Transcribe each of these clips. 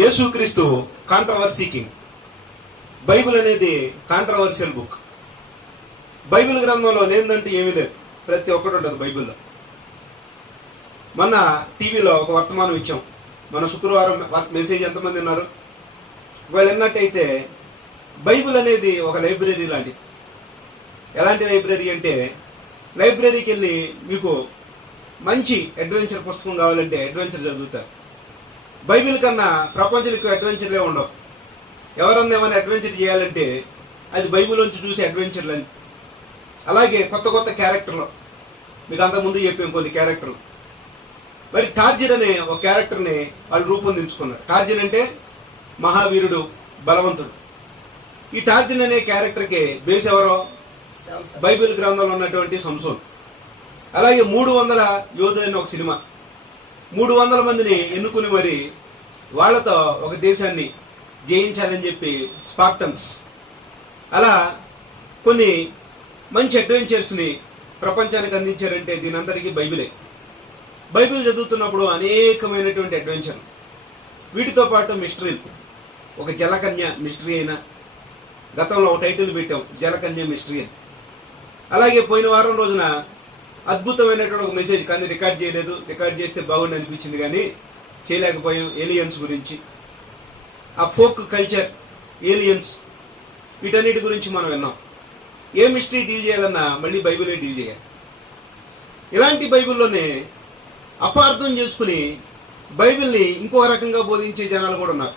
యేసుక్రీస్తు controversy king. Bible అనేది controversial book. Bible గ్రంథంలో లేదంటే ఏమీ లేదు, ప్రతి ఒక్కటి ఉంటుంది బైబిల్లో. మొన్న టీవీలో ఒక వర్తమానం ఇచ్చాం. మన శుక్రవారం మెసేజ్ ఎంతమంది ఉన్నారు? ఒకవేళ విన్నట్టయితే బైబిల్ అనేది ఒక లైబ్రరీ లాంటిది. ఎలాంటి లైబ్రరీ అంటే, లైబ్రరీకి వెళ్ళి మీకు మంచి అడ్వెంచర్ పుస్తకం కావాలంటే అడ్వెంచర్ చదువుతారు. బైబిల్ కన్నా ప్రపంచంలో ఎక్కువ అడ్వెంచర్లే ఉండవు. ఎవరన్నా ఏమైనా అడ్వెంచర్ చేయాలంటే అది బైబిల్లోంచి చూసి అడ్వెంచర్లు అని. అలాగే కొత్త కొత్త క్యారెక్టర్లు మీకు అంతకుముందు చెప్పాం కొన్ని క్యారెక్టర్లు. మరి టార్జన్ అనే ఒక క్యారెక్టర్ని వాళ్ళు రూపొందించుకున్నారు. టార్జన్ అంటే మహావీరుడు, బలవంతుడు. ఈ టార్జన్ అనే క్యారెక్టర్కి బేస్ ఎవరో? బైబిల్ గ్రంథంలో ఉన్నటువంటి సంసోన్. అలాగే 300 యోధులు అని ఒక సినిమా. 300 మందిని ఎన్నుకుని మరి వాళ్ళతో ఒక దేశాన్ని జయించాలని చెప్పి స్పార్టన్స్. అలా కొన్ని మంచి అడ్వెంచర్స్ని ప్రపంచానికి అందించారంటే దీని అందరికీ బైబిలే. బైబిల్ చదువుతున్నప్పుడు అనేకమైనటువంటి అడ్వెంచర్, వీటితో పాటు మిస్టరీలు. ఒక జలకన్య మిస్టరీ అయినా, గతంలో ఒక టైటిల్ పెట్టాం జలకన్య మిస్టరీ అని. అలాగే పోయిన వారం రోజున అద్భుతమైనటువంటి ఒక మెసేజ్, కానీ రికార్డ్ చేయలేదు. రికార్డ్ చేస్తే బాగుండి అనిపించింది కానీ చేయలేకపోయాం. ఏలియన్స్ గురించి, ఆ ఫోక్ కల్చర్, ఏలియన్స్, వీటన్నిటి గురించి మనం విన్నాం. ఏ మిస్టరీ డీల్ చేయాలన్నా మళ్ళీ బైబిలే డీల్ చేయాలి. ఇలాంటి బైబిల్లోనే అపార్థం చేసుకుని బైబిల్ని ఇంకో రకంగా బోధించే జనాలు కూడా ఉన్నారు.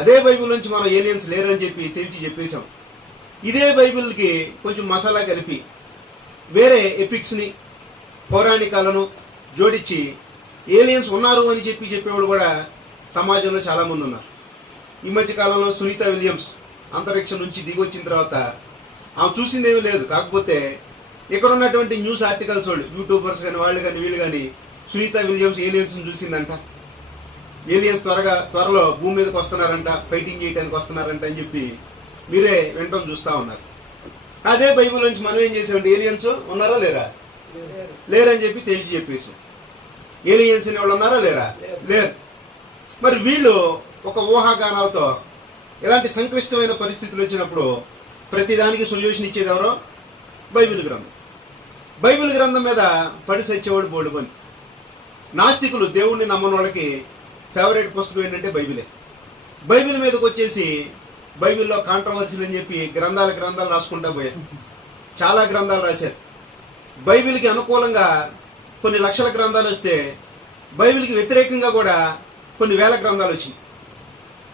అదే బైబిల్ నుంచి మనం ఏలియన్స్ లేరని చెప్పి తెలిసి చెప్పేశాం. ఇదే బైబిల్కి కొంచెం మసాలా కలిపి వేరే ఎపిక్స్ని, పౌరాణికాలను జోడించి ఏలియన్స్ ఉన్నారు అని చెప్పేవాళ్ళు కూడా సమాజంలో చాలామంది ఉన్నారు. ఈ మధ్య కాలంలో సునీత విలియమ్స్ అంతరిక్షం నుంచి దిగి వచ్చిన తర్వాత ఆమె చూసిందేమీ లేదు. కాకపోతే ఇక్కడ ఉన్నటువంటి న్యూస్ ఆర్టికల్స్ వాళ్ళు, యూట్యూబర్స్ కానీ వాళ్ళు కానీ వీళ్ళు కానీ, సునీత విలియమ్స్ ఏలియన్స్ని చూసిందంట, ఏలియన్స్ త్వరలో భూమి మీదకి వస్తున్నారంట, ఫైటింగ్ చేయడానికి వస్తున్నారంట అని చెప్పి మీరే వెంటనే చూస్తూ ఉన్నారు. అదే బైబిల్ నుంచి మనం ఏం చేసామంటే ఏలియన్స్ ఉన్నారా లేరా? లేరని చెప్పి తేల్చి చెప్పేసాం. ఏలియన్స్ అనే వాళ్ళు ఉన్నారా లేరా? లేరు. మరి వీళ్ళు ఒక ఊహాగానాలతో ఇలాంటి సంక్లిష్టమైన పరిస్థితులు వచ్చినప్పుడు ప్రతిదానికి సొల్యూషన్ ఇచ్చేది ఎవరో? బైబిల్ గ్రంథం. బైబిల్ గ్రంథం మీద పడి సచ్చేవాడు బోడు మంది. నాస్తికులు, దేవుణ్ణి నమ్మని వాళ్ళకి ఫేవరెట్ పుస్తకం ఏంటంటే బైబిలే. బైబిల్ మీదకి వచ్చేసి బైబిల్లో కాంట్రవర్సీలు అని చెప్పి గ్రంథాలు రాసుకుంటా పోయారు. చాలా గ్రంథాలు రాశారు. బైబిల్కి అనుకూలంగా కొన్ని లక్షల గ్రంథాలు వస్తే బైబిల్కి వ్యతిరేకంగా కూడా కొన్ని వేల గ్రంథాలు వచ్చినాయి.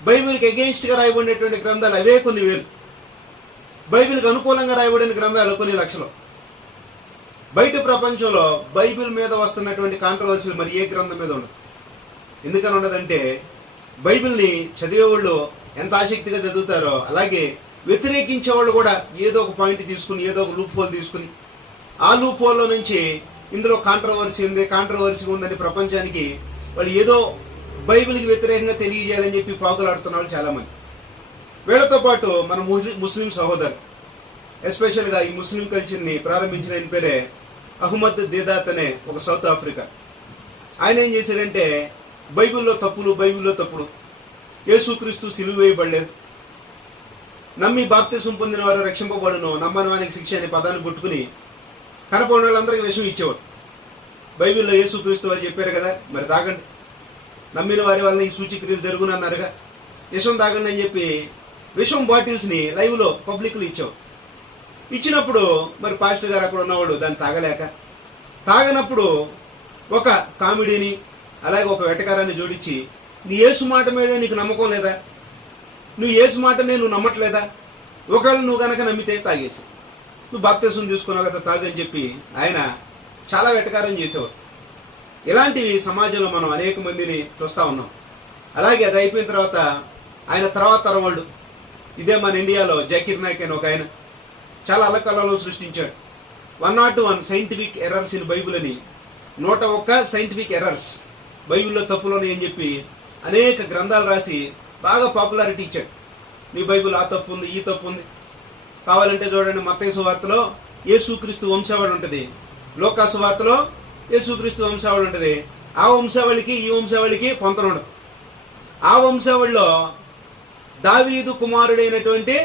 బైబిల్కి అగెయిన్స్ట్గా రాయబడినటువంటి గ్రంథాలు అవే కొన్ని వేలు. బైబిల్కి అనుకూలంగా రాయబడిన గ్రంథాలు కొన్ని లక్షలు. బయట ప్రపంచంలో బైబిల్ మీద వస్తున్నటువంటి కాంట్రవర్సీలు మరి ఏ గ్రంథం మీద ఉండదు. ఎందుకని ఉండదంటే బైబిల్ని చదివేవాళ్ళు ఎంత ఆసక్తిగా చదువుతారో అలాగే వ్యతిరేకించే వాళ్ళు కూడా ఏదో ఒక పాయింట్ తీసుకుని, ఏదో ఒక లూప్ హోల్ తీసుకుని, ఆ లూప్ హోల్లో నుంచి ఇందులో కాంట్రవర్సీ ఉందని ప్రపంచానికి వాళ్ళు ఏదో బైబిల్కి వ్యతిరేకంగా తెలియజేయాలని చెప్పి పాకులాడుతున్న వాళ్ళు చాలామంది. వీళ్ళతో పాటు మన ముస్లిం సహోదరు, ఎస్పెషల్గా ఈ ముస్లిం కల్చర్ని ప్రారంభించిన ఆయన పేరే అహ్మద్ దేదాత్ అనే ఒక సౌత్ ఆఫ్రికా. ఆయన ఏం చేశాడంటే బైబిల్లో తప్పుడు, యేసుక్రీస్తు సిలువ వేయబడలేదు, నమ్మి బాప్తిసం పొందిన వారు రక్షింపబడును, నమ్మని వానికి శిక్ష అనే పదాన్ని పట్టుకుని కనపడిన వాళ్ళందరికీ విషం ఇచ్చేవాడు. బైబిల్లో యేసుక్రీస్తు వారు చెప్పారు కదా, మరి తాగండి, నమ్మిన వారి వల్ల ఈ సూచక్రియలు జరుగునన్నారుగా, విషం తాగండి అని చెప్పి విషం బాటిల్స్ని లైవ్లో పబ్లిక్లో ఇచ్చినప్పుడు మరి పాస్టర్ గారు అక్కడ ఉన్నవాడు దాన్ని తాగనప్పుడు ఒక కామెడీని అలాగే ఒక వెటకారాన్ని జోడించి, నీ యేసు మాట మీద నీకు నమ్మకం లేదా? నువ్వు యేసు మాటనే నువ్వు నమ్మట్లేదా? ఒకవేళ నువ్వు కనుక నమ్మితే తాగేసి, నువ్వు బాప్తిసం తీసుకున్నావు కదా తాగని చెప్పి ఆయన చాలా వెటకారం చేసేవారు. ఇలాంటివి సమాజంలో మనం అనేక మందిని చూస్తూ ఉన్నాం. అలాగే అది అయిపోయిన తర్వాత ఆయన తర్వాత వాళ్ళు, ఇదే మన ఇండియాలో జాకిర్ నాయక్ అని ఒక ఆయన చాలా అల్లకల్లలో సృష్టించాడు. 101 సైంటిఫిక్ ఎర్రర్స్ ఇన్ బైబిల్ అని, 101 సైంటిఫిక్ ఎర్రర్స్ బైబిల్లో తప్పులోనే అని చెప్పి అనేక గ్రంథాలు రాసి బాగా పాపులారిటీ ఇచ్చాడు. నీ బైబిల్ ఆ తప్పు ఉంది, ఈ తప్పు ఉంది. కావాలంటే చూడండి, మత్తయి సువార్తలో యేసుక్రీస్తు వంశావళి ఉంటుంది, లోకా సువార్తలో యేసుక్రీస్తు వంశావళి ఉంటుంది. ఆ వంశావళికి ఈ వంశావళికి పొంతన ఉండదు. ఆ వంశావళిలో దావీదు కుమారుడైనటువంటి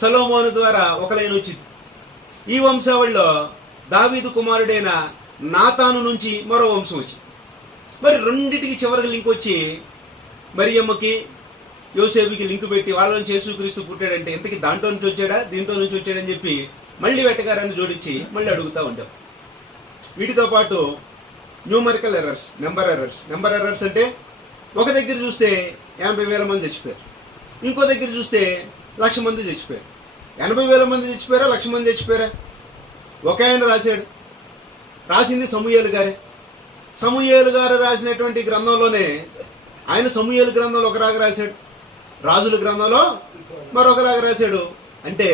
సొలొమోను ద్వారా ఒక లైన్ వచ్చింది. ఈ వంశావళిలో దావీదు కుమారుడైన నాతాను నుంచి మరో వంశం వచ్చింది. మరి రెండింటికి చివరికి లింక్ వచ్చి మరియమ్మకి యోసేపుకి లింక్ పెట్టి వాళ్ళ నుంచి యేసుక్రీస్తు పుట్టాడంటే ఇంతకీ దాంట్లో నుంచి వచ్చాడా దీంట్లో నుంచి వచ్చాడని చెప్పి మళ్ళీ వెటకారాన్ని జోడించి మళ్ళీ అడుగుతూ ఉంటాం. వీటితో పాటు న్యూమరికల్ ఎర్రర్స్, నెంబర్ ఎర్రర్స్ అంటే ఒక దగ్గర చూస్తే 80,000 మంది చచ్చిపోయారు, ఇంకో దగ్గర చూస్తే 1,00,000 మంది చచ్చిపోయారు. 80,000 మంది చచ్చిపోయారా, 1,00,000 మంది చచ్చిపోయారా? ఒక ఆయన రాసింది సమూయేలు గారే. సమూయేలు గారు రాసినటువంటి గ్రంథంలోనే ఆయన సమూయేలు గ్రంథంలో ఒకలాగా రాశాడు, రాజుల గ్రంథంలో మరొకలాగా రాశాడు. అంటే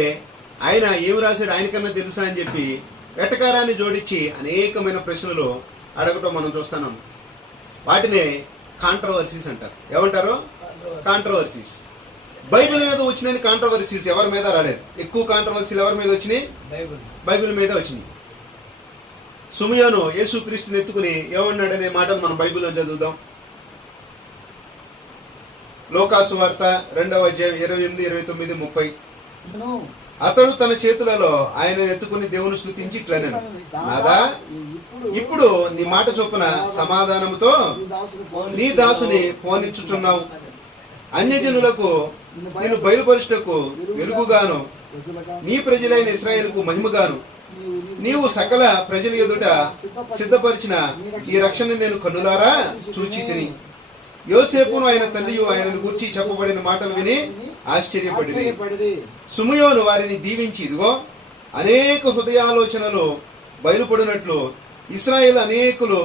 ఆయన ఏమి రాశాడు ఆయనకన్నా తెలుసా అని చెప్పి వెటకారాన్ని జోడించి అనేకమైన ప్రశ్నలు అడగటం మనం చూస్తున్నాం. వాటినే కాంట్రవర్సీస్ అంటారు. ఏమంటారు? కాంట్రవర్సీస్. బైబిల్ మీద వచ్చిన కాంట్రవర్సీస్ ఎవరి మీద రాలేదు. ఎక్కువ కాంట్రవర్సీలు ఎవరి మీద వచ్చినాయి? బైబిల్ మీద వచ్చినాయి. సుమయోను యేసుక్రీస్తుని ఎత్తుకుని ఏమన్నాడనే మాటను మనం బైబిల్లో చదువుదాం. లోకాసు వార్త 2వ అధ్యాయం 28, 29, 30. అతడు తన చేతులలో ఆయన ఎత్తుకుని దేవుని స్తుతించి ఇట్లనెను, నాదా ఇప్పుడు నీ మాట చొప్పున సమాధానముతో నీ దాసుని పోనిచ్చుచున్నావు. అన్యజనులకు నేను బయలుపరుచుటకు వెలుగుగాను నీ ప్రజలైన ఇశ్రాయేలుకు మహిమగాను నీవు సకల ప్రజల ఎదుట సిద్ధపరిచిన ఈ రక్షణ నేను కన్నులారా చూచి తిని. యోసేపును ఆయన తల్లియు ఆయనను గూర్చి చెప్పబడిన మాటలు విని ఆశ్చర్యపడింది. సుమయోను వారిని దీవించి, ఇదిగో అనేక హృదయాలోచనలు బయలుపడినట్లు ఇశ్రాయేలు అనేకులు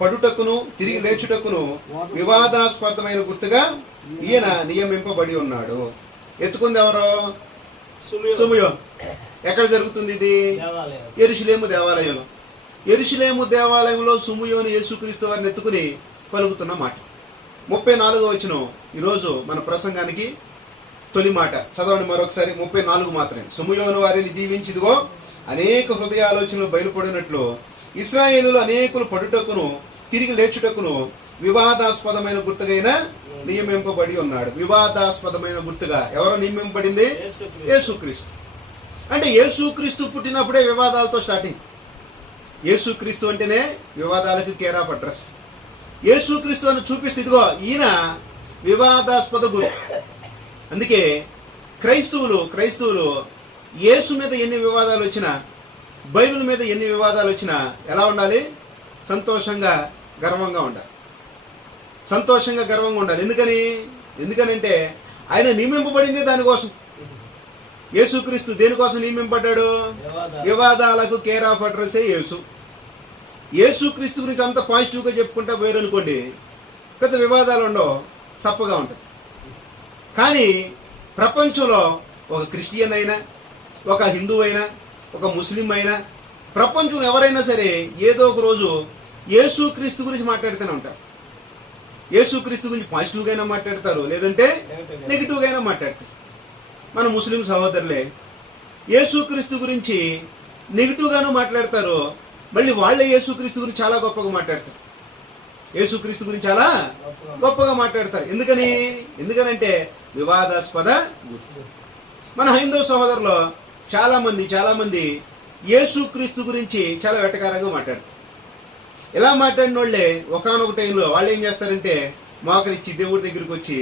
పడుటకును తిరిగి లేచుటకును వివాదాస్పదమైన గుర్తుగా ఈయన నియమింపబడి ఉన్నాడు. ఎత్తుకుంది ఎవరో? సుమయోను. ఎక్కడ జరుగుతుంది ఇది? యెరూషలేము దేవాలయంలో. యెరూషలేము దేవాలయంలో సుమయోను యేసుక్రీస్తు వారిని ఎత్తుకుని పలుకుతున్న మాట. 34వ వచనం ఈరోజు మన ప్రసంగానికి తొలి మాట. చదవండి మరొకసారి. 34 మాత్రమే. సుమయోను వారిని దీవించిదిగో అనేక హృదయాలోచనలు బయలుపడినట్లు ఇశ్రాయేలులో అనేకులు పడుటకును తిరిగి లేచుటకును వివాదాస్పదమైన గుర్తుగైన నియమింపబడి ఉన్నాడు. వివాదాస్పదమైన గుర్తుగా ఎవరు నియమింపబడింది? యేసుక్రీస్తు. అంటే యేసుక్రీస్తు పుట్టినప్పుడే వివాదాలతో స్టార్టింగ్. యేసుక్రీస్తు అంటేనే వివాదాలకు కేర్ ఆఫ్ అడ్రస్. యేసుక్రీస్తు అని చూపిస్తే ఇదిగో ఈయన వివాదాస్పద గుర్తు. అందుకే క్రైస్తవులు యేసు మీద ఎన్ని వివాదాలు వచ్చినా, బైబిల్ మీద ఎన్ని వివాదాలు వచ్చినా ఎలా ఉండాలి? సంతోషంగా గర్వంగా ఉండాలి. సంతోషంగా గర్వంగా ఉండాలి. ఎందుకనంటే ఆయన నియమింపబడింది దానికోసం. యేసుక్రీస్తు దేనికోసం నియమింపబడ్డాడు? వివాదాలకు కేర్ ఆఫ్ అడ్రస్సే యేసు. యేసుక్రీస్తు గురించి అంత పాజిటివ్గా చెప్పుకుంటా పోయారనుకోండి, పెద్ద వివాదాలు ఉండవు, చప్పగా ఉంటుంది. కానీ ప్రపంచంలో ఒక క్రిస్టియన్ అయినా, ఒక హిందూ అయినా, ఒక ముస్లిం అయినా, ప్రపంచంలో ఎవరైనా సరే ఏదో ఒక రోజు యేసుక్రీస్తు గురించి మాట్లాడుతూనే ఉంటారు. యేసుక్రీస్తు గురించి పాజిటివ్గా అయినా మాట్లాడతారు, లేదంటే నెగిటివ్గా అయినా మాట్లాడతారు. మన ముస్లిం సహోదరులే యేసుక్రీస్తు గురించి నెగిటివ్గాను మాట్లాడతారు, మళ్ళీ వాళ్ళే యేసుక్రీస్తు గురించి చాలా గొప్పగా మాట్లాడతారు. యేసుక్రీస్తు గురించి చాలా గొప్పగా మాట్లాడతారు. ఎందుకనంటే వివాదాస్పద గుర్తు. మన హైందవ సహోదరులు చాలా మంది యేసుక్రీస్తు గురించి చాలా వెటకారంగా మాట్లాడతారు. ఇలా మాట్లాడిన వాళ్ళే ఒకానొక టైంలో వాళ్ళు ఏం చేస్తారంటే మోకరించి దేవుడి దగ్గరికి వచ్చి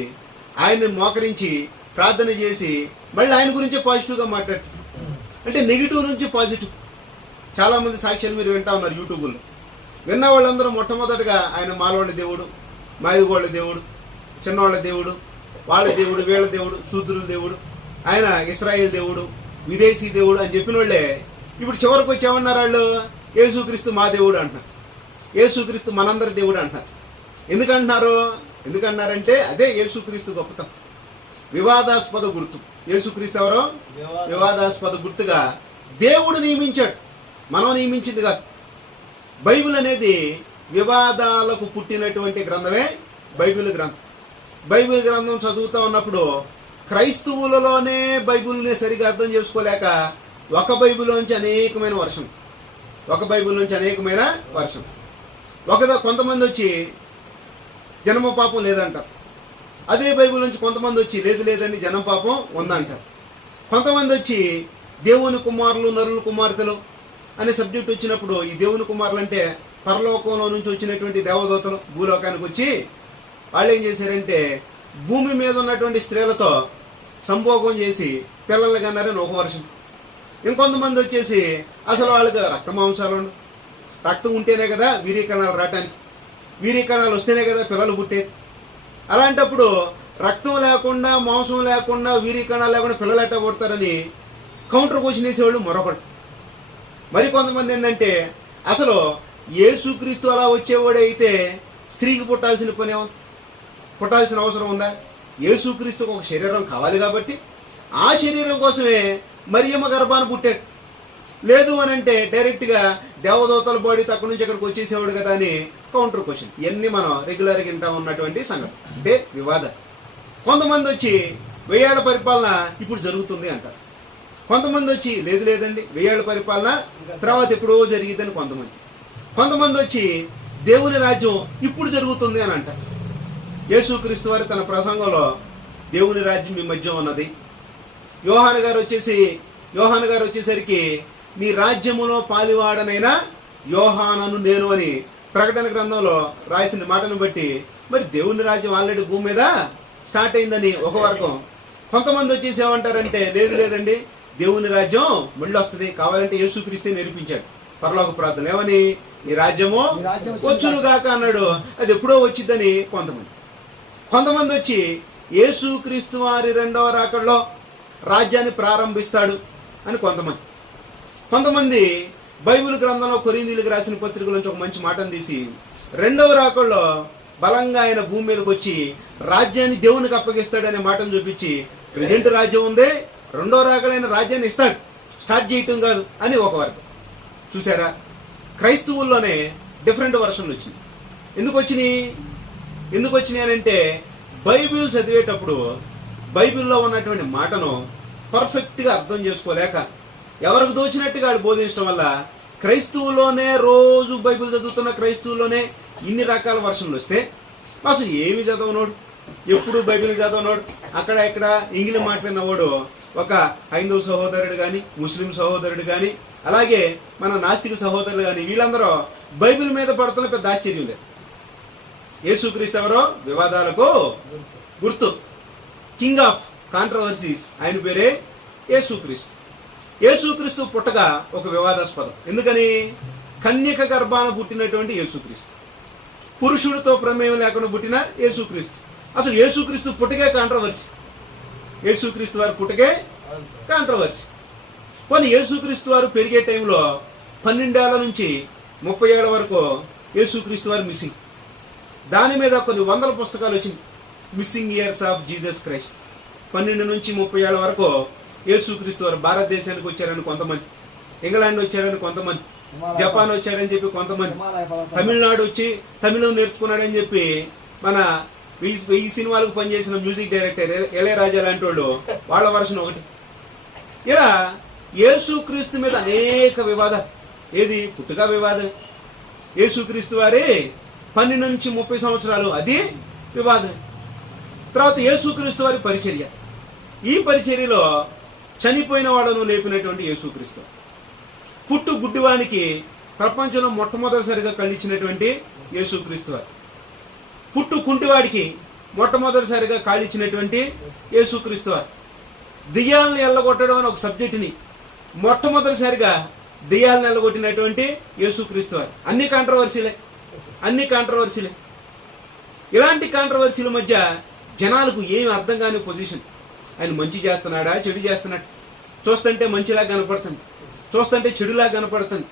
ఆయన్ని మోకరించి ప్రార్థన చేసి మళ్ళీ ఆయన గురించే పాజిటివ్గా మాట్లాడతారు. అంటే నెగిటివ్ నుంచి పాజిటివ్. చాలామంది సాక్ష్యాలు మీరు వింటా ఉన్నారు యూట్యూబ్లో. విన్న వాళ్ళందరూ మొట్టమొదటిగా ఆయన మాలవాళ్ళ దేవుడు, మాదిగోళ్ళ దేవుడు, చిన్నవాళ్ళ దేవుడు, వాళ్ళ దేవుడు, వీళ్ళ దేవుడు, శూద్రుల దేవుడు, ఆయన ఇశ్రాయేల్ దేవుడు, విదేశీ దేవుడు అని చెప్పిన వాళ్ళే ఇప్పుడు చివరికి వచ్చి ఏమన్నారు? వాళ్ళు యేసుక్రీస్తు మా దేవుడు అంటున్నారు, యేసుక్రీస్తు మనందరి దేవుడు అంటున్నారు. ఎందుకంటున్నారంటే అదే యేసుక్రీస్తు గొప్పతనం. వివాదాస్పద గుర్తు. యేసుక్రీస్తు ఎవరో? వివాదాస్పద గుర్తుగా దేవుడు నియమించాడు, మనం నియమించింది కాదు. బైబిల్ అనేది వివాదాలకు పుట్టినటువంటి గ్రంథమే బైబిల్ గ్రంథం. బైబిల్ గ్రంథం చదువుతూ ఉన్నప్పుడు క్రైస్తవులలోనే బైబిల్ని సరిగా అర్థం చేసుకోలేక ఒక బైబిల్ నుంచి అనేకమైన వర్షం. కొంతమంది వచ్చి జన్మ పాపం లేదంటారు, అదే బైబిల్ నుంచి కొంతమంది వచ్చి లేదు లేదండి జనం పాపం ఉందంటారు. కొంతమంది వచ్చి దేవుని కుమారులు నరుల కుమార్తెలు అనే సబ్జెక్ట్ వచ్చినప్పుడు ఈ దేవుని కుమారులు అంటే పరలోకంలో నుంచి వచ్చినటువంటి దేవదూతలు భూలోకానికి వచ్చి వాళ్ళు ఏం చేశారంటే భూమి మీద ఉన్నటువంటి స్త్రీలతో సంభోగం చేసి పిల్లలు కన్నారని ఒక వర్షం. ఇంకొంతమంది వచ్చేసి అసలు వాళ్ళకి రక్త మాంసాలు రక్తం ఉంటేనే కదా వీర్యకణాలు రావటానికి, వీర్యకణాలు వస్తేనే కదా పిల్లలు పుట్టేది. అలాంటప్పుడు రక్తం లేకుండా మాంసం లేకుండా వీర్యకణాలు లేకుండా పిల్లలు ఎట్టా పుడతారని కౌంటర్ క్వశ్చన్ వేసేవాళ్ళు మరొకటి. మరి కొంతమంది ఏంటంటే అసలు యేసుక్రీస్తు అలా వచ్చేవాడే అయితే స్త్రీకి పుట్టాల్సిన పని పుట్టాల్సిన అవసరం ఉందా? యేసుక్రీస్తుకు ఒక శరీరం కావాలి కాబట్టి ఆ శరీరం కోసమే మరియమ్మ గర్భాన పుట్టాడు. లేదు అని అంటే డైరెక్ట్గా దేవదూతల బాడీ అక్కడి నుంచి ఇక్కడికి వచ్చేసేవాడు కదా అని కౌంటర్ క్వశ్చన్. ఇవన్నీ మనం రెగ్యులర్గా వింటా ఉన్నటువంటి సంగతి అంటే వివాదం. కొంతమంది వచ్చి 1000 ఏళ్ల పరిపాలన ఇప్పుడు జరుగుతుంది అంటారు. కొంతమంది వచ్చి లేదు లేదండి 1000 ఏళ్ల పరిపాలన తర్వాత ఎప్పుడో జరిగిద్దని కొంతమంది వచ్చి దేవుని రాజ్యం ఇప్పుడు జరుగుతుంది అని అంటారు. యేసుక్రీస్తు వారి తన ప్రసంగంలో దేవుని రాజ్యం మీ మధ్య ఉన్నది. యోహాను గారు వచ్చేసరికి నీ రాజ్యములో పాలివాడనైనా యోహానను నేను అని ప్రకటన గ్రంథంలో రాసిన మాటను బట్టి మరి దేవుని రాజ్యం ఆల్రెడీ భూమి మీద స్టార్ట్ అయిందని ఒక వర్గం. కొంతమంది వచ్చేసి ఏమంటారంటే లేదు లేదండి దేవుని రాజ్యం మళ్ళీ వస్తుంది, కావాలంటే యేసుక్రీస్తే నేర్పించాడు పరలోక ప్రార్థన ఏమని నీ రాజ్యము వచ్చును గాక అన్నాడు, అది ఎప్పుడో వచ్చిద్దని కొంతమంది వచ్చి యేసుక్రీస్తు వారి 2వ రాకడలో రాజ్యాన్ని ప్రారంభిస్తాడు అని కొంతమంది బైబిల్ గ్రంథంలో కొరింథీయులకు రాసిన పత్రికల నుంచి ఒక మంచి మాటను తీసి 2వ రాకడలో బలంగా ఆయన భూమి మీదకి వచ్చి రాజ్యాన్ని దేవునికి అప్పగిస్తాడనే మాటను చూపించి ప్రజెంట్ రాజ్యం ఉంది, 2వ రాకడైన రాజ్యాన్ని ఇస్తాడు, స్టార్ట్ చేయటం కాదు అని ఒక వర్గం. చూసారా, క్రైస్తవుల్లోనే డిఫరెంట్ వర్షన్లు వచ్చింది. ఎందుకు వచ్చినాయి అని అంటే బైబిల్ చదివేటప్పుడు బైబిల్లో ఉన్నటువంటి మాటను పర్ఫెక్ట్గా అర్థం చేసుకోలేక ఎవరికి దోచినట్టుగా ఆడు బోధించడం వల్ల క్రైస్తవులోనే రోజు బైబిల్ చదువుతున్న క్రైస్తవులోనే ఇన్ని రకాల వర్షన్లు వస్తే అసలు ఏమి చదవనోడు, ఎప్పుడు బైబిల్ చదవనోడు, అక్కడ ఇక్కడ ఇంగ్లీష్ మాట్లాడినవాడు ఒక హైందవ సహోదరుడు కానీ ముస్లిం సహోదరుడు కానీ అలాగే మన నాస్తిక సహోదరులు కానీ వీళ్ళందరూ బైబిల్ మీద పడుతున్న పెద్ద ఆశ్చర్యం లేదు. యేసుక్రీస్తు ఎవరో వివాదాలకు గుర్తు, కింగ్ ఆఫ్ కాంట్రవర్సీస్, ఆయన పేరే యేసుక్రీస్తు పుట్టగా ఒక వివాదాస్పదం. ఎందుకని? కన్యక గర్భాన పుట్టినటువంటి యేసుక్రీస్తు, పురుషుడితో ప్రమేయం లేకుండా పుట్టిన యేసుక్రీస్తు. అసలు యేసుక్రీస్తు పుట్టకే కాంట్రవర్సీ, యేసుక్రీస్తు వారి పుట్టకే కాంట్రవర్సీ. పోనీ యేసుక్రీస్తు వారు పెరిగే టైంలో 12 ఏళ్ల నుంచి 30 ఏళ్ల వరకు యేసుక్రీస్తు వారు మిస్సింగ్. దాని మీద కొన్ని 100 పుస్తకాలు వచ్చింది, missing years of Jesus Christ. 12 నుంచి 30 ఏళ్ల వరకు యేసుక్రీస్తు వారు భారతదేశానికి వచ్చారని కొంతమంది, ఇంగ్లాండ్ వచ్చారని కొంతమంది, జపాన్ వచ్చారని చెప్పి కొంతమంది, తమిళనాడు వచ్చి తమిళం నేర్చుకున్నాడని చెప్పి మన 1000 సినిమాలకు పనిచేసిన మ్యూజిక్ డైరెక్టర్ ఇళయరాజా లాంటి వాళ్ళు వాళ్ళ వర్షన్ ఒకటి. ఇలా యేసుక్రీస్తు మీద అనేక వివాదాలు. ఏది పుట్టుక వివాదం, యేసుక్రీస్తు వారి 12 నుంచి 30 సంవత్సరాలు అది వివాదం. తర్వాత యేసుక్రీస్తు వారి పరిచర్య, ఈ పరిచర్యలో చనిపోయిన వాళ్ళను లేపినటువంటి యేసుక్రీస్తు, పుట్టు గుడ్డివానికి ప్రపంచంలో మొట్టమొదటిసారిగా కళ్ళిచ్చినటువంటి యేసుక్రీస్తు వారు, పుట్టు కుంటివాడికి మొట్టమొదటిసారిగా కాళ్ళిచ్చినటువంటి యేసుక్రీస్తు వారు, దెయ్యాలను ఎల్లగొట్టడం అని ఒక సబ్జెక్టుని మొట్టమొదటిసారిగా దెయ్యాలను ఎల్లగొట్టినటువంటి యేసుక్రీస్తు వారు. అన్ని కాంట్రవర్సీలే. ఇలాంటి కాంట్రవర్సీల మధ్య జనాలకు ఏమి అర్థం కాని పొజిషన్. ఆయన మంచి చేస్తున్నాడా చెడు చేస్తున్నాడు, చూస్తుంటే మంచిలా కనపడుతుంది, చూస్తుంటే చెడులా కనపడుతుంది.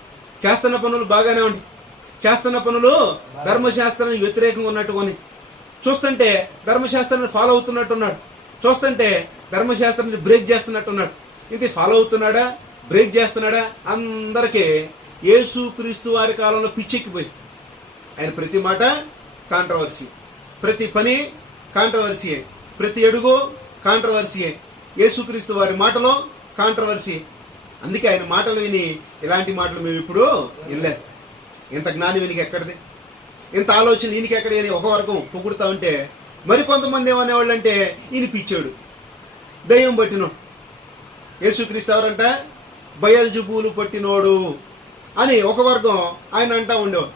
చేస్తున్న పనులు బాగానే ఉంటాయి, చేస్తున్న పనులు ధర్మశాస్త్రానికి వ్యతిరేకంగా ఉన్నట్టుకొని, చూస్తుంటే ధర్మశాస్త్రాన్ని ఫాలో అవుతున్నట్టున్నాడు, చూస్తుంటే ధర్మశాస్త్రాన్ని బ్రేక్ చేస్తున్నట్టున్నాడు. ఇది ఫాలో అవుతున్నాడా బ్రేక్ చేస్తున్నాడా? అందరికీ యేసుక్రీస్తు వారి కాలంలో పిచ్చెక్కిపోయి ఆయన ప్రతి మాట కాంట్రవర్సీ, ప్రతి పని కాంట్రవర్సీయే, ప్రతి అడుగు కాంట్రవర్సీయే. యేసుక్రీస్తు వారి మాటలో కాంట్రవర్సీ. అందుకే ఆయన మాటలు విని ఇలాంటి మాటలు మేము ఇప్పుడు వినలేదు. ఇంత జ్ఞానం వీనికి ఎక్కడిది, ఇంత ఆలోచన వీనికి ఎక్కడి అని ఒక వర్గం పొగుడుతూ ఉంటే మరికొంతమంది ఏమనేవాళ్ళు అంటే ఈయన పిచ్చాడు, దయ్యం పట్టినోడు. యేసుక్రీస్తు ఎవరంట? బయల్జెబూలు పట్టినోడు అని ఒక వర్గం ఆయన అంటా ఉండేవాడు.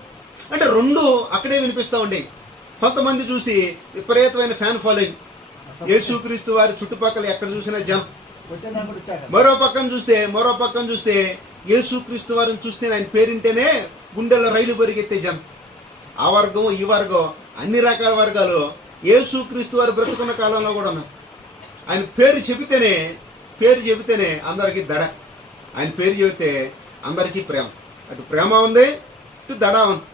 అంటే రెండు అక్కడే వినిపిస్తూ ఉండేవి. కొంతమంది చూసి విపరీతమైన ఫ్యాన్ ఫాలోయింగ్, యేసుక్రీస్తు వారి చుట్టుపక్కల ఎక్కడ చూసినా జనం. మరో పక్కన చూస్తే యేసుక్రీస్తు వారిని చూస్తే ఆయన పేరింటేనే గుండెల్లో రైలు పరిగెత్తే జనం. ఆ వర్గం ఈ వర్గం అన్ని రకాల వర్గాలు యేసుక్రీస్తు వారు బ్రతుకున్న కాలంలో కూడా ఉన్నారు. ఆయన పేరు చెబితేనే అందరికీ దడ, ఆయన పేరు చెబితే అందరికీ ప్రేమ. అటు ప్రేమ ఉంది, ఇటు దడ ఉంది,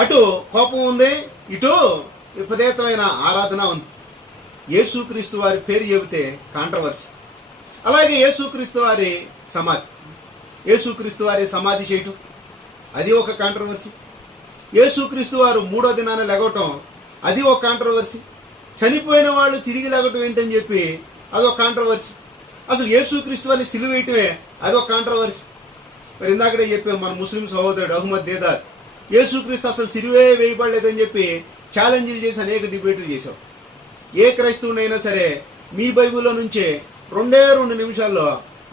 అటు కోపం ఉంది, ఇటు విపరీతమైన ఆరాధన ఉంది. యేసుక్రీస్తు వారి పేరు చెబితే కాంట్రవర్సీ. అలాగే యేసుక్రీస్తు వారి సమాధి చేయటం, అది ఒక కాంట్రవర్సీ. యేసుక్రీస్తు వారు 3వ దినాన లెగవటం, అది ఒక కాంట్రవర్సీ. చనిపోయిన వాళ్ళు తిరిగి లెగటం ఏంటని చెప్పి అదొక కాంట్రవర్సీ. అసలు యేసుక్రీస్తు వారిని సిలువ వేయటమే అదొక కాంట్రవర్సీ. మరి ఇందాకడే చెప్పాం, మన ముస్లిం సహోదరుడు అహ్మద్ దేదార్ యేసుక్రీస్తు అసలు సిలువే వేయబడలేదని చెప్పి ఛాలెంజ్లు చేసి అనేక డిబేట్లు చేశాం. ఏ క్రైస్తవునైనా సరే మీ బైబిల్లో నుంచే 2 నిమిషాల్లో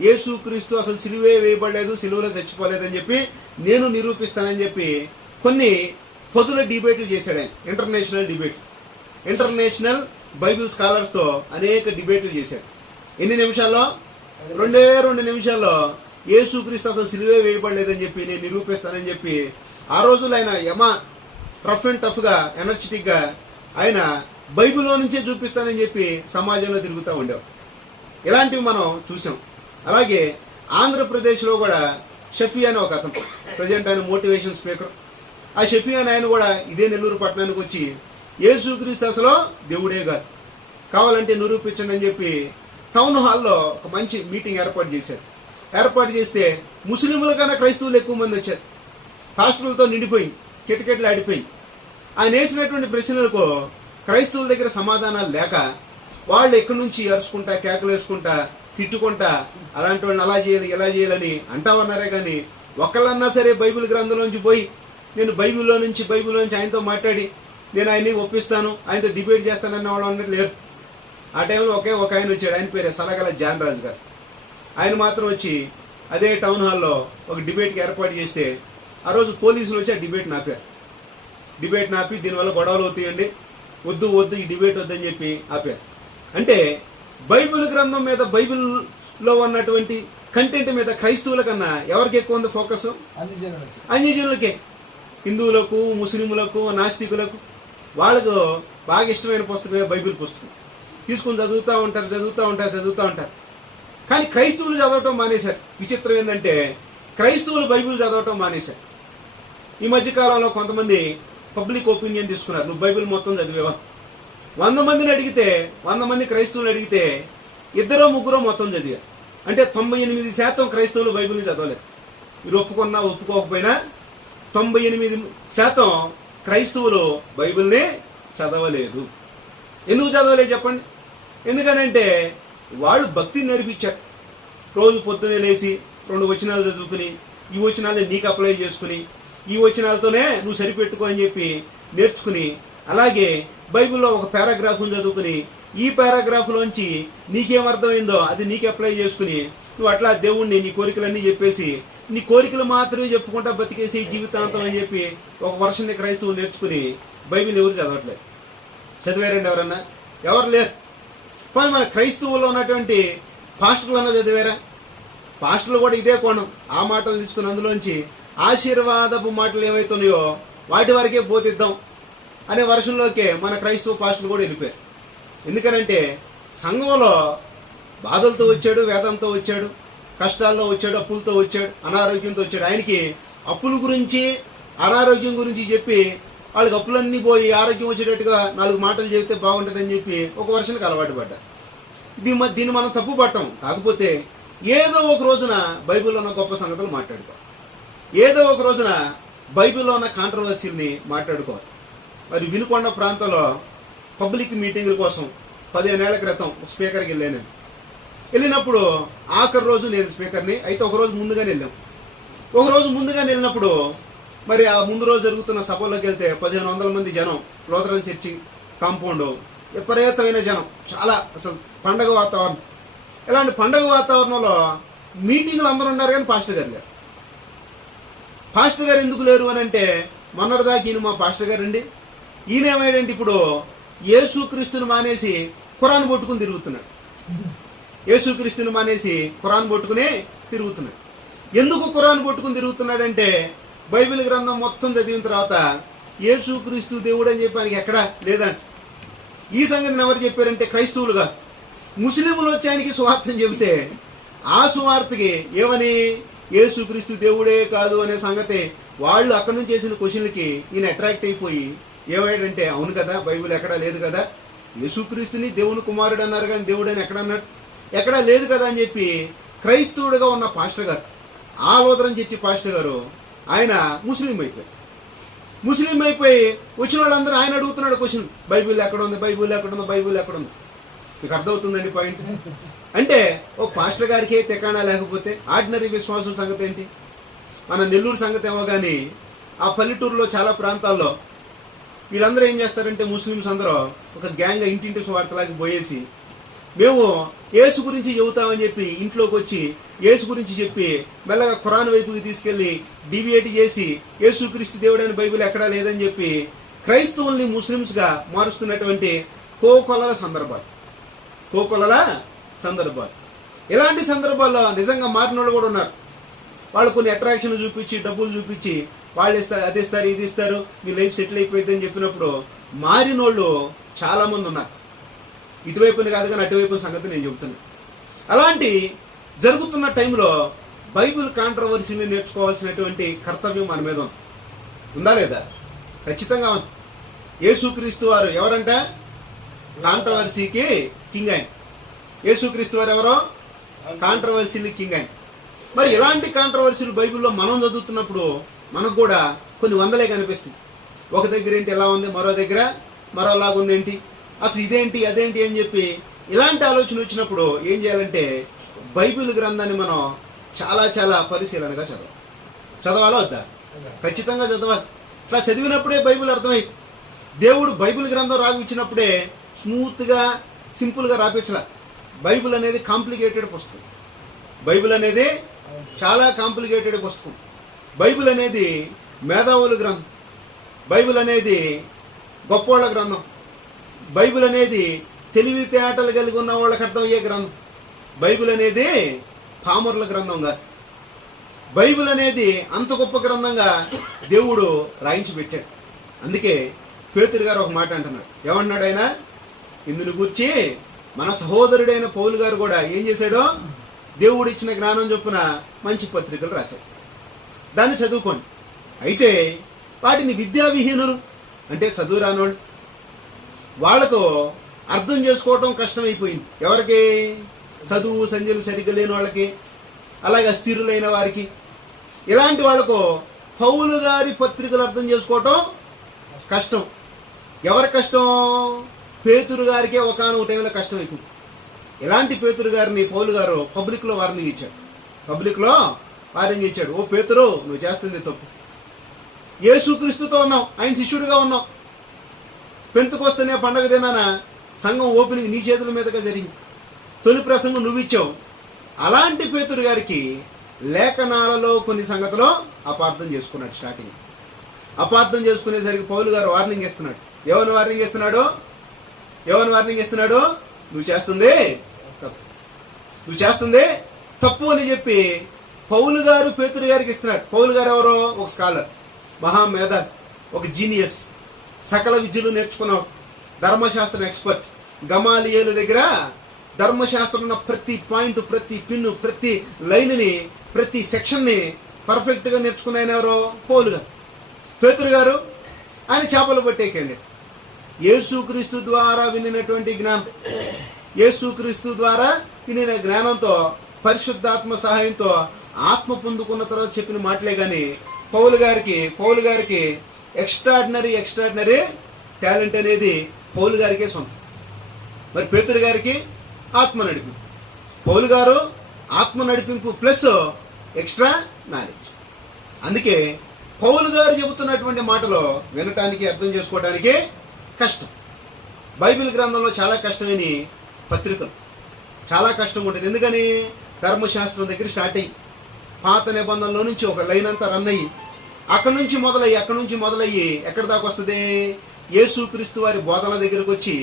యేసుక్రీస్తు అసలు సిలువే వేయబడలేదు, సిలువలో చచ్చిపోలేదని చెప్పి నేను నిరూపిస్తానని చెప్పి కొన్ని పొదుల డిబేట్లు చేశాడు ఆయన. ఇంటర్నేషనల్ బైబిల్ స్కాలర్స్తో అనేక డిబేట్లు చేశాడు. ఎన్ని నిమిషాల్లో? 2 నిమిషాల్లో యేసుక్రీస్తు అసలు సిలువే వేయబడలేదని చెప్పి నేను నిరూపిస్తానని చెప్పి ఆ రోజుల్లో ఆయన రఫ్ అండ్ టఫ్గా, ఎనర్జెటిక్గా ఆయన బైబిల్లో నుంచే చూపిస్తానని చెప్పి సమాజంలో తిరుగుతూ ఉండేవాడు. ఇలాంటివి మనం చూసాం. అలాగే ఆంధ్రప్రదేశ్లో కూడా షఫీ అని ఒక అతను, ప్రజెంట్ ఆయన మోటివేషన్ స్పీకర్. ఆ షఫీ అని ఆయన కూడా ఇదే నెల్లూరు పట్టణానికి వచ్చి యేసుక్రీస్తు అసలు దేవుడే కాదు, కావాలంటే నిరూపించండి అని చెప్పి టౌన్ హాల్లో ఒక మంచి మీటింగ్ ఏర్పాటు చేస్తే ముస్లింల కన్నా క్రైస్తవులు ఎక్కువ మంది వచ్చారు. పాస్టర్లతో నిండిపోయింది, కిటకిటలు ఆడిపోయింది. ఆయన వేసినటువంటి ప్రశ్నలకు క్రైస్తవుల దగ్గర సమాధానాలు లేక వాళ్ళు ఎక్కడి నుంచి అరుచుకుంటా, కేకలు వేసుకుంటా, తిట్టుకుంటా అలాంటి వాళ్ళని అలా చేయాలి ఇలా చేయాలని అంటామన్నారే కానీ ఒకళ్ళన్నా సరే బైబిల్ గ్రంథంలోంచి పోయి నేను బైబిల్లో నుంచి ఆయనతో మాట్లాడి నేను ఆయన్ని ఒప్పిస్తాను, ఆయనతో డిబేట్ చేస్తానన్న వాళ్ళు అన్నట్టు లేరు. ఆ టైంలో ఒక ఆయన వచ్చాడు, ఆయన పేరే సలగల జాన్ రాజు గారు. ఆయన మాత్రం వచ్చి అదే టౌన్ హాల్లో ఒక డిబేట్కి ఏర్పాటు చేస్తే ఆ రోజు పోలీసులు వచ్చి ఆ డిబేట్ నాపి దీనివల్ల గొడవలు అవుతాయండి, వద్దు ఈ డిబేట్ వద్దని చెప్పి ఆపారు. అంటే బైబిల్ గ్రంథం మీద, బైబిల్లో ఉన్నటువంటి కంటెంట్ మీద క్రైస్తవుల కన్నా ఎవరికి ఎక్కువ ఉంది ఫోకస్? అన్ని జనులకే, హిందువులకు, ముస్లింలకు, నాస్తికులకు, వాళ్ళకు బాగా ఇష్టమైన పుస్తకమే బైబిల్ పుస్తకం. తీసుకుని చదువుతూ ఉంటారు. కానీ క్రైస్తవులు చదవటం మానేశారు. విచిత్రం ఏంటంటే క్రైస్తవులు బైబిల్ చదవటం మానేశారు. ఈ మధ్యకాలంలో కొంతమంది పబ్లిక్ ఒపీనియన్ తీసుకున్నారు, నువ్వు బైబిల్ మొత్తం చదివేవా? 100 మందిని అడిగితే, 100 మంది క్రైస్తవులు అడిగితే 2-3 మొత్తం చదివారు. అంటే 98% క్రైస్తవులు బైబిల్ని చదవలేదు. మీరు ఒప్పుకున్నా ఒప్పుకోకపోయినా 98% క్రైస్తవులు బైబిల్ని చదవలేదు. ఎందుకు చదవలేదు చెప్పండి? ఎందుకనంటే వాళ్ళు భక్తిని నేర్పించారు. రోజు పొద్దునే లేచి 2 వచనాలు చదువుకుని, ఈ వచనాలని నీకు అప్లై చేసుకుని, ఈ వచనాలతోనే నువ్వు సరిపెట్టుకో అని చెప్పి నేర్చుకుని, అలాగే బైబిల్లో ఒక పారాగ్రాఫ్ను చదువుకుని ఈ పారాగ్రాఫ్లోంచి నీకేమర్థమైందో అది నీకు అప్లై చేసుకుని నువ్వు అట్లా దేవుణ్ణి నీ కోరికలన్నీ చెప్పేసి నీ కోరికలు మాత్రమే చెప్పుకుంటా బతికేసి జీవితాంతం అని చెప్పి ఒక వర్షాన్ని క్రైస్తవులు నేర్చుకుని బైబిల్ ఎవరు చదవట్లేదు. చదివారండి ఎవరన్నా? ఎవరు లేరు. కానీ మన క్రైస్తవుల్లో ఉన్నటువంటి పాస్టర్లన్నా చదివారా? పాస్టర్లు కూడా ఇదే కోణం, ఆ మాటలు తీసుకుని అందులోంచి ఆశీర్వాదపు మాటలు ఏవైతున్నాయో వాటి వరకే పోతిద్దాం అనే వర్షంలోకే మన క్రైస్తవ పాస్టర్లు కూడా వెళ్ళిపోయారు. ఎందుకనంటే సంఘంలో బాధలతో వచ్చాడు, వేదంతో వచ్చాడు, కష్టాల్లో వచ్చాడు, అప్పులతో వచ్చాడు, అనారోగ్యంతో వచ్చాడు. ఆయనకి అప్పుల గురించి, అనారోగ్యం గురించి చెప్పి వాళ్ళకి అప్పులన్నీ పోయి ఆరోగ్యం వచ్చేటట్టుగా 4 మాటలు చెబితే బాగుంటుందని చెప్పి ఒక వర్షానికి అలవాటు పడ్డా. దీన్ని మనం తప్పు పట్టం. కాకపోతే ఏదో ఒక రోజున బైబిల్లో ఉన్న గొప్ప సంగతులు మాట్లాడుకోవాలి, ఏదో ఒక రోజున బైబిల్లో ఉన్న కాంట్రవర్సీని మాట్లాడుకోవాలి. మరి వినుకొండ ప్రాంతంలో పబ్లిక్ మీటింగుల కోసం 15 ఏళ్ల క్రితం స్పీకర్కి వెళ్ళినప్పుడు ఆఖరి రోజు నేను స్పీకర్ని అయితే ఒకరోజు ముందుగానే వెళ్ళినప్పుడు మరి ఆ ముందు రోజు జరుగుతున్న సభలోకి వెళ్తే 1500 మంది జనం, లూథరన్ చర్చి కాంపౌండ్ విపరీతమైన జనం, చాలా అసలు పండగ వాతావరణం. ఇలాంటి పండగ వాతావరణంలో మీటింగ్లు అందరూ ఉన్నారు కానీ పాస్టర్ గారు లేరు. పాస్టర్ గారు ఎందుకు లేరు అని అంటే, మొన్నటిదాకా ఈయన మా పాస్టర్ గారు అండి, ఈయన ఏమయ్యాడంటే ఇప్పుడు యేసుక్రీస్తుని మానేసి ఖురాన్ పట్టుకుని తిరుగుతున్నాడు. యేసుక్రీస్తుని మానేసి ఖురాన్ పట్టుకునే తిరుగుతున్నాడు. ఎందుకు ఖురాన్ పట్టుకుని తిరుగుతున్నాడంటే, బైబిల్ గ్రంథం మొత్తం చదివిన తర్వాత యేసుక్రీస్తు దేవుడు అని చెప్పి ఆయనకి ఎక్కడా లేదంట. ఈ సంగతిని ఎవరు చెప్పారంటే క్రైస్తవులుగా ముస్లింలు వచ్చి ఆయనకి సువార్తను చెబితే ఆ సువార్తకి ఏమని యేసుక్రీస్తు దేవుడే కాదు అనే సంగతి వాళ్ళు అక్కడి నుంచి చేసిన క్వశ్చన్లకి ఈయన అట్రాక్ట్ అయిపోయి ఏమయ్యాడంటే, అవును కదా బైబిల్ ఎక్కడా లేదు కదా, యేసుక్రీస్తుని దేవుని కుమారుడు అన్నారు కానీ దేవుడు అని ఎక్కడ అన్నాడు, ఎక్కడా లేదు కదా అని చెప్పి క్రైస్తవుడుగా ఉన్న పాస్టర్ గారు, ఆ లోదరం చర్చి పాస్టర్ గారు, ఆయన ముస్లిం అయిపోయారు. ముస్లిం అయిపోయి వచ్చిన వాళ్ళందరూ ఆయన అడుగుతున్నాడు క్వశ్చన్, బైబిల్ ఎక్కడ ఉంది, బైబిల్ ఎక్కడ ఉంది, బైబిల్ ఎక్కడ ఉంది. మీకు అర్థమవుతుందండి పాయింట్? అంటే ఒక పాస్టర్ గారికి తెకాణా లేకపోతే ఆర్డినరీ విశ్వాసం సంగతి ఏంటి? మన నెల్లూరు సంగతి ఏమో కానీ ఆ పల్లెటూరులో చాలా ప్రాంతాల్లో వీళ్ళందరూ ఏం చేస్తారంటే, ముస్లిమ్స్ అందరూ ఒక గ్యాంగ్ ఇంటింటి స్వార్థలాగా పోయేసి మేము యేసు గురించి చెబుతామని చెప్పి ఇంట్లోకి వచ్చి యేసు గురించి చెప్పి మెల్లగా ఖురాన్ వైపుకి తీసుకెళ్లి డివియేట్ చేసి యేసుక్రీస్తు దేవుడని బైబిల్ ఎక్కడా లేదని చెప్పి క్రైస్తవుల్ని ముస్లిమ్స్గా మారుస్తున్నటువంటి కోకొల్లల సందర్భాలు. ఇలాంటి సందర్భాల్లో నిజంగా మారిన వాళ్ళు కూడా ఉన్నారు. వాళ్ళు కొన్ని అట్రాక్షన్ చూపించి డబ్బులు చూపించి వాళ్ళు ఇస్తారు, అది ఇస్తారు, ఇది ఇస్తారు, మీ లైఫ్ సెటిల్ అయిపోయింది అని చెప్పినప్పుడు మారినోళ్ళు చాలామంది ఉన్నారు. ఇటువైపుని కాదు కానీ అటువైపున సంగతి నేను చెబుతున్నాను. అలాంటి జరుగుతున్న టైంలో బైబిల్ కాంట్రవర్సీని నేర్చుకోవాల్సినటువంటి కర్తవ్యం మన మీద ఉందా లేదా? ఖచ్చితంగా ఉంది. యేసుక్రీస్తు వారు ఎవరంట? కాంట్రవర్సీకి కింగ్ ఆయన. యేసుక్రీస్తు వారు ఎవరో? కాంట్రవర్సీలు కింగ్ ఆయన. మరి ఇలాంటి కాంట్రవర్సీలు బైబిల్లో మనం చదువుతున్నప్పుడు మనకు కూడా కొన్ని వందలే కనిపిస్తాయి. ఒక దగ్గర ఏంటి ఎలా ఉంది, మరో దగ్గర మరోలాగా ఉంది, ఏంటి అసలు ఇదేంటి అదేంటి అని చెప్పి ఇలాంటి ఆలోచన వచ్చినప్పుడు ఏం చేయాలంటే, బైబిల్ గ్రంథాన్ని మనం చాలా చాలా పరిశీలనగా చదవాలా వద్దా? ఖచ్చితంగా చదవాలి. ఇట్లా చదివినప్పుడే బైబిల్ అర్థమై, దేవుడు బైబిల్ గ్రంథం రాపించినప్పుడే స్మూత్గా సింపుల్గా రాపించలా. బైబిల్ అనేది కాంప్లికేటెడ్ పుస్తకం. బైబిల్ అనేది చాలా కాంప్లికేటెడ్ పుస్తకం. బైబిల్ అనేది మేధావుల గ్రంథం. బైబిల్ అనేది గొప్పోళ్ళ గ్రంథం. బైబిల్ అనేది తెలివితేటలు కలిగి ఉన్న వాళ్ళకి అర్థమయ్యే గ్రంథం. బైబిల్ అనేది పామరుల గ్రంథం కాదు. బైబిల్ అనేది అంత గొప్ప గ్రంథంగా దేవుడు రాయించి పెట్టాడు. అందుకే పేతురు గారు ఒక మాట అంటున్నాడు. ఏమన్నాడు ఆయన? ఇందుని గురించి మన సహోదరుడైన పౌలు గారు కూడా ఏం చేశాడో, దేవుడు ఇచ్చిన జ్ఞానం చొప్పున మంచి పత్రికలు రాశాడు, దాన్ని చదువుకోండి. అయితే వాటిని విద్యావిహీనులు అంటే చదువు రానోళ్ళు, వాళ్లకు అర్థం చేసుకోవటం కష్టమైపోయింది. ఎవరికి? చదువు సంధ్యలు సరిగ్గా లేని వాళ్ళకి, అలాగే అస్థిరులైన వారికి. ఇలాంటి వాళ్లకు పౌలు గారి పత్రికలు అర్థం చేసుకోవటం కష్టం. ఎవరి కష్టం? పేతురు గారికే ఒకానొక టైంలో కష్టం ఎక్కువ. ఇలాంటి పేతురు గారిని పౌలు గారు పబ్లిక్లో వార్నింగ్ ఇచ్చాడు. ఓ పేతురు, నువ్వు చేస్తుంది తప్పు. యేసుక్రీస్తుతో ఉన్నావు, ఆయన శిష్యుడిగా ఉన్నావు. పెంతెకొస్తేనే పండగ దినాన సంఘం ఓపెనింగ్ నీ చేతుల మీదుగా జరిగింది. తొలి ప్రసంగం నువ్వు ఇచ్చావు. అలాంటి పేతురు గారికి లేఖనాలలో కొన్ని సంగతులు అపార్థం చేసుకున్నాడు. స్టార్టింగ్ అపార్థం చేసుకునేసరికి పౌలు గారు వార్నింగ్ ఇస్తున్నాడు. ఏమని వార్నింగ్ ఇస్తున్నాడు? నువ్వు చేస్తుంది తప్పు అని చెప్పి పౌలు గారు పేతురు గారికి ఇస్తున్నాడు. పౌలు గారు ఎవరో? ఒక స్కాలర్, మహామేధ, ఒక జీనియస్, సకల విద్యలు నేర్చుకున్నాడు, ధర్మశాస్త్రం ఎక్స్పర్ట్. గమాలియేలు దగ్గర ధర్మశాస్త్రం ఉన్న ప్రతి పాయింట్, ప్రతి పిన్ను, ప్రతి లైన్ని, ప్రతి సెక్షన్ని పర్ఫెక్ట్గా నేర్చుకున్న ఆయన ఎవరో? పౌలు గారు. పేతురు గారు ఆయన చేపలు పట్టేకండి. యేసుక్రీస్తు ద్వారా వినినటువంటి జ్ఞానం, యేసుక్రీస్తు ద్వారా వినిన జ్ఞానంతో పరిశుద్ధాత్మ సహాయంతో ఆత్మ పొందుకున్న తర్వాత చెప్పిన మాటలే కానీ పౌలు గారికి ఎక్స్ట్రాడినరీ టాలెంట్ అనేది పౌలు గారికే సొంతం. మరి పేతురు గారికి ఆత్మ నడిపింపు. పౌలు గారు ఆత్మ నడిపింపు ప్లస్ ఎక్స్ట్రా నాలెడ్జ్. అందుకే పౌలు గారు చెబుతున్నటువంటి మాటలో వినటానికి, అర్థం చేసుకోవడానికి కష్టం. బైబిల్ గ్రంథంలో చాలా కష్టమైన పత్రికలు, చాలా కష్టంగా ఉంటుంది. ఎందుకని? ధర్మశాస్త్రం దగ్గర స్టార్ట్ అయ్యి పాత నిబంధనలో నుంచి ఒక లైన్ అంతా రన్ అయ్యి అక్కడి నుంచి మొదలయ్యి ఎక్కడి దాకా వస్తుంది? యేసుక్రీస్తు వారి బోధనల దగ్గరకు వచ్చి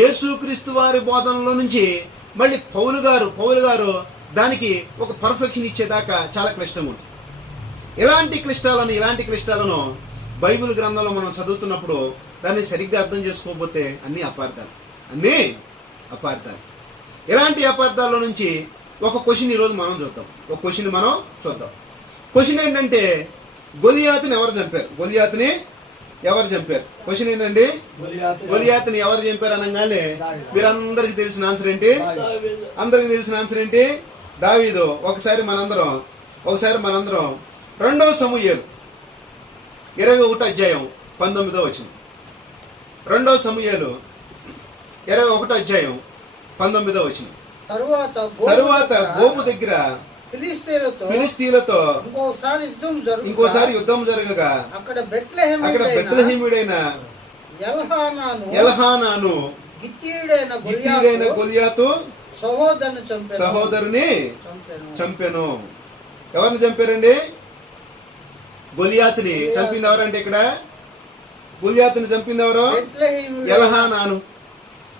యేసుక్రీస్తు వారి బోధనలో నుంచి మళ్ళీ పౌలు గారు దానికి ఒక పర్ఫెక్షన్ ఇచ్చేదాకా చాలా క్లిష్టంగా ఉంటుంది. ఇలాంటి క్లిష్టాలను బైబిల్ గ్రంథంలో మనం చదువుతున్నప్పుడు దాన్ని సరిగ్గా అర్థం చేసుకోకపోతే అన్నీ అపార్థాలు. ఇలాంటి అపార్థాల్లో నుంచి ఒక క్వశ్చన్ ఈరోజు మనం చూద్దాం. క్వశ్చన్ ఏంటంటే, గొలియాతుని ఎవరు చంపారు? క్వశ్చన్ ఏంటండి? గొలియాతుని ఎవరు చంపారు అనగానే మీరందరికి తెలిసిన ఆన్సర్ ఏంటి? దావీదు. ఒకసారి మనందరం 2 సమూయేలు 21 అధ్యాయం 19వ వచనం. 2 సమూయేలు 21 అధ్యాయం 19వ వచనం. తరువాత గోబు దగ్గర ఫిలిష్తీయులతో ఇంకోసారి యుద్ధం జరగగా అక్కడ బెత్లెహేమీయుడైన ఎల్హానాను గిత్తీయుడైన గొలియాతు సహోదరుని చంపెను. ఎవరిని చంపారండి? గొలియాతుని చంపింది ఎవరంటే ఇక్కడ గొలియాతుని చంపింది ఎవరో? ఎల్హానాను.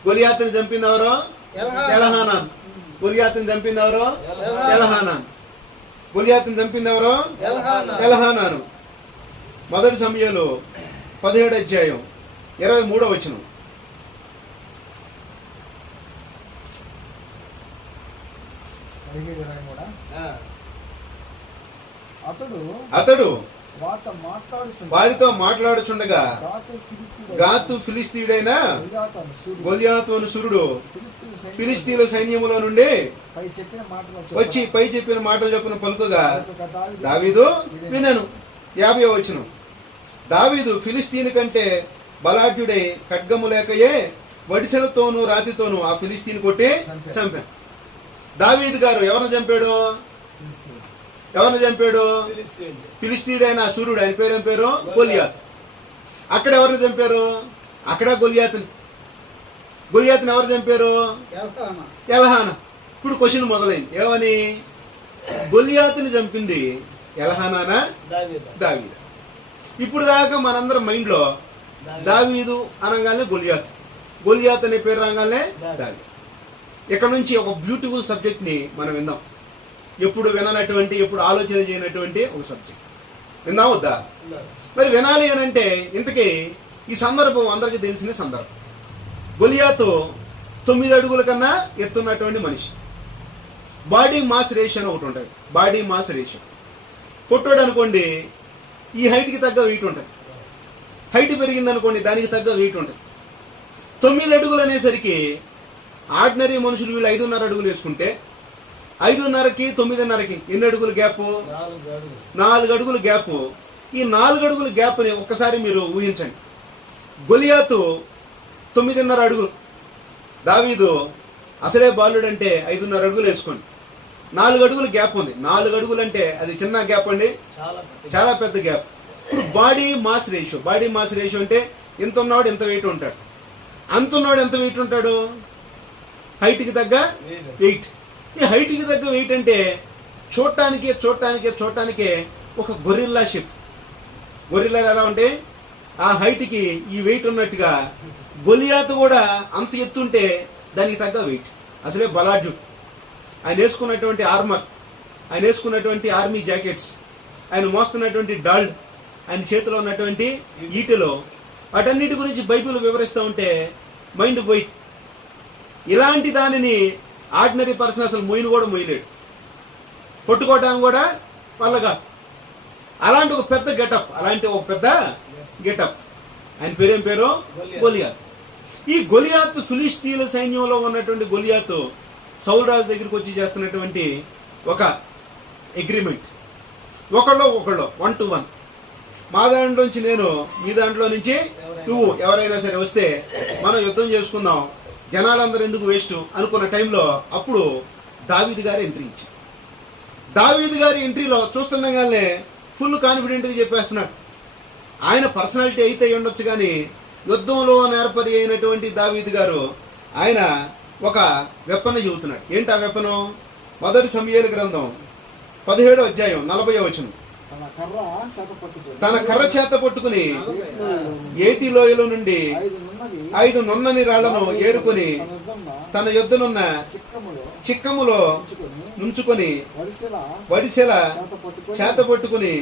గొలియాతుని చంపింది ఎవరో? ఎల్హానాను. గొలియాతుని చంపింది ఎవరో? ఎల్హానాను. మొదటి సమూయేలు 17 అధ్యాయం 23వ వచనం. అతడు వారితో మాట్లాడుచుండగా గాతు ఫిలిష్తీయుడైన గొలియాతు అను సూరుడు ఫిలిష్తీయుల సైన్యములో నుండి వచ్చి పై చెప్పిన మాటలు చొప్పున పలుకగా దావీదు వినెను. 50వ వచనం. దావీదు ఫిలిష్తీయుని కంటే బలాఢ్యుడై ఖడ్గము లేకయే వడిసెలతోనూ రాతితోనూ ఆ ఫిలిష్తీయుని కొట్టి చంపాడు. దావీదు గారు ఎవరిని చంపాడు? ఫిలిష్తీయుడైన సూర్యుడు. ఆయన పేరు ఏం పేరు? గొలియాతు. అక్కడ ఎవరిని చంపారు? అక్కడ గొలియాతుని ఎవరు చంపారు? ఎల్హానా. ఇప్పుడు క్వశ్చన్ మొదలైంది. ఏమని? గొలియాతుని చంపింది ఎల్హానానా దావీదా? ఇప్పుడు దాకా మనందరం మైండ్లో దావీదు అనగానే గొలియాతు అనే పేరు రాగానే దావీదు. ఇక్కడ నుంచి ఒక బ్యూటిఫుల్ సబ్జెక్ట్ని మనం విందాం. ఎప్పుడు విననటువంటి, ఎప్పుడు ఆలోచన చేయనటువంటి ఒక సబ్జెక్ట్ విందాం వద్దా? మరి వినాలి అని అంటే ఇంతకీ ఈ సందర్భం అందరికీ తెలిసిన సందర్భం. గొలియాతు 9 అడుగుల కన్నా ఎత్తున్నటువంటి మనిషి. బాడీ మాస్ రేషియో అని ఒకటి ఉంటుంది. Body mass ratio. పొట్టోడు అనుకోండి, ఈ హైట్కి తగ్గ వెయిట్ ఉంటుంది. హైట్ పెరిగింది అనుకోండి, దానికి తగ్గ వెయిట్ ఉంటుంది. 9 అడుగులు అనేసరికి ఆర్డినరీ మనుషులు వీళ్ళు 5.5 అడుగులు వేసుకుంటే 5.5కి 9.5కి ఎన్ని అడుగులు గ్యాప్? 4 అడుగులు గ్యాప్. ఈ 4 అడుగుల గ్యాప్ని ఒక్కసారి మీరు ఊహించండి. గొలియాతు 9.5 అడుగులు, దావీదు అసలే బాలుడు అంటే 5.5 అడుగులు వేసుకోండి. 4 అడుగుల గ్యాప్ ఉంది. 4 అడుగులు అంటే అది చిన్న గ్యాప్ అండి, చాలా పెద్ద గ్యాప్. ఇప్పుడు బాడీ మాస్ రేషియో అంటే ఎంత ఉన్నవాడు ఎంత వెయిట్ ఉంటాడు, అంత ఉన్నవాడు ఎంత వెయిట్ ఉంటాడు? హైట్కి తగ్గ వెయిట్. ఈ హైట్కి తగ్గ వెయిట్ అంటే చూడటానికే ఒక గొరిల్లా షేప్. గొరిల్లాలు ఎలా ఉంటే ఆ హైట్కి ఈ వెయిట్ ఉన్నట్టుగా గొలియాతు కూడా అంత ఎత్తుంటే దానికి తగ్గ వెయిట్. అసలే బలాఢ్యుడు. ఆయన వేసుకున్నటువంటి ఆర్మర్, ఆయన వేసుకున్నటువంటి ఆర్మీ జాకెట్స్, ఆయన మోస్తున్నటువంటి డాల్, ఆయన చేతిలో ఉన్నటువంటి ఈటెలో, వాటన్నిటి గురించి బైబిల్ వివరిస్తూ ఉంటే మైండ్ పోయి. ఇలాంటి దానిని ఆర్డినరీ పర్సన్ అసలు కూడా మొయ్యలేడు, కొట్టుకోవడానికి కూడా వల్లగా. అలాంటి ఒక పెద్ద గెటప్. ఆయన పేరేం పేరు? గొలియాతు. ఈ గొలియాతు ఫిలిష్తీయుల సైన్యంలో ఉన్నటువంటి గొలియాతు సౌలు రాజు దగ్గరికి వచ్చి చేస్తున్నటువంటి ఒక అగ్రిమెంట్. ఒకళ్ళు 1 to 1. మా దాంట్లోంచి నేను, మీ దాంట్లో నుంచి నువ్వు, ఎవరైనా సరే వస్తే మనం యుద్ధం చేసుకుందాం, జనాలందరూ ఎందుకు వేస్ట్ అనుకున్న టైంలో అప్పుడు దావీదు గారి ఎంట్రీ ఇచ్చారు. దావీదు గారి ఎంట్రీలో చూస్తుండగానే ఫుల్ కాన్ఫిడెంట్గా చెప్పేస్తున్నాడు. ఆయన పర్సనాలిటీ అయితే ఉండొచ్చు, కానీ యుద్ధంలో నేర్పరి అయినటువంటి దావీదు గారు ఆయన ఒక వెప్పన చెబుతున్నాడు. ఏంటి ఆ వెప్పనం? మొదటి సమూయేలు గ్రంథం 17వ అధ్యాయం 40వ వచనం. తన కర్ర చేత పట్టుకుని ఏటి లోయలో నుండి 5 నున్నని రాళ్లను ఏరుకొని తన యొద్దనున్న చిక్కములో నుంచుకొని వడిసెల చేత పట్టుకుని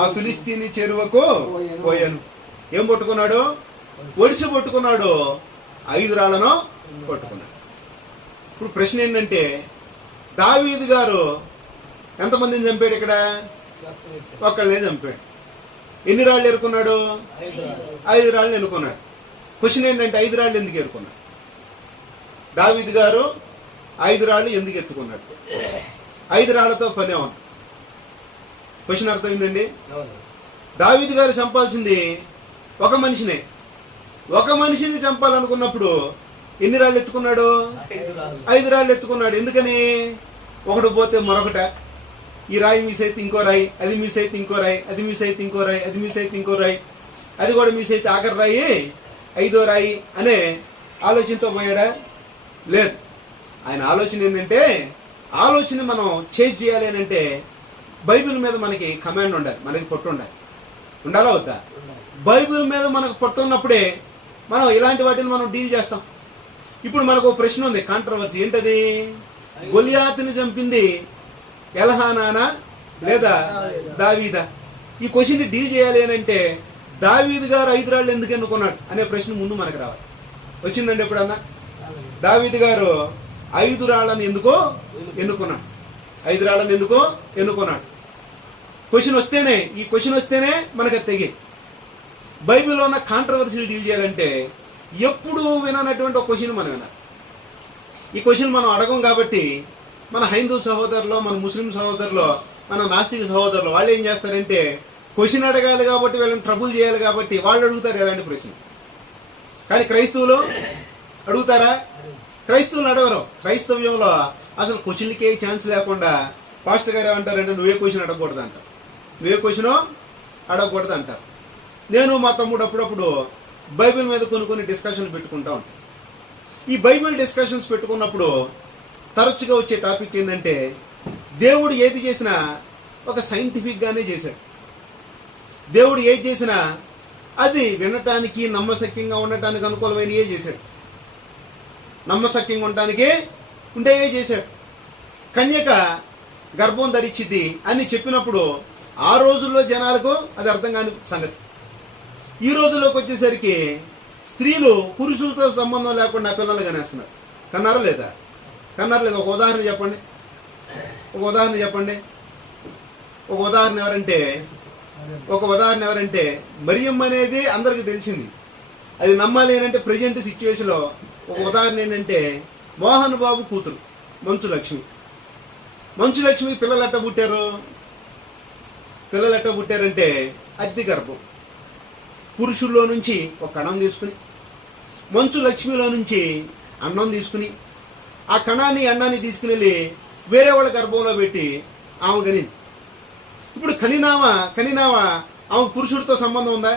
ఆ ఫిలిస్తీని చెరువకు పోయాను. ఏం పట్టుకున్నాడు? ఒడిసి పట్టుకున్నాడు. 5 రాళ్లను పట్టుకున్నాడు. ఇప్పుడు ప్రశ్న ఏంటంటే, దావీదు గారు ఎంతమందిని చంపాడు? ఇక్కడ ఒక్కళ్ళనే చంపాడు. ఎన్ని రాళ్ళు ఎరుకున్నాడు? 5 రాళ్ళు ఎన్నుకున్నాడు. క్వశ్చన్ ఏంటంటే, 5 రాళ్ళు ఎందుకు ఎరుకున్నాడు? దావీదు గారు 5 రాళ్ళు ఎందుకు ఎత్తుకున్నాడు? 5 రాళ్లతో పనే ఉంది. క్వశ్చన్ అర్థమైందండి? దావీదు గారు చంపాల్సింది ఒక మనిషినే. ఒక మనిషిని చంపాలనుకున్నప్పుడు ఎన్ని రాళ్ళు ఎత్తుకున్నాడు? 5 రాళ్ళు ఎత్తుకున్నాడు. ఎందుకని? ఒకటి పోతే మరొకట, ఈ రాయి మిస్ అయితే ఇంకో రాయి, అది మిస్ అయితే ఇంకో రాయి, అది మిస్ అయితే ఇంకో రాయి, అది మిస్ అయితే ఇంకో రాయి, అది కూడా మిస్ అయితే ఆఖరి రాయి 5వ రాయి అనే ఆలోచనతో పోయాడా? లేదు. ఆయన ఆలోచన ఏంటంటే, ఆలోచన మనం చేంజ్ చేయాలి అని అంటే బైబిల్ మీద మనకి కమాండ్ ఉండాలి, మనకి పట్టు ఉండాలి. ఉండాలా వద్దా? బైబిల్ మీద మనకు పట్టు ఉన్నప్పుడే మనం ఇలాంటి వాటిని మనం డీల్ చేస్తాం. ఇప్పుడు మనకు ఒక ప్రశ్న ఉంది, కాంట్రవర్సీ. ఏంటది? గొలియాతుని చంపింది ఎల్హానానా లేదా దావీదా? ఈ క్వశ్చన్ డీల్ చేయాలి అని అంటే దావీదు గారు 5 రాళ్ళు ఎందుకు ఎన్నుకున్నాడు అనే ప్రశ్న ముందు మనకు రావాలి. వచ్చిందండి ఎప్పుడన్నా? దావీదు గారు 5 రాళ్ళని ఎందుకో ఎన్నుకున్నాడు. 5 రాళ్ళని ఎందుకో ఎన్నుకున్నాడు. ఈ క్వశ్చన్ వస్తేనే మనకు తెగే. బైబిల్లో ఉన్న కాంట్రవర్సీలు డీల్ చేయాలంటే ఎప్పుడు విననటువంటి ఒక క్వశ్చన్ మనం వినాలి. ఈ క్వశ్చన్ మనం అడగం కాబట్టి మన హైందూ సహోదరులు, మన ముస్లిం సహోదరులు, మన నాస్తిక సహోదరులు వాళ్ళు ఏం చేస్తారంటే, క్వశ్చన్ అడగాలి కాబట్టి వీళ్ళని ట్రబుల్ చేయాలి కాబట్టి వాళ్ళు అడుగుతారు ఎలాంటి ప్రశ్న. కానీ క్రైస్తవులు అడుగుతారా? క్రైస్తవులు అడగరు. క్రైస్తవ్యంలో అసలు క్వశ్చన్లకే ఛాన్స్ లేకుండా పాస్టర్ గారు ఏమంటారంటే, నువ్వే క్వశ్చన్ అడగకూడదు అంటారు. నువ్వే క్వశ్చన్ అడగకూడదు అంటారు. నేను మా తమ్ముడు అప్పుడప్పుడు బైబిల్ మీద కొన్ని డిస్కషన్లు పెట్టుకుంటా ఉంటాను. ఈ బైబిల్ డిస్కషన్స్ పెట్టుకున్నప్పుడు తరచుగా వచ్చే టాపిక్ ఏంటంటే, దేవుడు ఏది చేసినా ఒక సైంటిఫిక్గానే చేశాడు. దేవుడు ఏది చేసినా అది వినటానికి నమ్మశక్యంగా ఉండటానికి అనుకూలమైనయే చేశాడు. నమ్మశక్యంగా ఉండటానికే ఉండేవే చేశాడు. కన్యక గర్భం ధరించింది అని చెప్పినప్పుడు ఆ రోజుల్లో జనాలకు అది అర్థం కాని సంగతి. ఈ రోజుల్లోకి వచ్చేసరికి స్త్రీలు పురుషులతో సంబంధం లేకుండా పిల్లలు కనేస్తున్నారు. కన్నారా లేదా? ఒక ఉదాహరణ చెప్పండి. ఒక ఉదాహరణ ఎవరంటే మరియమ్మ అనేది అందరికి తెలిసింది. అది నమ్మాలి ఏంటంటే ప్రజెంట్ సిచ్యువేషన్లో ఒక ఉదాహరణ ఏంటంటే, మోహన్ బాబు కూతురు మంచు లక్ష్మి పిల్లలు ఎట్ట పుట్టారంటే అతి గర్భం. పురుషుల్లో నుంచి ఒక కణం తీసుకుని, మంచు లక్ష్మిలో నుంచి అన్నం తీసుకుని, ఆ కణాన్ని అన్నాన్ని తీసుకుని వెళ్ళి వేరే వాళ్ళ గర్భంలో పెట్టి ఆమె కనింది. ఇప్పుడు కనినామా ఆమె పురుషుడితో సంబంధం ఉందా?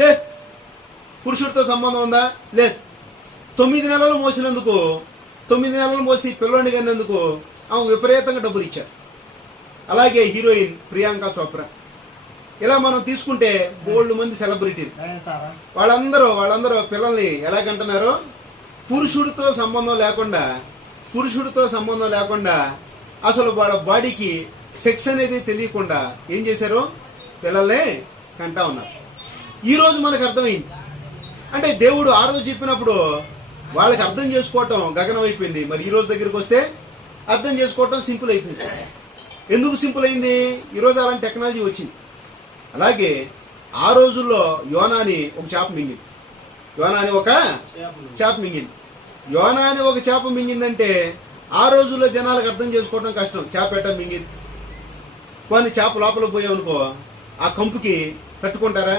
లేదు. పురుషుడితో సంబంధం ఉందా? లేదు. 9 నెలలు మోసినందుకు, 9 నెలలు మోసి పిల్లోని కన్నందుకు ఆమె విపరీతంగా డబ్బులు ఇచ్చారు. అలాగే హీరోయిన్ ప్రియాంక చోప్రా. ఇలా మనం తీసుకుంటే బోల్డ్ మంది సెలబ్రిటీలు వాళ్ళందరూ పిల్లల్ని ఎలాగంటున్నారో, పురుషుడితో సంబంధం లేకుండా అసలు వాళ్ళ బాడీకి సెక్స్ అనేది తెలియకుండా ఏం చేశారు? పిల్లల్నే కంటా ఉన్నారు. ఈరోజు మనకు అర్థమైంది. అంటే దేవుడు ఆ రోజు చెప్పినప్పుడు వాళ్ళకి అర్థం చేసుకోవటం గగనం అయిపోయింది. మరి ఈ రోజు దగ్గరికి వస్తే అర్థం చేసుకోవటం సింపుల్ అయిపోయింది. ఎందుకు సింపుల్ అయింది? ఈరోజు అలాంటి టెక్నాలజీ వచ్చింది. అలాగే ఆ రోజుల్లో యోనాని ఒక చేప మింగింది. యోనాని ఒక చేప మింగిందంటే ఆ రోజుల్లో జనాలకు అర్థం చేసుకోవడం కష్టం. చేప ఎట్ట మింగింది? కొన్ని చేప లోపల పోయామనుకో, ఆ కంపుకి తట్టుకుంటారా?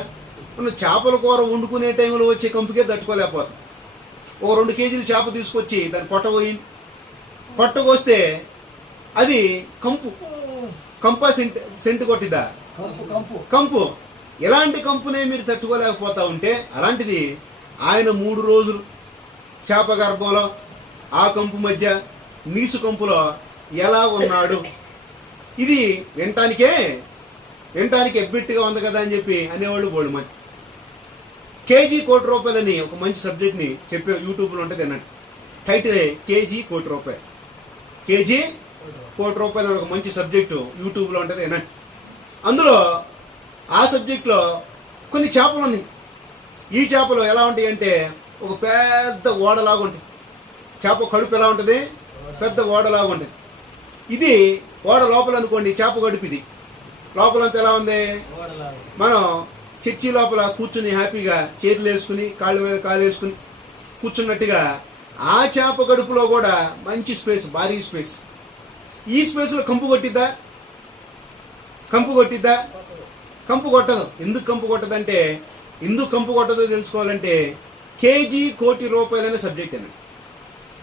మనం చేపల కూర వండుకునే టైంలో వచ్చే కంపుకే తట్టుకోలేకపోతాం. ఒక 2 కేజీలు చేప తీసుకొచ్చి దాన్ని పొట్టకొస్తే అది కంపు సెంటు కొట్టిద్దా? కంపు ఎలాంటి కంపునే మీరు తట్టుకోలేకపోతా ఉంటే, అలాంటిది ఆయన 3 రోజులు చేప గర్భంలో ఆ కంపు మధ్య నీసు కంపులో ఎలా ఉన్నాడు? ఇది వినటానికి ఎబ్బెట్టుగా ఉంది కదా అని చెప్పి అనేవాళ్ళు బోళ్ళు మంది. కేజీ ₹1,00,00,000 అని ఒక మంచి సబ్జెక్ట్ని చెప్పే యూట్యూబ్లో ఉంటుంది అన్నట్టు. టైటిలే కేజీ ₹1,00,00,000. కేజీ ₹1,00,00,000 అని ఒక మంచి సబ్జెక్టు యూట్యూబ్లో ఉంటుంది అన్నట్టు. అందులో ఆ సబ్జెక్ట్లో కొన్ని చేపలు ఉన్నాయి. ఈ చేపలు ఎలా ఉంటాయి అంటే ఒక పెద్ద ఓడలాగా ఉంటుంది. చేప కడుపు ఎలా ఉంటుంది? పెద్ద ఓడలాగా ఉంటుంది. ఇది ఓడ లోపల అనుకోండి, చేప కడుపు ఇది. లోపలంతా ఎలా ఉంది? మనం చర్చి లోపల కూర్చుని హ్యాపీగా చేతులు వేసుకుని కాళ్ళ మీద కాళ్ళు వేసుకుని కూర్చున్నట్టుగా ఆ చేప కడుపులో కూడా మంచి స్పేస్, భారీ స్పేస్. ఈ స్పేస్లో కంపు కొట్టిద్దా? కంపు కొట్టదు. ఎందుకు కంపు కొట్టదంటే, ఎందుకు కంపు కొట్టదో తెలుసుకోవాలంటే కేజీ ₹1,00,00,000 అనే సబ్జెక్ట్ అనండి.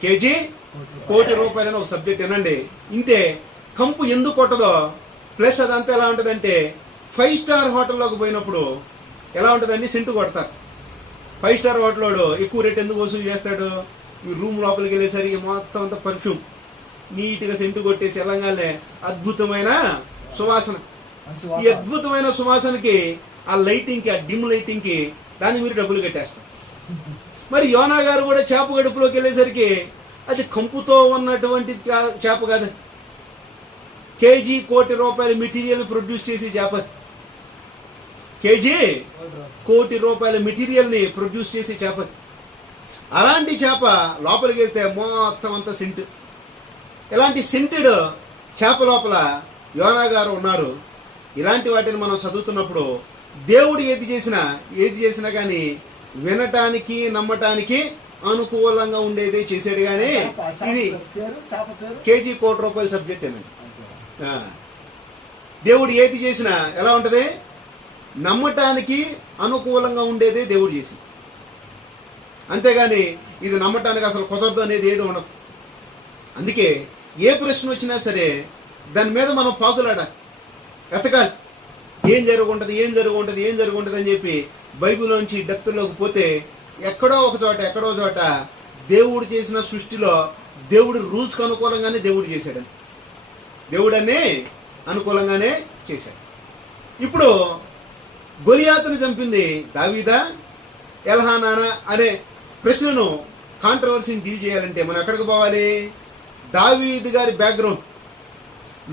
కేజీ ₹1,00,00,000 అని ఒక సబ్జెక్ట్ అనండి. ఇంతే కంపు ఎందుకు కొట్టదో, ప్లస్ అదంతా ఎలా ఉంటుందంటే 5 స్టార్ హోటల్లోకి పోయినప్పుడు ఎలా ఉంటుందండి, సెంటు కొడతారు. 5 స్టార్ హోటల్లో ఎక్కువ రేట్ ఎందుకు వసూలు చేస్తాడు? ఈ రూమ్ లోపలికి వెళ్ళేసరికి మొత్తం అంతా పర్ఫ్యూమ్ నీట్గా సెంటు కొట్టేసి వెళ్ళగానే అద్భుతమైన సువాసన. ఈ అద్భుతమైన సువాసనకి ఆ లైటింగ్కి, ఆ డిమ్ లైటింగ్కి దాన్ని మీరు డబ్బులు కట్టేస్తారు. మరి యోనా గారు కూడా చేప గడుపులోకి వెళ్ళేసరికి అది కంపుతో ఉన్నటువంటి చేప కాదు, కేజీ ₹1,00,00,000 మెటీరియల్ ప్రొడ్యూస్ చేసి చేప. కేజీ ₹1,00,00,000 మెటీరియల్ని ప్రొడ్యూస్ చేసి చేప. అలాంటి చేప లోపలికి వెళ్తే మొత్తం అంతా సెంటు. ఇలాంటి సెంటెడ్ చేప లోపల యోనా గారు ఉన్నారు. ఇలాంటి వాటిని మనం చదువుతున్నప్పుడు దేవుడు ఏది చేసినా కానీ వినటానికి, నమ్మటానికి అనుకూలంగా ఉండేదే చేసాడు. కానీ ఇది కేజీ ₹1,00,00,000 సబ్జెక్ట్ ఏనండి. దేవుడు ఏది చేసినా ఎలా ఉంటుంది? నమ్మటానికి అనుకూలంగా ఉండేదే దేవుడు చేసింది. అంతేగాని ఇది నమ్మటానికి అసలు కుదరదు అనేది ఏదో ఉండదు. అందుకే ఏ ప్రశ్న వచ్చినా సరే దాని మీద మనం పాకులాడాలి, వెతకాలి. ఏం జరుగుంటుంది అని చెప్పి బైబిల్లోంచి డెప్త్లోకి పోతే ఎక్కడో చోట దేవుడు చేసిన సృష్టిలో దేవుడి రూల్స్కి అనుకూలంగానే దేవుడు చేశాడని, దేవుడనే అనుకూలంగానే చేశాడు. ఇప్పుడు గొలియాతును చంపింది దావీదా, ఎల్హానానా అనే ప్రశ్నను, కాంట్రవర్సీని డీల్ చేయాలంటే మనం ఎక్కడికి పోవాలి? దావీదు గారి బ్యాక్గ్రౌండ్.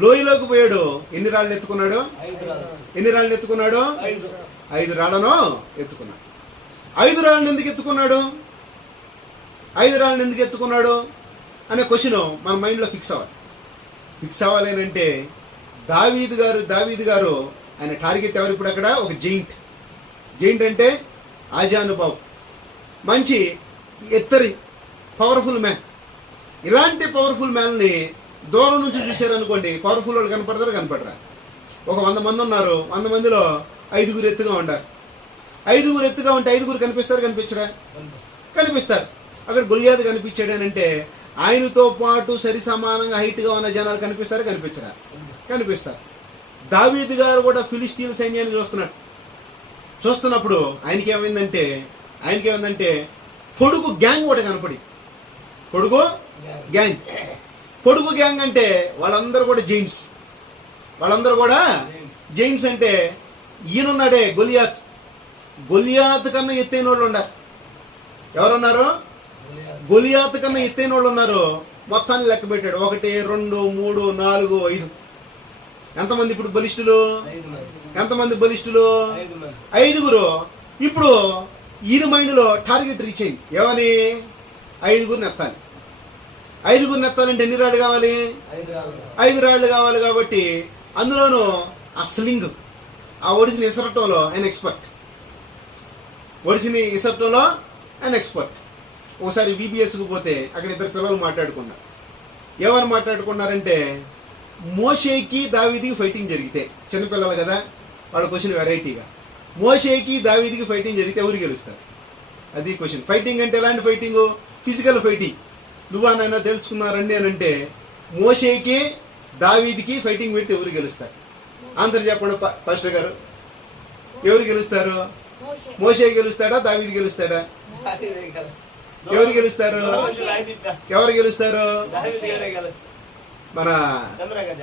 లోయలోకి పోయాడు, ఎన్ని రాళ్ళను ఎత్తుకున్నాడు? 5 రాళ్ళను ఎత్తుకున్నాడు. 5 రాళ్లను ఎత్తుకున్నాడు. 5 రాళ్ళను ఎందుకు ఎత్తుకున్నాడు? 5 రాళ్ళను ఎందుకు ఎత్తుకున్నాడు అనే క్వశ్చన్ మన మైండ్లో ఫిక్స్ అవ్వాలి అని అంటే దావీదు గారు ఆయన టార్గెట్ ఎవరు? ఇప్పుడు అక్కడ ఒక జెయింట్ అంటే ఆజానుబాబు, మంచి ఎత్తరి పవర్ఫుల్ మ్యాన్. ఇలాంటి పవర్ఫుల్ మ్యాన్ని దూరం నుంచి చూశారనుకోండి, పవర్ఫుల్ వాళ్ళు కనపడరా? ఒక 100 మంది ఉన్నారు, 100 మందిలో 5 ఎత్తుగా ఉండాలి. 5 ఎత్తుగా ఉంటే 5 కనిపిస్తారా? కనిపిస్తారు. అక్కడ గొలియాతు కనిపించాడు అని అంటే ఆయనతో పాటు సరి సమానంగా హైట్గా ఉన్న జనాలు కనిపిస్తారా? కనిపిస్తారు. దావీదు గారు కూడా ఫిలిస్టీన్ సైన్యాన్ని చూస్తున్నప్పుడు ఆయనకి ఏమైందంటే పొడుగు గ్యాంగ్ కూడా కనపడి, పొడుగు గ్యాంగ్ అంటే వాళ్ళందరూ కూడా జెయింట్స్ అంటే ఈయనున్నాడే గొలియాత్ కన్నా ఎత్తైన వాళ్ళు ఉన్నారు. ఎవరున్నారు? గొలియాత్ కన్నా ఎత్తైన వాళ్ళు ఉన్నారు. మొత్తాన్ని లెక్క పెట్టాడు. 1 2 3 4 5. ఎంతమంది ఇప్పుడు బలిష్ఠులు? 5. ఇప్పుడు ఈయన మైండ్లో టార్గెట్ రీచ్ అయింది. ఏమని? 5 ఎత్తాలి. 5 ఎత్తాలంటే ఎన్ని రాళ్ళు కావాలి? 5 రాళ్ళు కావాలి. కాబట్టి అందులోనూ ఆ స్లింగ్, ఆ ఒడిసిని ఇసరటంలో ఆయన ఎక్స్పర్ట్. ఒకసారి బీబీఎస్కి పోతే అక్కడ 2 పిల్లలు మాట్లాడుకున్నారు. ఏమని మాట్లాడుకున్నారంటే, మోషేకి దావీదికి ఫైటింగ్ జరిగితే, చిన్నపిల్లలు కదా, వాళ్ళ క్వశ్చన్ వెరైటీగా, మోషేకి దావీదికి ఫైటింగ్ జరిగితే ఎవరు గెలుస్తారు? అది క్వశ్చన్. ఫైటింగ్ అంటే ఎలాంటి ఫైటింగు? Physical fighting. నువ్వనైనా తెలుసుకున్నారండి అని అంటే మోషేకి దావీదికి ఫైటింగ్ పెడితే ఎవరు గెలుస్తారు? ఆన్సర్ చెప్పండి పాస్టర్ గారు. ఎవరు గెలుస్తారు? మోషే గెలుస్తాడా, దావీదు గెలుస్తాడా? ఎవరు గెలుస్తారు? ఎవరు గెలుస్తారు? మన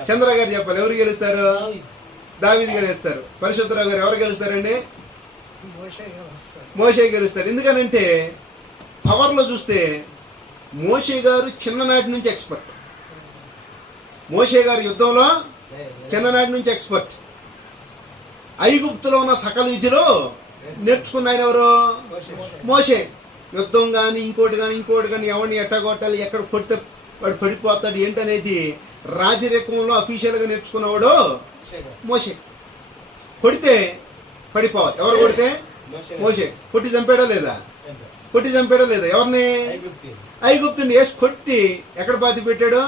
చంద్ర గారు చెప్పాలి. ఎవరు గెలుస్తారు? దావీదు గెలుస్తారు. పరిశుద్ధరావు గారు ఎవరు గెలుస్తారండి? మోషే గెలుస్తారు. ఎందుకనంటే పవర్లో చూస్తే మోషే గారు చిన్ననాటి నుంచి ఎక్స్పర్ట్. మోషే గారు యుద్ధంలో చిన్ననాటి నుంచి ఎక్స్పర్ట్. ఐగుప్తులో ఉన్న సకల విద్యలో నేర్చుకున్న ఆయన ఎవరు? మోషే. యుద్ధం కానీ ఇంకోటి కానీ ఎవరిని ఎట్టగొట్టాలి, ఎక్కడ కొడితే వాడు పడిపోతాడు ఏంటనేది రాజరికంలో అఫీషియల్గా నేర్చుకున్నవాడు మోషే. కొడితే పడిపోవాలి. ఎవరు కొడితే? మోషే. కొట్టి చంపాడా లేదా? ఎవరిని? ఐగుప్తుని వేసి కొట్టి ఎక్కడ పాతి పెట్టాడు?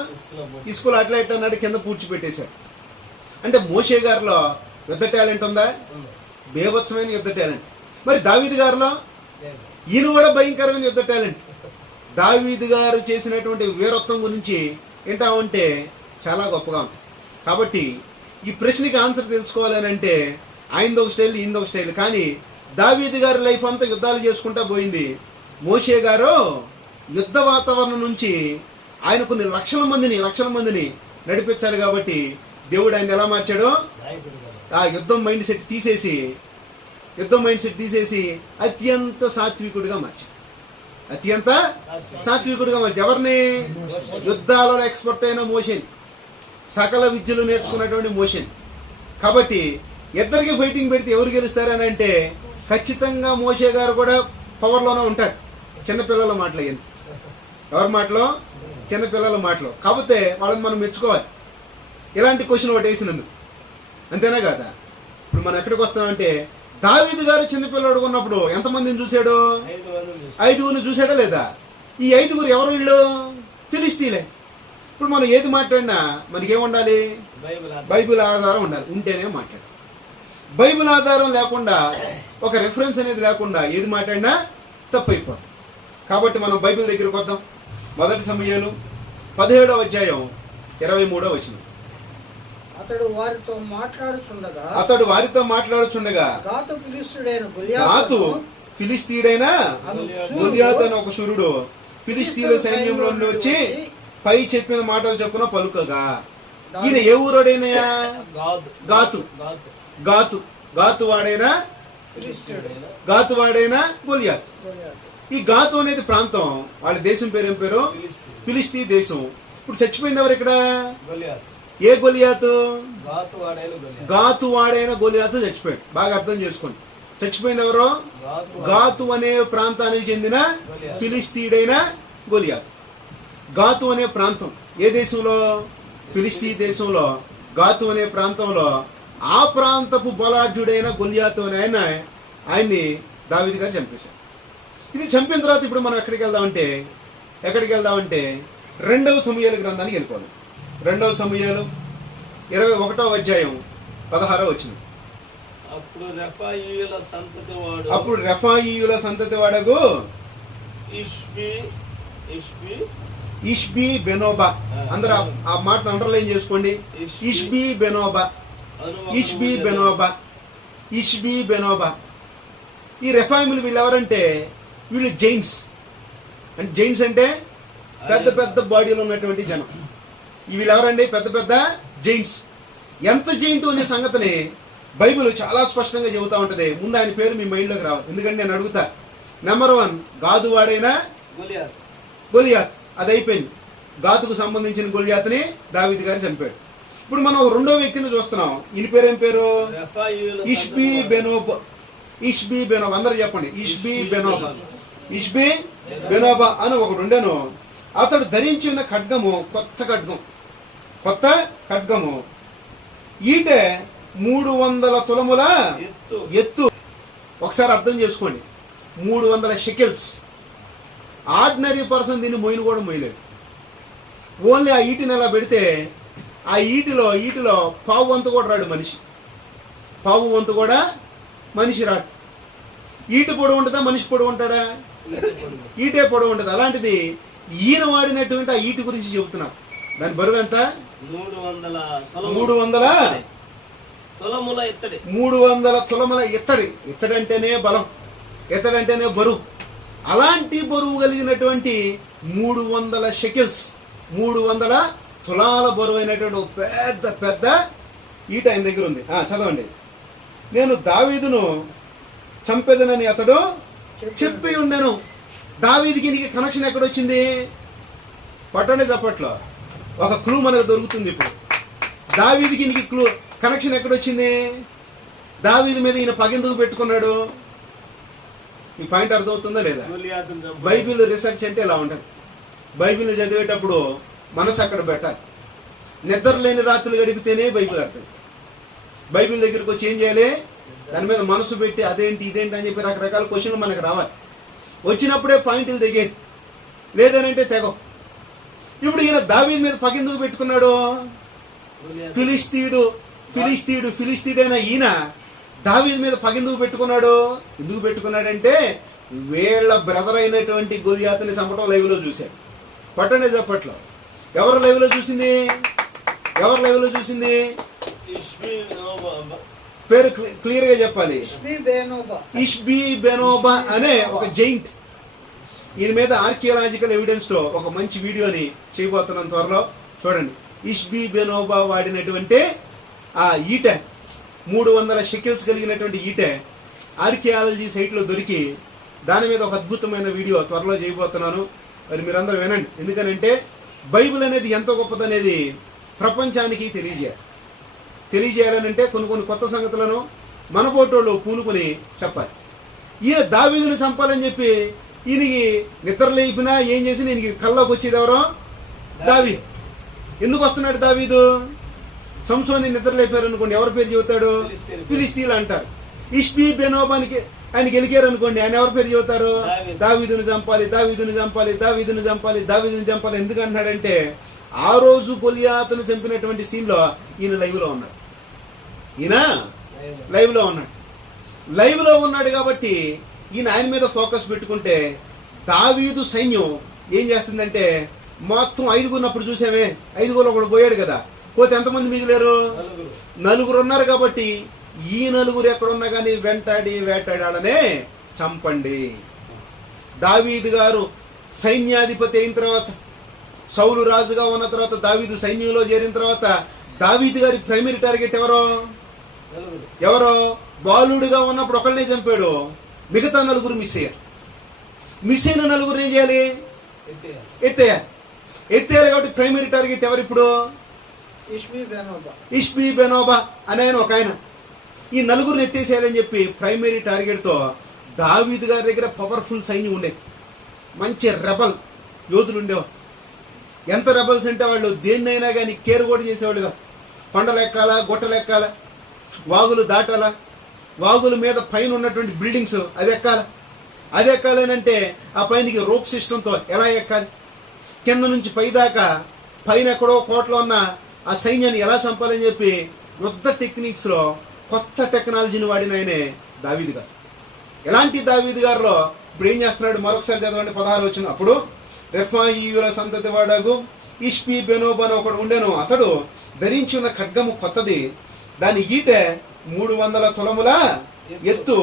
ఇసుకలో అట్లా ఇట్లా అన్నాడు, కింద పూడ్చిపెట్టేశాడు. అంటే మోషే గారిలో యుద్ధ టాలెంట్ ఉందా? బేభత్సమైన యుద్ధ టాలెంట్. మరి దావీదు గారిలో ఈయన కూడా భయంకరమైన యుద్ధ టాలెంట్. దావీదు గారు చేసినటువంటి వీరత్వం గురించి ఏంటామంటే చాలా గొప్పగా ఉంది. కాబట్టి ఈ ప్రశ్నకి ఆన్సర్ తెలుసుకోవాలని అంటే ఆయనది ఒక స్టైల్, ఈయనది ఒక స్టైల్. కానీ దావీదు గారి లైఫ్ అంతా యుద్ధాలు చేసుకుంటా పోయింది. మోషే గారు యుద్ధ వాతావరణం నుంచి ఆయన కొన్ని లక్షల మందిని నడిపించాలి. కాబట్టి దేవుడు ఆయన ఎలా మార్చాడో ఆ యుద్ధం మైండ్ సెట్ తీసేసి అత్యంత సాత్వికుడిగా మార్చాడు. ఎవరిని? యుద్ధాలలో ఎక్స్పర్ట్ అయిన మోషేని, సకల విద్యలు నేర్చుకున్నటువంటి మోషేని. కాబట్టి ఇద్దరికి ఫైటింగ్ పెడితే ఎవరు గెలుస్తారని అంటే ఖచ్చితంగా మోషే గారు కూడా పవర్లోనే ఉంటాడు. చిన్నపిల్లల మాటలు అయ్యింది. ఎవరి మాటలో? చిన్నపిల్లల మాటలో. కాకపోతే వాళ్ళని మనం మెచ్చుకోవాలి. ఇలాంటి క్వశ్చన్ ఒకటి వేసినందుకు, అంతేనా కదా? ఇప్పుడు మనం ఎక్కడికి వస్తామంటే దావీదు గారు చిన్నపిల్లడు ఉన్నప్పుడు ఎంతమందిని చూశాడు? 5 చూశాడా లేదా? ఈ 5 ఎవరు? వీళ్ళు ఫిలిష్తీయులే. ఇప్పుడు మనం ఏది మాట్లాడినా మనకేం ఉండాలి? బైబిల్ ఆధారం ఉండాలి. ఉంటేనే మాట్లాడాలి. బైబిల్ ఆధారం లేకుండా, ఒక రెఫరెన్స్ అనేది లేకుండా ఏది మాట్లాడినా తప్పైపోతుంది. కాబట్టి మనం బైబిల్ దగ్గరికి వద్దాం. 1 సమూయేలు 17వ అధ్యాయం 23వ వచనం. అతడు వారితో మాట్లాడుచుండగా గాతు ఫిలిష్తీయుడైన గొల్యాతు అనే ఒక శూరుడు ఫిలిష్తీయుల సైన్యంలో వచ్చి పై చెప్పిన మాటలు చెప్పున పలుకగా. ఈయన ఏ ఊరోడైనా? గాతు వాడైనా గొల్యాతు. ఈ గాతు అనేది ప్రాంతం, వాళ్ళ దేశం పేరు ఏం పేరు? ఫిలిష్తీ దేశం. ఇప్పుడు చచ్చిపోయింది ఎవరు ఇక్కడ? ఏ గొలియాతు? గాతు వాడైన గొలియాతు చచ్చిపోయాడు. బాగా అర్థం చేసుకోండి. చచ్చిపోయింది ఎవరో? గాతు అనే ప్రాంతానికి చెందిన ఫిలిష్తీయుడైన గొలియాతు. గాతు అనే ప్రాంతం ఏ దేశంలో? ఫిలిష్తీ దేశంలో. గాతు అనే ప్రాంతంలో ఆ ప్రాంతపు బలాఢ్యుడైన గొలియాతు అనే ఆయన్ని దావీదు గారు చంపేశారు. ఇది చంపిన తర్వాత ఇప్పుడు మనం ఎక్కడికి వెళ్దామంటే 2వ సమూయేలు గ్రంథానికి వెళ్ళిపోవాలి. 2వ సమూయేలు 21వ అధ్యాయం 16వ వచనం. అప్పుడు రెఫాయీయుల సంతతి వాడగు ఇష్బీ బెనోబా. అందరూ ఆ మాటను అండర్లైన్ చేసుకోండి. ఇష్బీ బెనోబా. ఈ రెఫాయిములు వీళ్ళు ఎవరంటే వీళ్ళు జైంట్స్. అంటే జైంట్స్ అంటే పెద్ద పెద్ద బాడీలో ఉన్నటువంటి జనం. వీళ్ళు ఎవరండి? పెద్ద జైంట్స్. ఎంత జైంట్ అనే సంగతిని బైబిల్ చాలా స్పష్టంగా చెబుతా ఉంటది. ముందు ఆయన పేరు మీ మైండ్లోకి రావాలి. ఎందుకంటే నేను అడుగుతా. నెంబర్ 1 గాదు వాడైనా గొలియాత్. అది అయిపోయింది. గాతుకు సంబంధించిన గొలియాత్ని దావీదు గారు చంపాడు. ఇప్పుడు మనం 2వ వ్యక్తిని చూస్తున్నాం. ఈయన పేరు ఏం పేరు? ఇష్బీ బెనోబా. అందరూ చెప్పండి. ఇష్బీ బెనోబా అని ఒకడు ఉండెను. అతడు ధరించి ఉన్న ఖడ్గము కొత్త ఖడ్గము ఈటే 300 తులముల ఎత్తు. ఒకసారి అర్థం చేసుకోండి. 300 షెకెల్స్. ఆర్డినరీ పర్సన్ దీన్ని మోయిన కూడా మోయలేడు. ఓన్లీ ఆ ఈటిని ఎలా పెడితే ఆ ఈటిలో పావు వంతు కూడా రాడు మనిషి రాడు. ఈటి పొడవు ఉంటుందా? మనిషి పొడవు ఉంటాడా? ఈటే పొడవు ఉంటుంది. అలాంటిది ఈయన వాడినటువంటి ఆ ఈటి గురించి చెబుతున్నాం. దాని బరువు ఎంత? 300 తులముల ఇత్తడి 300 తులముల ఇత్తడి. ఇత్తడంటేనే బలం, ఇత్తడంటేనే బరువు. అలాంటి బరువు కలిగినటువంటి 300 షెకిల్స్, 300 తులాల బరువు అయినటువంటి ఒక పెద్ద పెద్ద ఈట ఆయన దగ్గర ఉంది. చదవండి. నేను దావీదును చంపెదనని అతడు చెప్పి ఉండెను. దావీదుకి నీకు కనెక్షన్ ఎక్కడొచ్చింది? పట్టండి చప్పట్లో. ఒక క్లూ మనకు దొరుకుతుంది ఇప్పుడు. దావీదుకి నీకు క్లూ కనెక్షన్ ఎక్కడొచ్చింది? దావీదు మీద ఈయన పగెందుకు పెట్టుకున్నాడు? ఈ పాయింట్ అర్థమవుతుందా లేదా? గొలియాతును చంపాడు. బైబిల్ రీసెర్చ్ అంటే ఇలా ఉంటుంది. బైబిల్ చదివేటప్పుడు మనసు అక్కడ పెట్టాలి. నిద్ర లేని రాత్రులు గడిపితేనే బైబిల్ అర్థం. బైబిల్ దగ్గరికి వచ్చి ఏం చేయాలి? దాని మీద మనసు పెట్టి అదేంటి ఇదేంటి అని చెప్పి రకరకాల క్వశ్చన్లు మనకు రావాలి. వచ్చినప్పుడే పాయింట్లు తెగేది, లేదనంటే తెగవు. ఇప్పుడు ఈయన దావీదు మీద పగెందుకు పెట్టుకున్నాడు? ఫిలిస్తీయుడైన ఈయన దావీదు మీద పగెందుకు పెట్టుకున్నాడు? ఎందుకు పెట్టుకున్నాడంటే వీళ్ళ బ్రదర్ అయినటువంటి గొలియాతుని చంపడం లైవ్ లో చూశాడు. పట్టనే చెప్పట్లో. ఎవరు లైవ్ లో చూసింది? పేరు క్లియర్ గా చెప్పాలి. ఇష్బీ బెనోబా అనే ఒక జైంట్. ఈయన మీద ఆర్కియాలజికల్ ఎవిడెన్స్ లో ఒక మంచి వీడియోని చేయబోతున్నాం త్వరలో, చూడండి. ఇష్బీ బెనోబా వాడినటువంటి ఆ ఈట, 300 షెకిల్స్ కలిగినటువంటి ఈట ఆర్కియాలజీ సైట్లో దొరికి దాని మీద ఒక అద్భుతమైన వీడియో త్వరలో చేయబోతున్నాను. మరి మీరందరూ వినండి. ఎందుకనంటే బైబిల్ అనేది ఎంతో గొప్పదనేది ప్రపంచానికి తెలియజేయాలనంటే కొన్ని కొత్త సంగతులను మన పోటోళ్ళు పూనుకొని చెప్పాలి. ఈయన దావీదుని చంపాలని చెప్పి ఈయనకి నిద్ర లేపినా ఏం చేసి ఈయనకి కల్లోకి వచ్చేది ఎవరో? దావీదు. ఎందుకు వస్తున్నాడు దావీదు? సంసోని నిద్ర లేపారు అనుకోండి, ఎవరి పేరు చెబుతాడు? ఫిలిస్తీన్లు అంటారు. ఇష్బీ బెనోబానికి ఆయన గెలికారు అనుకోండి, ఆయన ఎవరి పేరు చెబుతారు? దావీదును చంపాలి. ఎందుకు అంటున్నాడంటే ఆ రోజు గొలియాతును చంపినటువంటి సీన్ లో ఈయన లైవ్ లో ఉన్నాడు కాబట్టి ఈయన ఆయన మీద ఫోకస్ పెట్టుకుంటే దావీదు సైన్యం ఏం చేస్తుందంటే మొత్తం 5 ఉన్నప్పుడు చూసామే, 5 ఒకడు పోయాడు కదా, పోతే ఎంతమంది మిగిలారు? 4 ఉన్నారు. కాబట్టి ఈ 4 ఎక్కడున్నా కానీ వేటాడాలనే చంపండి. దావీదు గారు సైన్యాధిపతి అయిన తర్వాత, సౌలు రాజుగా ఉన్న తర్వాత, దావీదు సైన్యంలో చేరిన తర్వాత దావీదు గారి ప్రైమరీ టార్గెట్ ఎవరో? బాలుడుగా ఉన్నప్పుడు ఒకళ్ళనే చంపాడు, మిగతా 4 మిస్ అయ్యారు. మిస్ అయిన 4 ఏం చేయాలి? ఎత్తేయాలి. కాబట్టి ప్రైమరీ టార్గెట్ ఎవరు ఇప్పుడు? ఇష్బీ బెనోబా అనే ఆయన ఒక ఆయన. ఈ 4 ఎత్తేసేయాలని చెప్పి ప్రైమరీ టార్గెట్తో దావీదు గారి దగ్గర పవర్ఫుల్ సైన్యం ఉండేది. మంచి రెబల్ యోధులు ఉండేవారు. ఎంత రెబల్స్ అంటే వాళ్ళు దేన్నైనా కానీ కేరుగోటు చేసేవాళ్ళుగా. కొండలు ఎక్కాల, గుట్టలు ఎక్కాల, వాగులు దాటాల, వాగుల మీద పైన ఉన్నటువంటి బిల్డింగ్స్ అది ఎక్కాలనంటే ఆ పైనకి రోప్ సిస్టంతో ఎలా ఎక్కాలి, కింద నుంచి పైదాకా పైన ఎక్కడో కోటలో ఉన్న ఆ సైన్యాన్ని ఎలా చంపాలని చెప్పి యుద్ధ టెక్నిక్స్లో కొత్త టెక్నాలజీని వాడిన ఆయనే దావీదు గారు. ఎలాంటి దావీదు గారిలో ఇప్పుడు ఏం చేస్తున్నాడు? మరొకసారి చదవండి 16 వచ్చిన. అప్పుడు రెఫాయీయుల సంతతి వాడగు ఇష్బీ బెనోబా ఒకడు ఉండెను. అతడు ధరించి ఉన్న ఖడ్గము కొత్తది, దాని ఈట 300 తులముల ఎత్తు,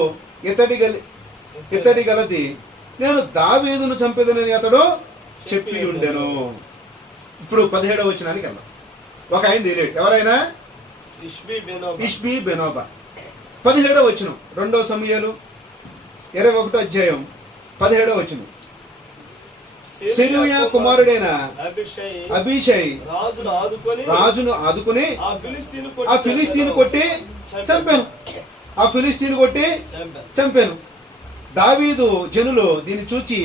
ఇతడి గలది. నేను దావీదును చంపేదనని అతడు చెప్పి ఉండెను. ఇప్పుడు 17వ వచనానికి వెళ్దాం. ఒక ఆయన తెలియడు, ఎవరైనా? ఇష్బీ బెనోబా. 17వ వచనం, 2 సమూయేలు 21వ అధ్యాయం 17వ వచనం. సెరూయా కుమారుడైన అబీషై రాజును ఆదుకుని ఆ ఫిలిస్తీను కొట్టి చంపాను. దావీదు జనులు దీన్ని చూచి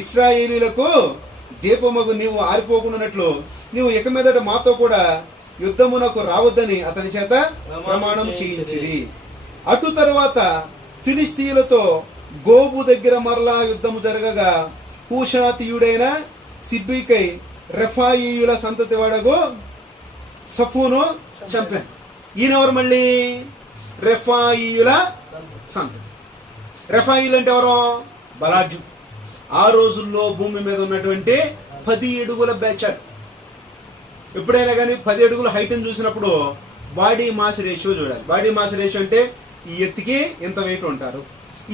ఇశ్రాయేలీయులకు దీపమగు నీవు ఆరిపోకున్నట్లు నీవు ఇక మీదట మాతో కూడా యుద్ధమునకు రావద్దని అతని చేత ప్రమాణం చేయించిరి. అటు తరువాత ఫిలిస్తీయులతో గోబు దగ్గర మరలా యుద్ధము జరగగా హూషాతీయుడైన సిబ్బీకై రెఫాయీయుల సంతతి వాడగు సఫూను చంపాను. ఈయనెవరు? మళ్ళీ రెఫాయీయుల సంతతి. రెఫాయీలు అంటే ఎవరో? బలాజు. ఆ రోజుల్లో భూమి మీద ఉన్నటువంటి 10 అడుగుల బ్యాచ్. ఎప్పుడైనా కానీ 10 అడుగుల హైట్ని చూసినప్పుడు బాడీ మాస్ రేషియో చూడాలి. బాడీ మాస్ రేషియో అంటే ఈ ఎత్తుకి ఎంత వెయిట్ ఉంటారు,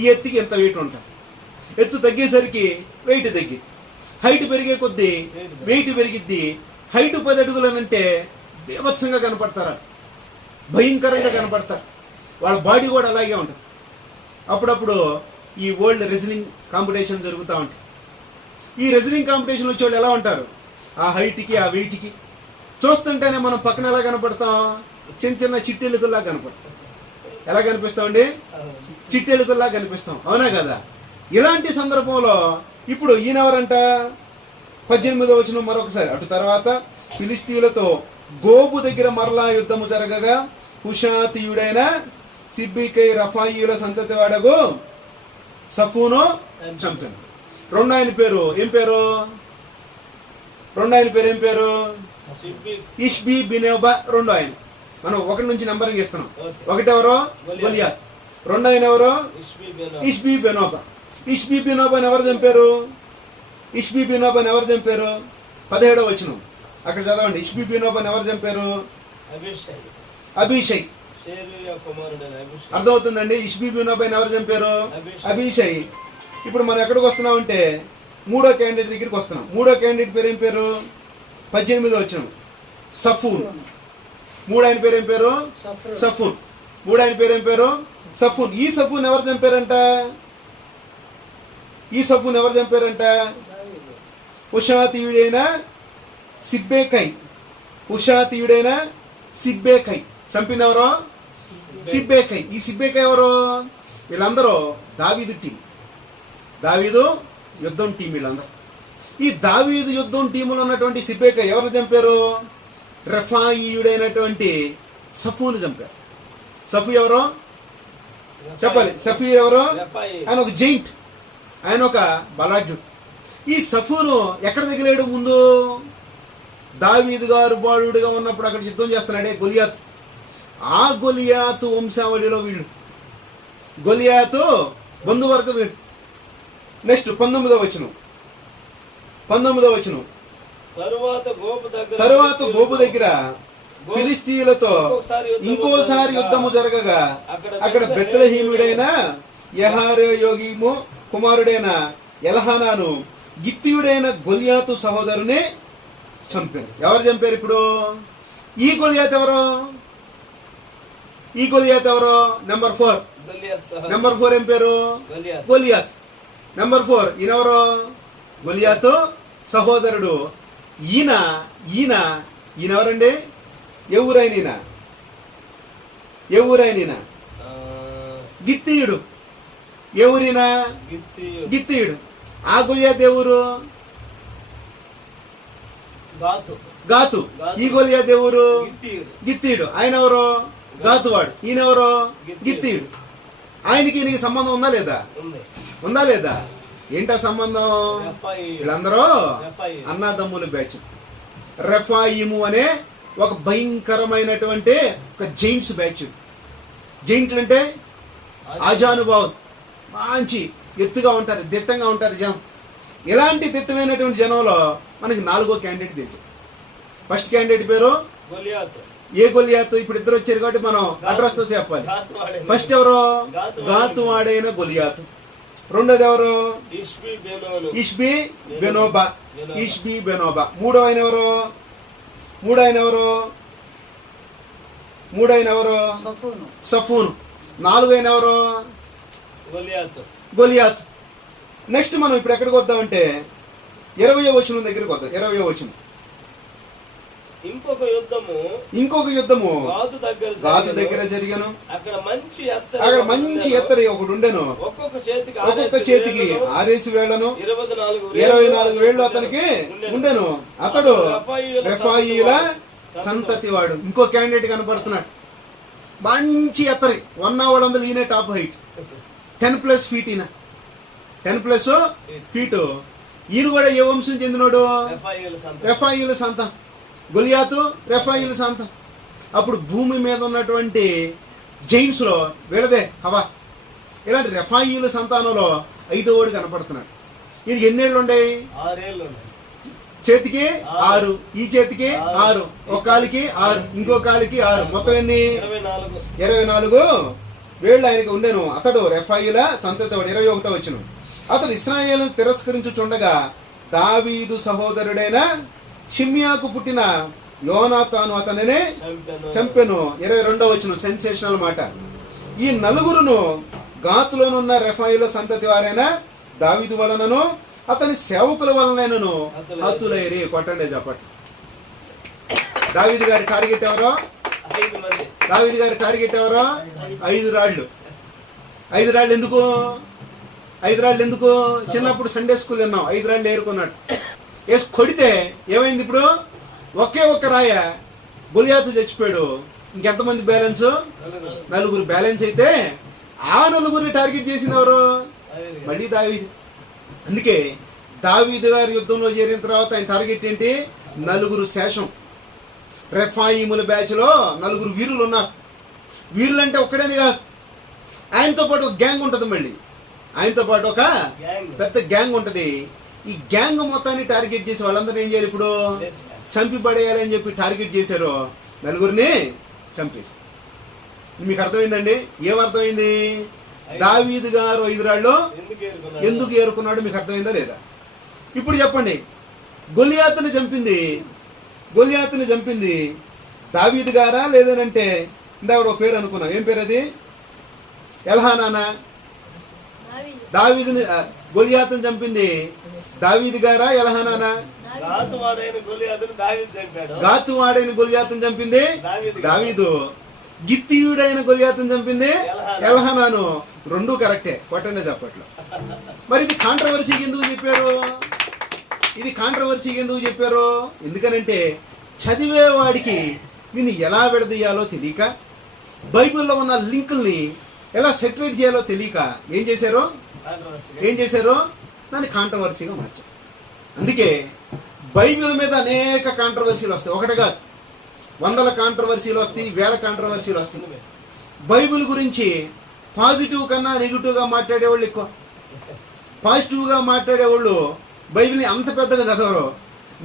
ఈ ఎత్తుకి ఎంత వెయిట్ ఉంటారు. ఎత్తు తగ్గేసరికి వెయిట్ తగ్గిద్ది, హైట్ పెరిగే కొద్దీ వెయిట్ పెరిగిద్ది. హైట్ 10 అడుగులనంటే బీభత్సంగా కనపడతారు, భయంకరంగా కనపడతారు. వాళ్ళ బాడీ కూడా అలాగే ఉంటుంది. అప్పుడప్పుడు ఈ వరల్డ్ రెజ్లింగ్ కాంపిటీషన్ జరుగుతూ ఉంటాయి. ఈ రెజ్లింగ్ కాంపిటీషన్ వచ్చే వాళ్ళు ఎలా ఉంటారు, ఆ హైట్కి ఆ వెయిట్కి చూస్తుంటేనే మనం పక్కన ఎలా కనపడతాం, చిన్న చిన్న చిట్టెలుకల్లా కనపడతాం. ఎలా కనిపిస్తామండి, చిట్టెలుకల్లా కనిపిస్తాం, అవునా కదా. ఇలాంటి సందర్భంలో ఇప్పుడు ఈయనెవరంట, 18వ వచనం మరొకసారి. అటు తర్వాత ఫిలిష్తీయులతో గోబు దగ్గర మరలా యుద్ధము జరగగా హుషాతీయుడైన సిబ్బికై రఫాయిల సంతతి వాడగు సఫూను చంపాను. రెండో ఆయన పేరు ఏం పేరు, రెండో ఆయన పేరు ఏం పేరు, ఇష్బీ బినోబా. రెండో ఆయన మనం 1 నుంచి నంబరింగ్ ఇస్తున్నాం. ఒకటెవరో గొలియాత్, రెండో ఆయన ఎవరో ఇష్బీ బెనోబా. ఇష్బీ బినోబాని ఎవరు చంపారు, ఇష్బీ బినోబాని ఎవరు చంపారు, 17వ వచనం అక్కడ చదవండి. ఇష్బీ బినోబాని ఎవరు చంపారు, అభిషై. అర్థమవుతుందండి, ఇష్బీ బినోబాని ఎవరు చంపారు, అభిషై. ఇప్పుడు మనం ఎక్కడికి వస్తున్నాం అంటే 3వ క్యాండిడేట్ దగ్గరికి వస్తున్నాం. 3వ క్యాండిడేట్ పేరు ఏం పేరు, 18వ వచనం సఫూన్. 3 ఆయన పేరు ఏం పేరు, సఫూన్. 3 ఆయన పేరు ఏం పేరు, సఫూన్. ఈ సఫూన్ ఎవరు చంపారంట, ఈ సఫూన్ ఎవరు చంపారంట, హుషాతీయుడైన సిబ్బేకై. హుషాతీయుడైన సిబ్బేకై చంపింది ఎవరో, సిబ్బేకై. ఈ సిబ్బేకై ఎవరు, వీళ్ళందరూ దావీదు టీం, దావీదు యుద్ధం టీం వీళ్ళందరూ. ఈ దావీదు యుద్ధం టీములో ఉన్నటువంటి సిబ్బేకై ఎవరు చంపారు, రెఫాయియుడైనటువంటి సఫూను చంపారు. సఫు ఎవరో చెప్పాలి, సఫీ ఎవరో, ఆయన ఒక జైంట్, ఆయన ఒక బలాఢ్యుడు. ఈ సఫూను ఎక్కడ తగిలాడు, ముందు దావీదు గారు బాలుడిగా ఉన్నప్పుడు అక్కడ యుద్ధం చేస్తున్నాడే గొలియాత్. ఆ గొలియాతు వంశావళిలో వీళ్ళు, గొలియాతు బంధువర్గం వీళ్ళు. నెక్స్ట్ 19వ వచనం, 19వ వచనం. తరువాత గోపు దగ్గర ఫిలిష్తీయులతో ఇంకోసారి యుద్ధము జరగగా అక్కడ బెత్లెహేముడైన యెహోయోరీము కుమారుడైన ఎల్హానాను గిత్తీయుడైన గొలియాతు సహోదరుని చంపారు. ఎవరు చంపారు ఇప్పుడు, ఈ గొలియాత్ ఎవరు, ఈ గొలియాత్ ఎవరు, నెంబర్ 4. నెంబర్ 4 ఏం పేరు, గొలియాత్. నెంబర్ 4 ఈయనెవరు, గొలియాతు సహోదరుడు. ఈయన ఈయన ఈయనెవరండి, ఏ ఊరైన ఈయన, ఏ ఊరైన ఈయన, గిత్తీయుడు. ఏ ఊరినా, గిత్తీయుడు. ఆ గొలియాత్ ఏ ఊరు, గాతు. ఈ గొలియాత్ ఏ ఊరు, గిత్తీయుడు. ఆయన ఎవరు, గాతువాడు. ఈయనెవరు, గిత్తీయుడు. ఆయనకి ఈయనకి సంబంధం ఉందా లేదా, ఉందా లేదా, ఏంటా సంబంధం, వీళ్ళందరూ అన్నాదమ్ముల బ్యాచ్. రెఫాయిము అనే ఒక భయంకరమైనటువంటి ఒక జైంట్స్ బ్యాచ్. జైంట్లు అంటే ఆజానుభావం, మంచి ఎత్తుగా ఉంటారు, దిట్టంగా ఉంటారు జనం. ఇలాంటి దిట్టమైనటువంటి జనంలో మనకి 4వ క్యాండిడేట్ తెలుసు. ఫస్ట్ క్యాండిడేట్ పేరు ఏ గొలియాతు. ఇప్పుడు ఇద్దరు వచ్చారు కాబట్టి మనం అడ్రస్ తో చెప్పాలి. ఫస్ట్ ఎవరు, గాతువాడైన గొలియాతు. రెండోది ఎవరు, ఇష్బీ బెనోబా. ఇష్బీ బెనోబా. మూడో ఆయన ఎవరు, మూడో ఆయన ఎవరు, మూడో ఆయన ఎవరు, సఫూను. 4వ ఆయన ఎవరు, గొలియాత్. నెక్స్ట్ మనం ఇప్పుడు ఎక్కడికి వద్దామంటే 20వ వచనం దగ్గరికి వద్దాం. 20వ వచనం. ఇంకొక యుద్ధము గాదు దగ్గర జరిగాను. అక్కడ మంచి ఎత్తరి ఒకడు ఉండెను. ఒక్కొక్క చేతికి 6 వేళ్లను 24 వేళ్లు అతనికి ఉండెను. అతడు రెఫాయిల సంతతి వాడు. ఇంకో క్యాండిడేట్ కనపడుతున్నాడు. మంచి ఎత్తరి 100 ఈయన టాప్ హైట్ 10+ ఫీట్. ఈయన 10+ ఫీట్. ఈయన కూడా ఏ వంశం చెందినోడు, రెఫాయిల సంతానం. గొలియాతు రెఫాయిల సంతానం. అప్పుడు భూమి మీద ఉన్నటువంటి జైంట్స్ లో వీళ్ళదే హవా. ఇలాంటి రెఫాయిల సంతానంలో 5వ వాడు కనపడుతున్నాడు. ఈయన ఎన్నేళ్ళు ఉన్నాయి, చేతికి 6, ఈ చేతికి 6, ఒక కాలికి 6, ఇంకో కాలికి 6, మొత్తం ఎన్ని? 24 వేళ్ళు ఆయనకి ఉండెను. అతడు రెఫాయిల సంతతివాడు. 21వ వచనం. అతడు ఇశ్రాయేలు తిరస్కరించుచుండగా దావీదు సహోదరుడైన షిమ్యాకు పుట్టిన యోనాతాను అతనినే చంపెను. 22వ వచనం సెన్సేషనల్ మాట. ఈ నలుగురును గాతులోనున్న రెఫాయిల సంతతి వారైన దావీదు వలనను అతని సేవకుల వలనను హతులైరి. కొట్టండి చెప్పండి. దావీదు గారి టార్గెట్ ఎవరో? దావీదు గారి టార్గెట్ ఎవరో? 5 రాళ్ళు. 5 రాళ్ళు ఎందుకు? 5 రాళ్ళు ఎందుకు? చిన్నప్పుడు సండే స్కూల్ విన్నాం. 5 రాళ్ళు ఏరుకున్నాడు. వేసి కొడితే ఏమైంది? ఇప్పుడు ఒకే ఒక్క రాయ గొలియాతు చచ్చిపోయాడు. ఇంకెంతమంది బ్యాలెన్స్? 4 బ్యాలెన్స్ అయితే ఆ 4 టార్గెట్ చేసింది ఎవరు? మళ్ళీ దావీదు. అందుకే దావీదు గారి యుద్ధంలో చేరిన తర్వాత ఆయన టార్గెట్ ఏంటి? 4 శేషం. రెఫాయిముల బ్యాచ్ లో 4 వీరులు ఉన్నారు. వీరులు అంటే ఒక్కడని కాదు, ఆయనతో పాటు ఒక గ్యాంగ్ ఉంటుంది. మళ్ళీ ఆయనతో పాటు ఒక పెద్ద గ్యాంగ్ ఉంటది. ఈ గ్యాంగ్ మొత్తాన్ని టార్గెట్ చేసి వాళ్ళందరూ ఏం చేయాలి? ఇప్పుడు చంపి పడేయాలి అని చెప్పి టార్గెట్ చేశారు. 4 చంపేసి. మీకు అర్థమైందండి? ఏమర్థమైంది? దావీదు గారు 5 రాళ్ళు ఎందుకు ఏరుకున్నాడు? మీకు అర్థమైందా లేదా? ఇప్పుడు చెప్పండి. గొలియాతుని చంపింది దావీదు గారా లేదనంటే ఇందాక ఒక పేరు అనుకున్నాం. ఏం పేరు అది? ఎల్హానానా? దావీదుని గొలియాతుని చంపింది దావీదు గారా ఎల్హానానా? గాతువాడైన గొలియాతుని చంపింది దావీదు. గిత్తీయుడైన గొలియాతుని చంపింది ఎల్హానాను. 2 కరెక్టే. కొట్టండి చెప్పట్లు. మరి ఇది కాంట్రవర్సీకి ఎందుకు చెప్పారు? ఎందుకనంటే చదివేవాడికి దీన్ని ఎలా విడదీయాలో తెలియక, బైబిల్లో ఉన్న లింకుల్ని ఎలా సెటరేట్ చేయాలో తెలియక ఏం చేశారు? దాన్ని కాంట్రవర్సీగా మార్చారు. అందుకే బైబిల్ మీద అనేక కాంట్రవర్సీలు వస్తాయి. ఒకటి కాదు, 100 కాంట్రవర్సీలు వస్తాయి, 1000 కాంట్రవర్సీలు వస్తాయి. బైబిల్ గురించి పాజిటివ్ కన్నా నెగిటివ్గా మాట్లాడేవాళ్ళు ఎక్కువ. పాజిటివ్గా మాట్లాడేవాళ్ళు బైబిల్ని అంత పెద్దగా చదవరు.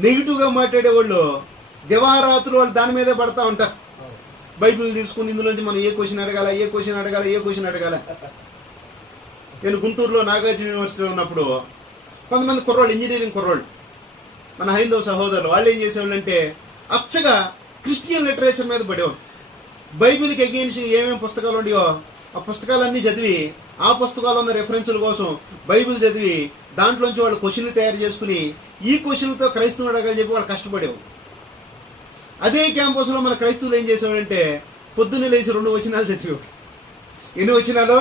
నెగిటివ్గా మాట్లాడేవాళ్ళు దివారాత్రులు వాళ్ళు దాని మీదే పడతా ఉంటారు. బైబిల్ తీసుకుని ఇందులోంచి మనం ఏ క్వశ్చన్ అడగాల. నేను గుంటూరులో నాగార్జున యూనివర్సిటీలో ఉన్నప్పుడు కొంతమంది కుర్రోళ్ళు, ఇంజనీరింగ్ కుర్రోళ్ళు, మన హైందవ సహోదరులు, వాళ్ళు ఏం చేసేవాళ్ళు అంటే అచ్చగా క్రిస్టియన్ లిటరేచర్ మీద పడేవాళ్ళు. బైబిల్కి అగెయిన్స్ ఏమేమి పుస్తకాలు ఉండేవో ఆ పుస్తకాలన్నీ చదివి, ఆ పుస్తకాలు ఉన్న రెఫరెన్సుల కోసం బైబిల్ చదివి దాంట్లోంచి వాళ్ళు క్వశ్చన్లు తయారు చేసుకుని ఈ క్వశ్చన్లతో క్రైస్తవులు అడగాలని చెప్పి వాళ్ళు కష్టపడేవారు. అదే క్యాంపస్లో మన క్రైస్తవులు ఏం చేసేవాడంటే పొద్దున్నే లేచి 2 వచనాలు చదివేవాడు. ఎన్ని వచనాలు?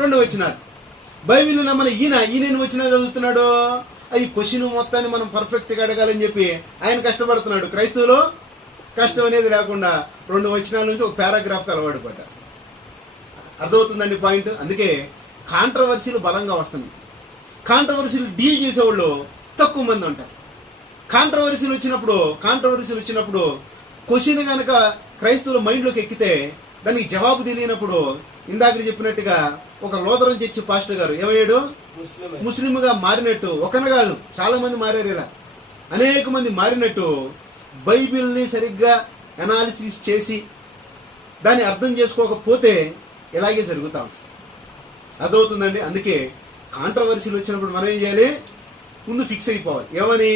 2 వచనాలు. బైబిల్ నమ్మని ఈయన ఎన్ని వచనాలు చదువుతున్నాడు? ఈ క్వశ్చన్ మొత్తాన్ని మనం పర్ఫెక్ట్గా అడగాలని చెప్పి ఆయన కష్టపడుతున్నాడు. క్రైస్తవులు కష్టం అనేది లేకుండా 2 వచనాల నుంచి ఒక పారాగ్రాఫ్కి అలవాటు పడ్డారు. అర్థమవుతుందండి పాయింట్? అందుకే కాంట్రవర్సీలు బలంగా వస్తుంది. కాంట్రవర్సీలు డీల్ చేసేవాళ్ళు తక్కువ మంది ఉంటారు. కాంట్రవర్సీలు వచ్చినప్పుడు క్వశ్చన్ కనుక క్రైస్తవుల మైండ్లోకి ఎక్కితే దానికి జవాబు తెలియనప్పుడు ఇందాక చెప్పినట్టుగా ఒక లోదరం చర్చి పాస్టర్ గారు ఏమయ్యాడు? ముస్లింగా మారినట్టు. ఒకరు కాదు, చాలా మంది మారారు. ఇలా అనేక మంది మారినట్టు బైబిల్ని సరిగ్గా అనాలిసిస్ చేసి దాన్ని అర్థం చేసుకోకపోతే ఇలాగే జరుగుతాం. అర్థమవుతుందండి? అందుకే కాంట్రవర్సీలు వచ్చినప్పుడు మనం ఏం చేయాలి? ముందు ఫిక్స్ అయిపోవాలి. ఏమని?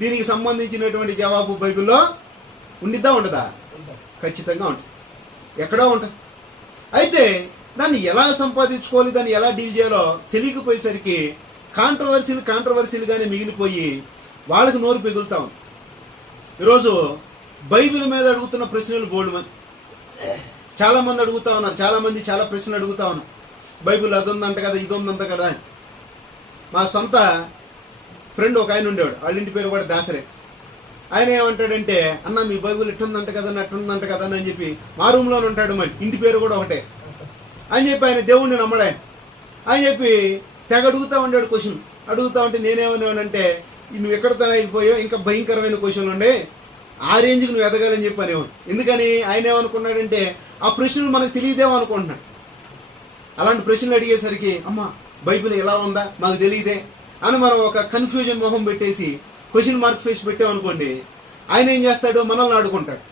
దీనికి సంబంధించినటువంటి జవాబు బైబిల్లో ఉండిద్దా ఉండదా? ఖచ్చితంగా ఉంటుంది, ఎక్కడో ఉంటుంది. అయితే దాన్ని ఎలా సంపాదించుకోవాలి, దాన్ని ఎలా డీల్ చేయాలో తెలియకపోయేసరికి కాంట్రవర్సీలుగానే మిగిలిపోయి వాళ్ళకి నోరు పెగులుతా ఉంది. ఈరోజు బైబిల్ మీద అడుగుతున్న ప్రశ్నలు బోల్డ్ మంది, చాలా మంది అడుగుతా ఉన్నారు. చాలా ప్రశ్నలు అడుగుతా ఉన్నారు. బైబిల్ అది ఉందంట కదా, ఇది ఉందంట కదా అని. మా సొంత ఫ్రెండ్ ఒక ఆయన ఉండేవాడు, వాళ్ళ ఇంటి పేరు కూడా దాసరే. ఆయన ఏమంటాడంటే, అన్న మీ బైబిల్ ఇట్టుందంట కదా, అట్టుందంట కదా అని చెప్పి మా రూమ్లోనే ఉంటాడు. మరి ఇంటి పేరు కూడా ఒకటే అని చెప్పి ఆయన దేవుణ్ణి నమ్మడే అని చెప్పి తెగ అడుగుతూ ఉంటాడు. క్వశ్చన్ అడుగుతా ఉంటే నేనేమనేవాడంటే, నువ్వు ఎక్కడ అయిపోయావు, ఇంకా భయంకరమైన క్వశ్చన్లు ఉండే, ఆ రేంజ్కి నువ్వు ఎదగాలని చెప్పి అనేవాడు. ఎందుకని? ఆయన ఏమనుకున్నాడంటే ఆ ప్రశ్నలు మనకు తెలియదేమో అనుకుంటున్నాడు. అలాంటి ప్రశ్నలు అడిగేసరికి అమ్మ బైబిల్ ఎలా ఉందా మాకు తెలియదే అని మనం ఒక కన్ఫ్యూజన్ మొహం పెట్టేసి క్వశ్చన్ మార్క్ ఫేస్ పెట్టామనుకోండి, ఆయన ఏం చేస్తాడు? మనల్ని ఆడుకుంటాడు.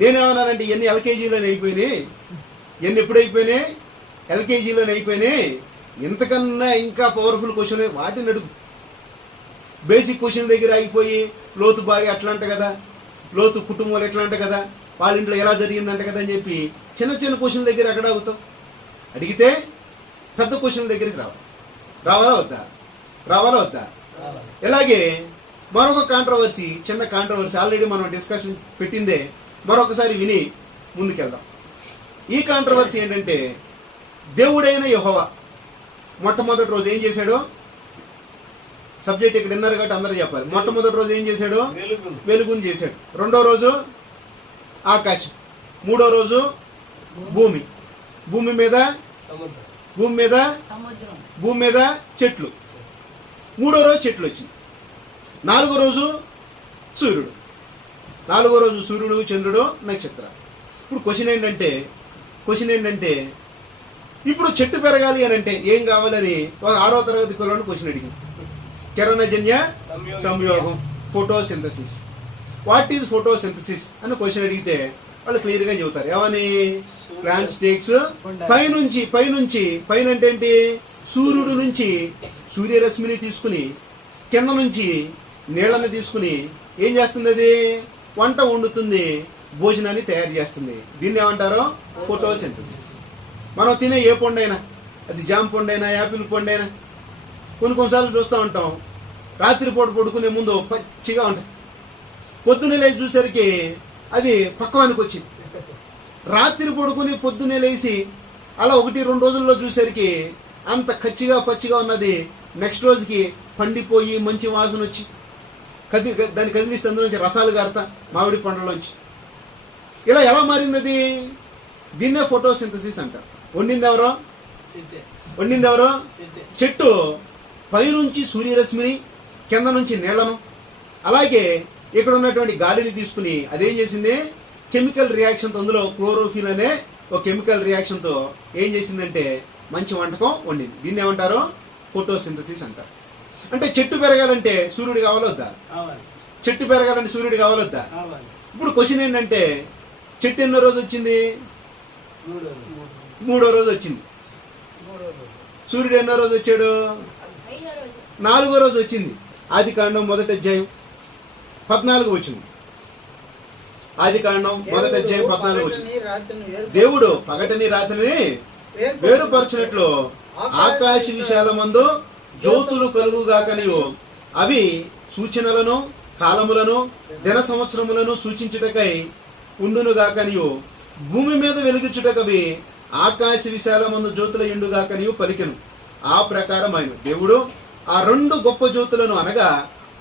నేనేమన్నానంటే ఇవన్నీ ఎల్కేజీలోనే అయిపోయినాయి, ఇవన్నీ ఎప్పుడు అయిపోయినాయి? ఎల్కేజీలోనే అయిపోయినాయి. ఇంతకన్నా ఇంకా పవర్ఫుల్ క్వశ్చన్ వాటిని అడుగు. బేసిక్ క్వశ్చన్ దగ్గర అయిపోయి లోతు భార్య అట్లా అంట కదా, లోతు కుటుంబాలు ఎట్లా అంట కదా, వాళ్ళ ఇంట్లో ఎలా జరిగిందంట కదా అని చెప్పి చిన్న చిన్న క్వశ్చన్ దగ్గర ఎక్కడ అడుగుతావు? అడిగితే పెద్ద క్వశ్చన్ దగ్గరికి రావాలా వద్దా? ఇలాగే మరొక కాంట్రవర్సీ, చిన్న కాంట్రవర్సీ ఆల్రెడీ మనం డిస్కషన్ పెట్టిందే, మరొకసారి విని ముందుకెళ్దాం. ఈ కాంట్రవర్సీ ఏంటంటే, దేవుడైన యెహోవా మొట్టమొదటి రోజు ఏం చేశాడు? సబ్జెక్ట్ ఇక్కడ విన్నారు కాబట్టి అందరూ చెప్పాలి. మొట్టమొదటి రోజు ఏం చేశాడు? వెలుగుని చేశాడు. రెండో రోజు ఆకాశం. మూడో రోజు భూమి. భూమి మీద చెట్లు. మూడో రోజు చెట్లు వచ్చింది. నాలుగో రోజు సూర్యుడు. చంద్రుడు, నక్షత్రాలు. ఇప్పుడు క్వశ్చన్ ఏంటంటే ఇప్పుడు చెట్టు పెరగాలి అని అంటే ఏం కావాలని ఒక 6వ తరగతి పిల్లలను క్వశ్చన్ అడిగింది. కిరణజన్య సంయోగం, ఫోటోసింథసిస్. వాట్ ఈజ్ ఫోటోసింథసిస్ అని క్వశ్చన్ అడిగితే వాళ్ళు క్లియర్గా చెబుతారు. ఏమని? ప్లాంట్స్ టేక్స్ పైన అంటే ఏంటి? సూర్యుడు నుంచి సూర్యరశ్మిని తీసుకుని, కింద నుంచి నీళ్ళని తీసుకుని ఏం చేస్తుంది? అది వంట వండుతుంది, భోజనాన్ని తయారు చేస్తుంది. దీన్ని ఏమంటారో? ఫోటోసింథసిస్. మనం తినే ఏ పండు అయినా, అది జామ పండు అయినా, యాపిల్ పండు అయినా, కొన్నిసార్లు చూస్తూ ఉంటాం, రాత్రిపూట పడుకునే ముందు పచ్చిగా ఉంటుంది, పొద్దున్నే లేచి చూసరికి అది పక్వానికి వచ్చింది. రాత్రి పడుకుని పొద్దున్నే లేచి అలా 1-2 రోజుల్లో చూసరికి అంత పచ్చిగా ఉన్నది నెక్స్ట్ రోజుకి పండిపోయి మంచి వాసన వచ్చి దాన్ని కదిలిస్తే అందులోంచి రసాలు గారుతా మామిడి పండ్లలోంచి. ఇలా ఎలా మారింది అది? దీన్నే ఫోటోసింథసిస్ అంటారు. వండింది ఎవరో? చెట్టు పైనుంచి సూర్యరశ్మిని, కింద నుంచి నీళ్లను, అలాగే ఇక్కడ ఉన్నటువంటి గాలిని తీసుకుని అదేం చేసింది? కెమికల్ రియాక్షన్తో, అందులో క్లోరోఫిల్ అనే ఒక కెమికల్ రియాక్షన్తో ఏం చేసిందంటే మంచి వంటకం వండింది. దీన్ని ఏమంటారు? ఫోటోసింథసిస్ అంటారు. అంటే చెట్టు పెరగాలంటే సూర్యుడు కావాలొద్దా? చెట్టు పెరగాలంటే సూర్యుడు కావాలొద్దా? ఇప్పుడు క్వశ్చన్ ఏంటంటే, చెట్టు ఎన్నో రోజు వచ్చింది? మూడో రోజు వచ్చింది. సూర్యుడు ఎన్నో రోజు వచ్చాడు? 4వ రోజు వచ్చింది. ఆదికాండం 1వ అధ్యాయం 14 వచ్చింది. ఆదికాండం 1వ అధ్యాయం 14 వచ్చింది. దేవుడు పగటిని రాత్రిని వేరుపరచినట్లు ఆకాశ విశాలమందు జ్యోతులు కలుగుగాకనియు అవి సూచనలను, కాలములను, దిన సంవత్సరములను సూచించుటకై ఉండునుగాకనియు భూమి మీద వెలుగుచుటకవి ఆకాశ విశాలమందు జ్యోతుల ఎండుగాకనియు పలికెను. ఆ ప్రకారం ఆయన దేవుడు ఆ 2 గొప్ప జ్యోతులను, అనగా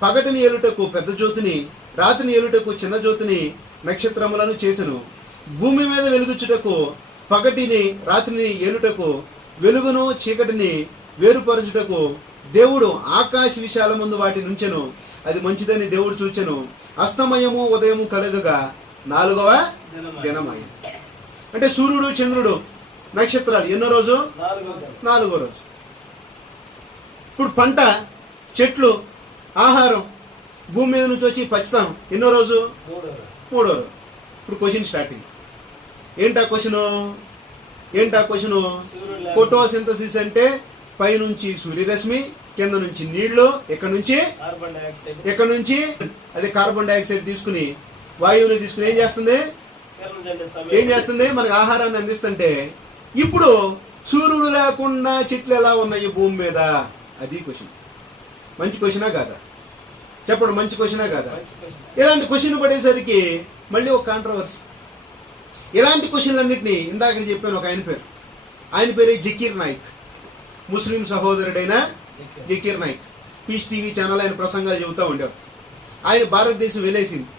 పగటిని ఏలుటకు పెద్ద జ్యోతిని, రాత్రిని ఏలుటకు చిన్న జ్యోతిని, నక్షత్రములను చేసెను. భూమి మీద వెలుగుచుటకు, పగటిని రాత్రిని ఏలుటకు, వెలుగును చీకటిని వేరుపరచుటకు దేవుడు ఆకాశ విశాలమందు వాటి నుంచెను. అది మంచిదని దేవుడు చూచెను. అస్తమయము ఉదయము కలగగా 4వ దినమయ్యింది. అంటే సూర్యుడు, చంద్రుడు, నక్షత్రాలు ఎన్నో రోజు? 4వ రోజు. ఇప్పుడు పంట, చెట్లు, ఆహారం భూమి మీద నుంచి వచ్చి పచ్చితాం ఎన్నో రోజు? 3వ రోజు. ఇప్పుడు క్వశ్చన్ స్టార్టింగ్. ఏంటా క్వశ్చను? ఫోటోసింథసిస్ అంటే పైనుంచి సూర్యరశ్మి, కింద నుంచి నీళ్లు, ఎక్కడి నుంచి అదే కార్బన్ డైఆక్సైడ్ తీసుకుని, వాయువుని తీసుకుని ఏం చేస్తుంది? మనకు ఆహారాన్ని అందిస్తుంటే, ఇప్పుడు సూర్యుడు లేకుండా చెట్లు ఎలా ఉన్నాయి భూమి మీద? అది క్వశ్చన్. మంచి క్వశ్చనా కాదా? చెప్పండి, మంచి క్వశ్చనా కాదా? ఇలాంటి క్వశ్చన్ పడేసరికి మళ్ళీ ఒక కాంట్రవర్సీ. ఇలాంటి క్వశ్చన్లన్నింటినీ ఇందాక చెప్పాను. ఒక ఆయన పేరు జకీర్ నాయక్, ముస్లిం సహోదరుడైన Zakir Naik. Peace TV channel ఆయన ప్రసంగాలు చెబుతూ ఉండేవాడు. ఆయన భారతదేశం వెలేసింది,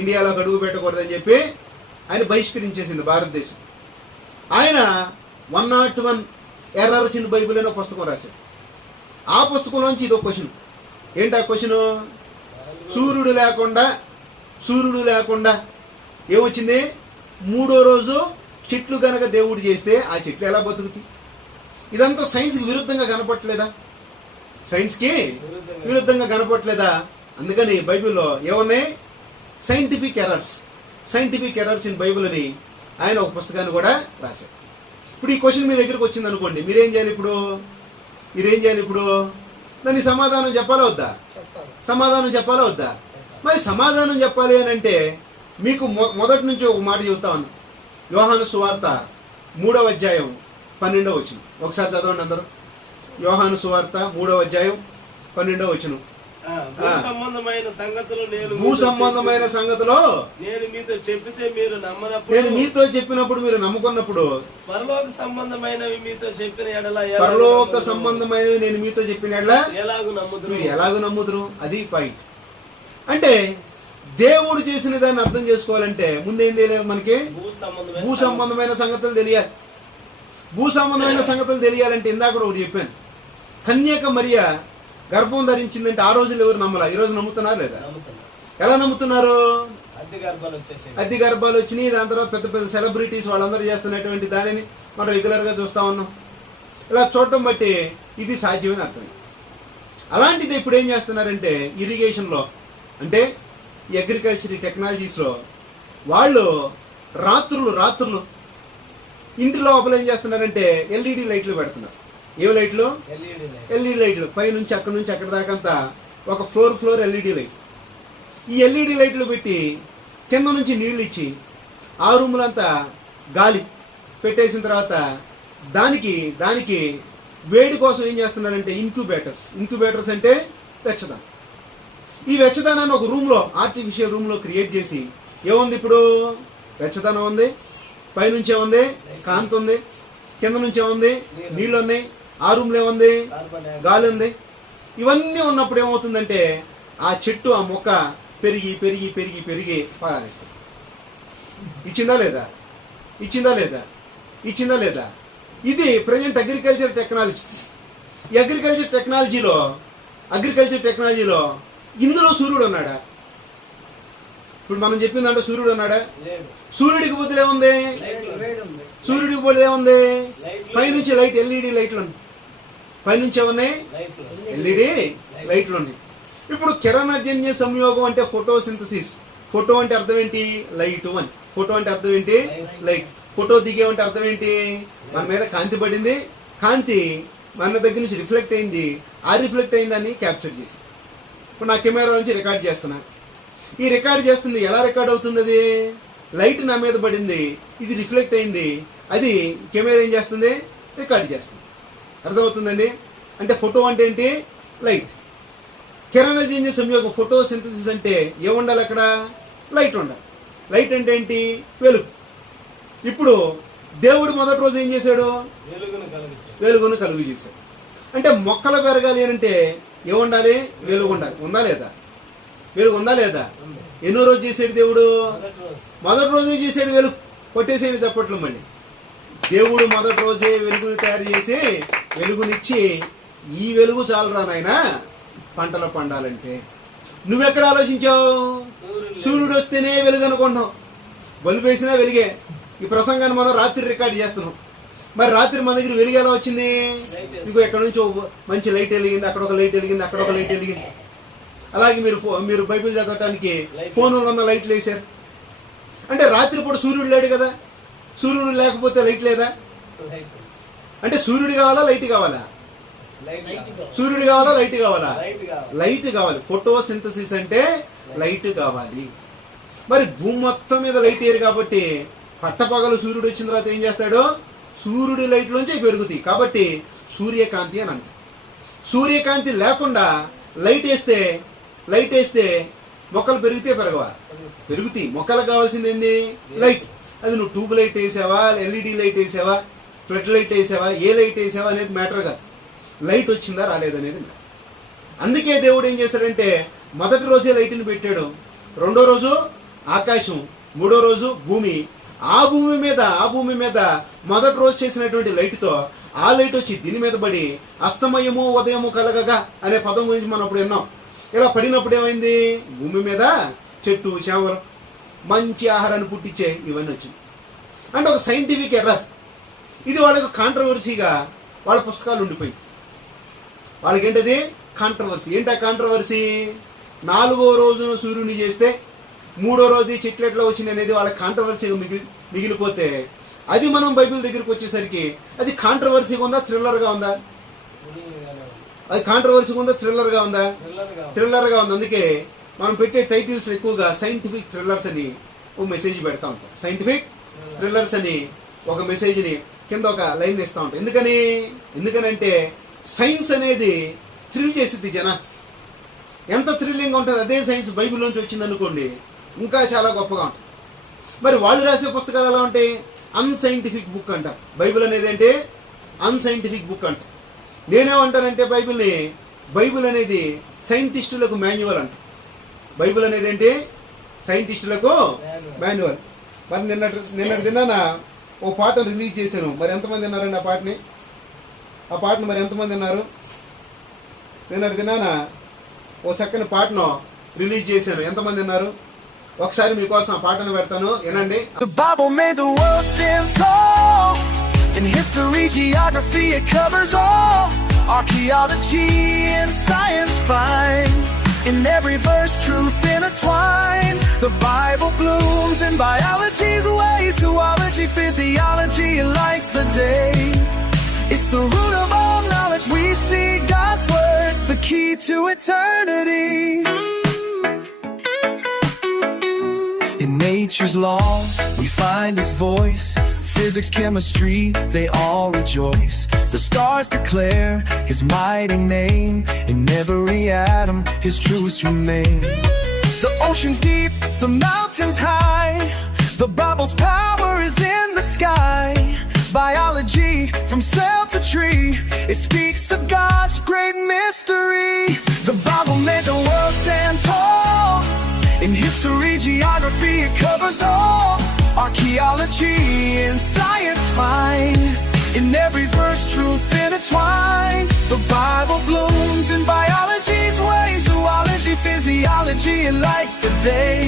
ఇండియాలోకి అడుగు పెట్టకూడదని చెప్పి ఆయన బహిష్కరించేసింది భారతదేశం. ఆయన 101 ఎర్రర్స్ ఇన్ బైబిల్ అనే పుస్తకం రాశారు. ఆ పుస్తకంలోంచి ఇదొక క్వశ్చన్. ఏంటి ఆ క్వశ్చను? సూర్యుడు లేకుండా ఏమొచ్చింది? 3వ రోజు చెట్లు గనక దేవుడు చేస్తే ఆ చెట్లు ఎలా బతుకుతాయి? ఇదంతా సైన్స్కి విరుద్ధంగా కనపట్లేదా? సైన్స్కి విరుద్ధంగా కనపట్లేదా? అందుకని బైబిల్లో ఏమున్నాయి? సైంటిఫిక్ ఎర్రర్స్ ఇన్ బైబిల్ అని ఆయన ఒక పుస్తకాన్ని కూడా రాశారు. ఇప్పుడు ఈ క్వశ్చన్ మీ దగ్గరికి వచ్చింది అనుకోండి, మీరేం చేయాలి ఇప్పుడు? దానికి సమాధానం చెప్పాలా వద్దా? మరి సమాధానం చెప్పాలి అని అంటే మీకు మొదటి నుంచి ఒక మాట చెబుతాను. యోహాను సువార్త 3వ అధ్యాయం 12వ వచనం ఒకసారి చదవండి అందరూ. యోహాను సువార్త 3వ అధ్యాయం 12వ వచనం. భూ సంబంధమైన సంగతిలో నేను మీతో చెప్పితే మీరు నమ్మనప్పుడు, నేను మీతో చెప్పినప్పుడు మీరు నమ్ముకున్నప్పుడు, పరలోక సంబంధమైనవి మీతో చెప్పిన ఎడల నేను మీతో చెప్పిన ఎడల మీరు ఎలాగూ నమ్ముదురు? అది పాయింట్. అంటే దేవుడు చేసిన దాన్ని అర్థం చేసుకోవాలంటే ముందేం తెలియాలి? మనకి భూ సంబంధమైన సంగతులు తెలియాలి. తెలియాలంటే ఇందాక ఒకటి చెప్పాను. కన్యక మరియ గర్భం ధరించిందంటే ఆ రోజులు ఎవరు నమ్మలా? ఈ రోజు నమ్ముతున్నారు లేదా? ఎలా నమ్ముతున్నారు? అద్దె గర్భాలు వచ్చినాయి. దాని తర్వాత పెద్ద పెద్ద సెలబ్రిటీస్ వాళ్ళందరూ చేస్తున్నటువంటి దానిని మనం రెగ్యులర్గా చూస్తా ఉన్నాం. ఇలా చూడటం బట్టి ఇది సాధ్యమని అర్థం. అలాంటిది ఇప్పుడు ఏం చేస్తున్నారంటే ఇరిగేషన్లో, అంటే ఈ అగ్రికల్చర్ టెక్నాలజీస్లో వాళ్ళు రాత్రులు ఇంటి లోపల ఏం చేస్తున్నారంటే ఎల్ఈడి లైట్లు పెడుతున్నారు. ఏ లైట్లు? ఎల్ఈడి లైట్లు. పైనుంచి అక్కడి నుంచి అక్కడి దాకంతా ఒక ఫ్లోర్ ఎల్ఈడి లైట్. ఈ ఎల్ఈడి లైట్లు పెట్టి కింద నుంచి నీళ్లు ఇచ్చి ఆ రూములంతా గాలి పెట్టేసిన తర్వాత దానికి వేడి కోసం ఏం చేస్తున్నారంటే ఇంక్యుబేటర్స్ అంటే వెచ్చదనం. ఈ వెచ్చదనాన్ని ఒక రూమ్లో, ఆర్టిఫిషియల్ రూమ్లో క్రియేట్ చేసి ఏముంది ఇప్పుడు? వెచ్చదనం ఉంది, పైనుంచి ఏముంది? కాంతి ఉంది, కింద నుంచి ఏముంది? నీళ్ళు ఉన్నాయి, ఆ రూమ్లో ఏముంది? గాలి ఉంది. ఇవన్నీ ఉన్నప్పుడు ఏమవుతుందంటే ఆ చెట్టు, ఆ మొక్క పెరిగి ఫలానిస్తుంది. ఇచ్చిందా లేదా? ఇది ప్రజెంట్ అగ్రికల్చర్ టెక్నాలజీ. ఈ అగ్రికల్చర్ టెక్నాలజీలో ఇందులో సూర్యుడు ఉన్నాడా? ఇప్పుడు మనం చెప్పింది అంటే సూర్యుడు ఉన్నాడా? సూర్యుడికి బదులు ఏముంది? పైనుంచి లైట్, ఎల్ఈడి లైట్లు ఉన్నాయి. పైనుంచి ఏమున్నాయి? ఎల్ఈడి లైట్లు ఉన్నాయి. ఇప్పుడు కిరణజన్య సంయోగం అంటే ఫోటోసింథసిస్. ఫోటో అంటే అర్థం ఏంటి? లైట్ అని. లైట్. ఫోటో దిగేమంటే అర్థం ఏంటి? మన మీద కాంతి పడింది, కాంతి మన దగ్గర నుంచి రిఫ్లెక్ట్ అయింది, ఆ రిఫ్లెక్ట్ అయిందని క్యాప్చర్ చేసి ఇప్పుడు నా కెమెరా నుంచి రికార్డ్ చేస్తున్నా. ఈ రికార్డ్ చేస్తుంది ఎలా రికార్డ్ అవుతుంది? అది లైట్ నా మీద పడింది, ఇది రిఫ్లెక్ట్ అయింది, అది కెమెరా ఏం చేస్తుంది? రికార్డ్ చేస్తుంది. అర్థమవుతుందండి? అంటే ఫోటో అంటే ఏంటి? లైట్. కిరణజన్య సంయోగం ఫోటోసింథసిస్ అంటే ఏముండాలి అక్కడ? లైట్ ఉండాలి. లైట్ అంటే ఏంటి? వెలుగు. ఇప్పుడు దేవుడు మొదటి రోజు ఏం చేశాడు? వెలుగును కలుగు చేశాడు. అంటే మొక్కలు పెరగాలి అంటే ఏముండాలి? వెలుగు ఉండాలి. వెలుగు ఉందా లేదా? ఎన్నో రోజు చేసాడు దేవుడు? మొదటి రోజే చేసాడు. వెలుగు కొట్టేసేడు చప్పట్లు. మళ్ళీ దేవుడు మొదటి రోజే వెలుగుని తయారు చేసి వెలుగునిచ్చి, ఈ వెలుగు చాలరా నాయనా పంటలు పండాలంటే. నువ్వెక్కడ ఆలోచించావు? సూర్యుడు వస్తేనే వెలుగు అనుకుంటున్నావు. బల్బు వేసినా వెలిగే. ఈ ప్రసంగాన్ని మనం రాత్రి రికార్డ్ చేస్తున్నాం. మరి రాత్రి మన దగ్గర వెలుగు ఎలా వచ్చింది? ఇదిగో ఎక్కడ నుంచి మంచి లైట్ వెలిగింది, అక్కడ ఒక లైట్ వెలిగింది. అలాగే మీరు బైబిల్ చదవటానికి ఫోన్లో ఉన్న లైట్లు వేసారు. అంటే రాత్రిపూట సూర్యుడు లేడు కదా? సూర్యుడు లేకపోతే లైట్ లేదా? అంటే సూర్యుడు కావాలా, లైట్ కావాలా? లైట్ కావాలి. ఫోటోసింథసిస్ అంటే లైట్ కావాలి. మరి భూమి మొత్తం మీద లైట్ ఏరు కాబట్టి పట్టపగలు సూర్యుడు వచ్చిన తర్వాత ఏం చేస్తాడు? సూర్యుడి లైట్లోంచి పెరుగుతాయి. కాబట్టి సూర్యకాంతి అని అంటారు. సూర్యకాంతి లేకుండా లైట్ వేస్తే మొక్కలు పెరుగుతాయి. మొక్కలకు కావాల్సింది ఏంది? లైట్. అది నువ్వు ట్యూబ్ లైట్ వేసావా, ఎల్ఈడి లైట్ వేసావా, ఫ్లడ్ లైట్ వేసావా, ఏ లైట్ వేసావా అనేది మ్యాటర్ కాదు. లైట్ వచ్చిందా రాలేదనేది మ్యాటర్. అందుకే దేవుడు ఏం చేశాడంటే మొదటి రోజే లైట్ని పెట్టాడు, రెండో రోజు ఆకాశం, మూడో రోజు భూమి. ఆ భూమి మీద మొదటి రోజు చేసినటువంటి లైట్తో ఆ లైట్ వచ్చి దీని మీద పడి అస్తమయము ఉదయము కలగగా అనే పదం గురించి మనం అప్పుడు విన్నాం. ఇలా పడినప్పుడు ఏమైంది? భూమి మీద చెట్టు చేమలు మంచి ఆహారాన్ని పుట్టించే ఇవన్నీ వచ్చింది. అంటే ఒక సైంటిఫిక్ ఎర్రర్. ఇది వాళ్ళకు కాంట్రవర్సీగా వాళ్ళ పుస్తకాలు ఉండిపోయింది. వాళ్ళకేంటది? కాంట్రవర్సీ. ఏంటి ఆ కాంట్రవర్సీ? 4వ రోజున సూర్యుని చేస్తే 3వ రోజు చెట్లు ఎట్లా వచ్చింది అనేది వాళ్ళ కాంట్రవర్సీగా మిగిలిపోతే, అది మనం బైబిల్ దగ్గరికి వచ్చేసరికి అది కాంట్రవర్సీగా ఉందా, థ్రిల్లర్గా ఉందా? అది కాంట్రవర్సీగా ఉందా, థ్రిల్లర్గా ఉందా? థ్రిల్లర్గా ఉంది. అందుకే మనం పెట్టే టైటిల్స్ ఎక్కువగా సైంటిఫిక్ థ్రిల్లర్స్ అని ఒక మెసేజ్ పెడతా ఉంటాం. సైంటిఫిక్ థ్రిల్లర్స్ అని ఒక మెసేజ్ని కింద ఒక లైన్ ఇస్తూ ఉంటాం. ఎందుకనంటే సైన్స్ అనేది థ్రిల్ చేసిద్ది జన. ఎంత థ్రిల్లింగ్గా ఉంటుంది అదే సైన్స్ బైబిల్లోంచి వచ్చింది అనుకోండి, ఇంకా చాలా గొప్పగా ఉంటుంది. మరి వాళ్ళు రాసే పుస్తకాలు ఎలా ఉంటాయి? అన్సైంటిఫిక్ బుక్ అంటారు. బైబిల్ అనేది అంటే అన్సైంటిఫిక్ బుక్ అంటారు. నేనేమంటానంటే బైబిల్ అనేది సైంటిస్టులకు మాన్యువల్ అంట. బైబిల్ అనేది ఏంటి? సైంటిస్టులకు మాన్యువల్. మరి నిన్నటి దినాన ఓ పాటను రిలీజ్ చేశాను. మరి ఎంతమంది విన్నారండి ఆ పాటను మరి ఎంతమంది విన్నారు? నిన్నటి దినాన ఓ చక్కని పాటను రిలీజ్ చేశాను. ఎంతమంది విన్నారు? ఒకసారి మీకోసం ఆ పాటను పెడతాను, వినండి. The Bible made the world stand tall. In history, geography, it covers all. Archaeology and science find in every verse truth intertwined. The Bible blooms in biology's ways. Zoology, physiology, it lights the day. It's the root of all knowledge. We see God's word, the key to eternity. In nature's laws, we find His voice. Physics, chemistry, they all rejoice. The stars declare His mighty name. In every atom, His truths remain. The ocean's deep, the mountains high. The Bible's power is in the sky. Biology, from cell to tree, it speaks of God's great mystery. The Bible made the world stand tall. In history, geography, it covers all. Archaeology and science find in every verse truth intertwined. The Bible blooms in biology's ways. Zoology, physiology, it lights the day.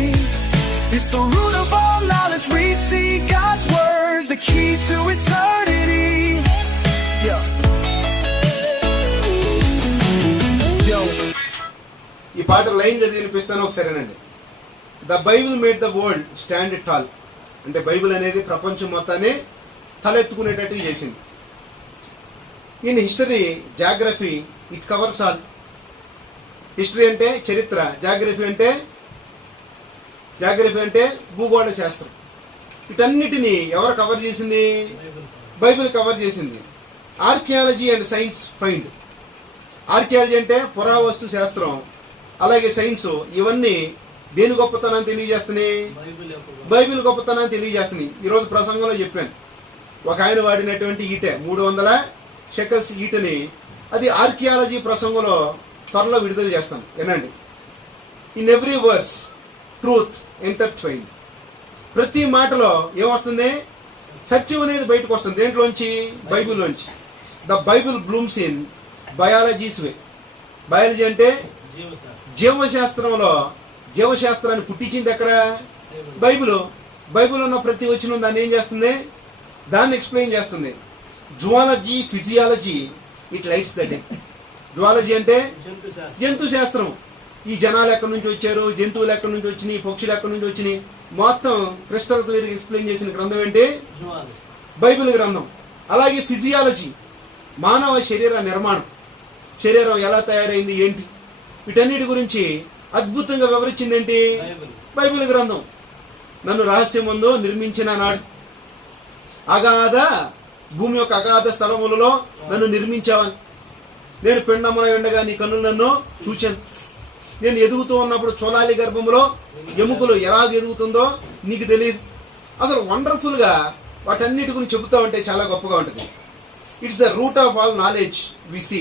It's the root of all knowledge. We see God's word, the key to eternity. Yeah. Yo. ఈ పాట line చదివి వినిపిస్తాను ఒకసారినండి. The Bible made the world stand tall. అంటే Bible అనేది ప్రపంచం మొత్తాన్ని తలెత్తుకునేటట్టు చేసింది. In history, geography, it covers all. History అంటే చరిత్ర, జాగ్రఫీ అంటే భూగోళ శాస్త్రం. వీటన్నిటినీ ఎవరు కవర్ చేసింది? బైబిల్ కవర్ చేసింది. Archaeology and science find. Archaeology అంటే పురావస్తు శాస్త్రం, అలాగే సైన్స్, ఇవన్నీ దేని గొప్పతనాన్ని తెలియజేస్తున్నాయి? బైబిల్ గొప్పతనాన్ని తెలియజేస్తున్నాయి. ఈరోజు ప్రసంగంలో చెప్పాను, ఒక ఆయన వాడినటువంటి ఈటె 300 షెకల్స్ ఈటని, అది ఆర్కియాలజీ ప్రసంగంలో త్వరలో విడుదల చేస్తాను, వినండి. In every verse truth intertwined. ప్రతి మాటలో ఏమొస్తుంది? సత్యం అనేది బయటకు వస్తుంది. దేంట్లోంచి? బైబిల్లోంచి. The Bible blooms in biologies way. Biology అంటే జీవశాస్త్రంలో, జీవశాస్త్రాన్ని పుట్టించింది ఎక్కడ? బైబిల్ ఉన్న ప్రతి వచనం దాన్ని ఏం చేస్తుంది? దాన్ని ఎక్స్ప్లెయిన్ చేస్తుంది. Zoology, physiology, it lights the day. Zoology అంటే జంతు శాస్త్రం. ఈ జనాలు ఎక్కడి నుంచి వచ్చారు, జంతువులు ఎక్కడి నుంచి వచ్చినాయి, పక్షులు ఎక్కడి నుంచి వచ్చినాయి, మొత్తం క్రిస్టల్ క్లియర్ ఎక్స్ప్లెయిన్ చేసిన గ్రంథం ఏంటి? బైబిల్ గ్రంథం. అలాగే ఫిజియాలజీ, మానవ శరీర నిర్మాణం, శరీరం ఎలా తయారైంది ఏంటి, వీటన్నిటి గురించి అద్భుతంగా వివరించింది ఏంటి? బైబిల్ గ్రంథం. నన్ను రహస్యమందు నిర్మించిన నాడు, అగాధ భూమి యొక్క అగాధ స్థలములలో నన్ను నిర్మించావని, నేను పిండమున ఉండగా నీ కన్నులు నన్ను చూచాను, నేను ఎదుగుతూ ఉన్నప్పుడు చోళాలి గర్భంలో ఎముకలు ఎలాగ ఎదుగుతుందో నీకు తెలియదు. అసలు వండర్ఫుల్గా వాటన్నిటి గురించి చెబుతూ ఉంటే చాలా గొప్పగా ఉంటుంది. It's the root of all knowledge we see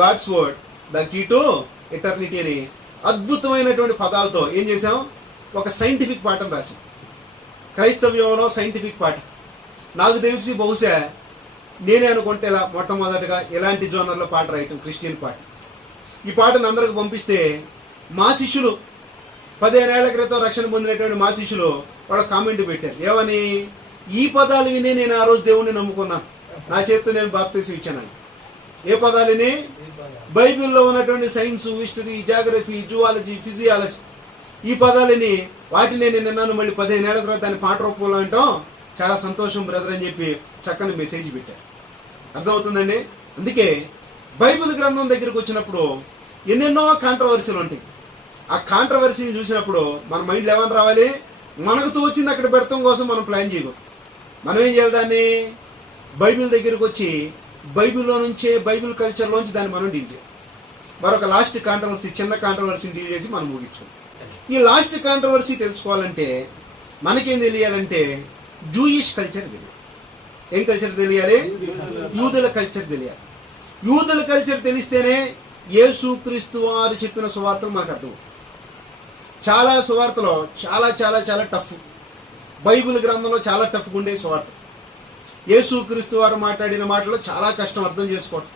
God's word the key to eternity అని అద్భుతమైనటువంటి పదాలతో ఏం చేసాం? ఒక సైంటిఫిక్ పాఠం రాసాం. క్రైస్తవ్యంలో సైంటిఫిక్ పాఠం. నాకు తెలిసి బహుశా నేనే అనుకుంటే ఇలా మొట్టమొదటిగా ఎలాంటి జోనర్లో పాట రాయటం, క్రిస్టియన్ పాట. ఈ పాటను అందరికి పంపిస్తే మా శిష్యులు 15 ఏళ్ల క్రితం రక్షణ పొందినటువంటి మా శిష్యులు వాళ్ళ కామెంట్ పెట్టారు. ఏమని? ఈ పదాలు వినే నేను ఆ రోజు దేవుణ్ణి నమ్ముకున్నాను, నా చేతితో నేను బాప్తీసం ఇచ్చానని. ఏ పదాలని? ఈ పదాలు. బైబిల్లో ఉన్నటువంటి science, history, geography, zoology, physiology, ఈ పదాలని వాటిని నేను నిన్నాను మళ్ళీ 15 ఏళ్ల తర్వాత దాన్ని పాట రూపంలో అంటాం. చాలా సంతోషం బ్రదర్ అని చెప్పి చక్కని మెసేజ్ పెట్టారు. అర్థమవుతుందండి? అందుకే బైబిల్ గ్రంథం దగ్గరికి వచ్చినప్పుడు ఎన్నెన్నో కాంట్రవర్సీలు ఉంటాయి. ఆ కాంట్రవర్సీని చూసినప్పుడు మన మైండ్లో ఏమని రావాలి? మనకు తోచింది అక్కడ పెడతాం కోసం మనం ప్లాన్ చేయకూడదు. మనం ఏం చేయాలి? దాన్ని బైబిల్ దగ్గరికి వచ్చి బైబిల్లో నుంచే, బైబిల్ కల్చర్లోంచి దాన్ని మనం డీల్ చేయాలి. మరొక లాస్ట్ కాంట్రవర్సీ, చిన్న కాంట్రవర్సీని డీల్ చేసి మనం ముగించుకోవాలి. ఈ లాస్ట్ కాంట్రవర్సీ తెలుసుకోవాలంటే మనకేం తెలియాలంటే జూయిష్ కల్చర్ తెలియాలి. ఏం కల్చర్ తెలియాలి? యూదుల కల్చర్ తెలియాలి. యూదుల కల్చర్ తెలిస్తేనే యేసుక్రీస్తు వారు చెప్పిన సువార్తలు మనకు అర్థమవుతాయి. చాలా సువార్తలో చాలా చాలా చాలా టఫ్, బైబిల్ గ్రంథంలో చాలా టఫ్గా ఉండే సువార్త. యేసుక్రీస్తు వారు మాట్లాడిన మాటలో చాలా కష్టం అర్థం చేసుకోవటం.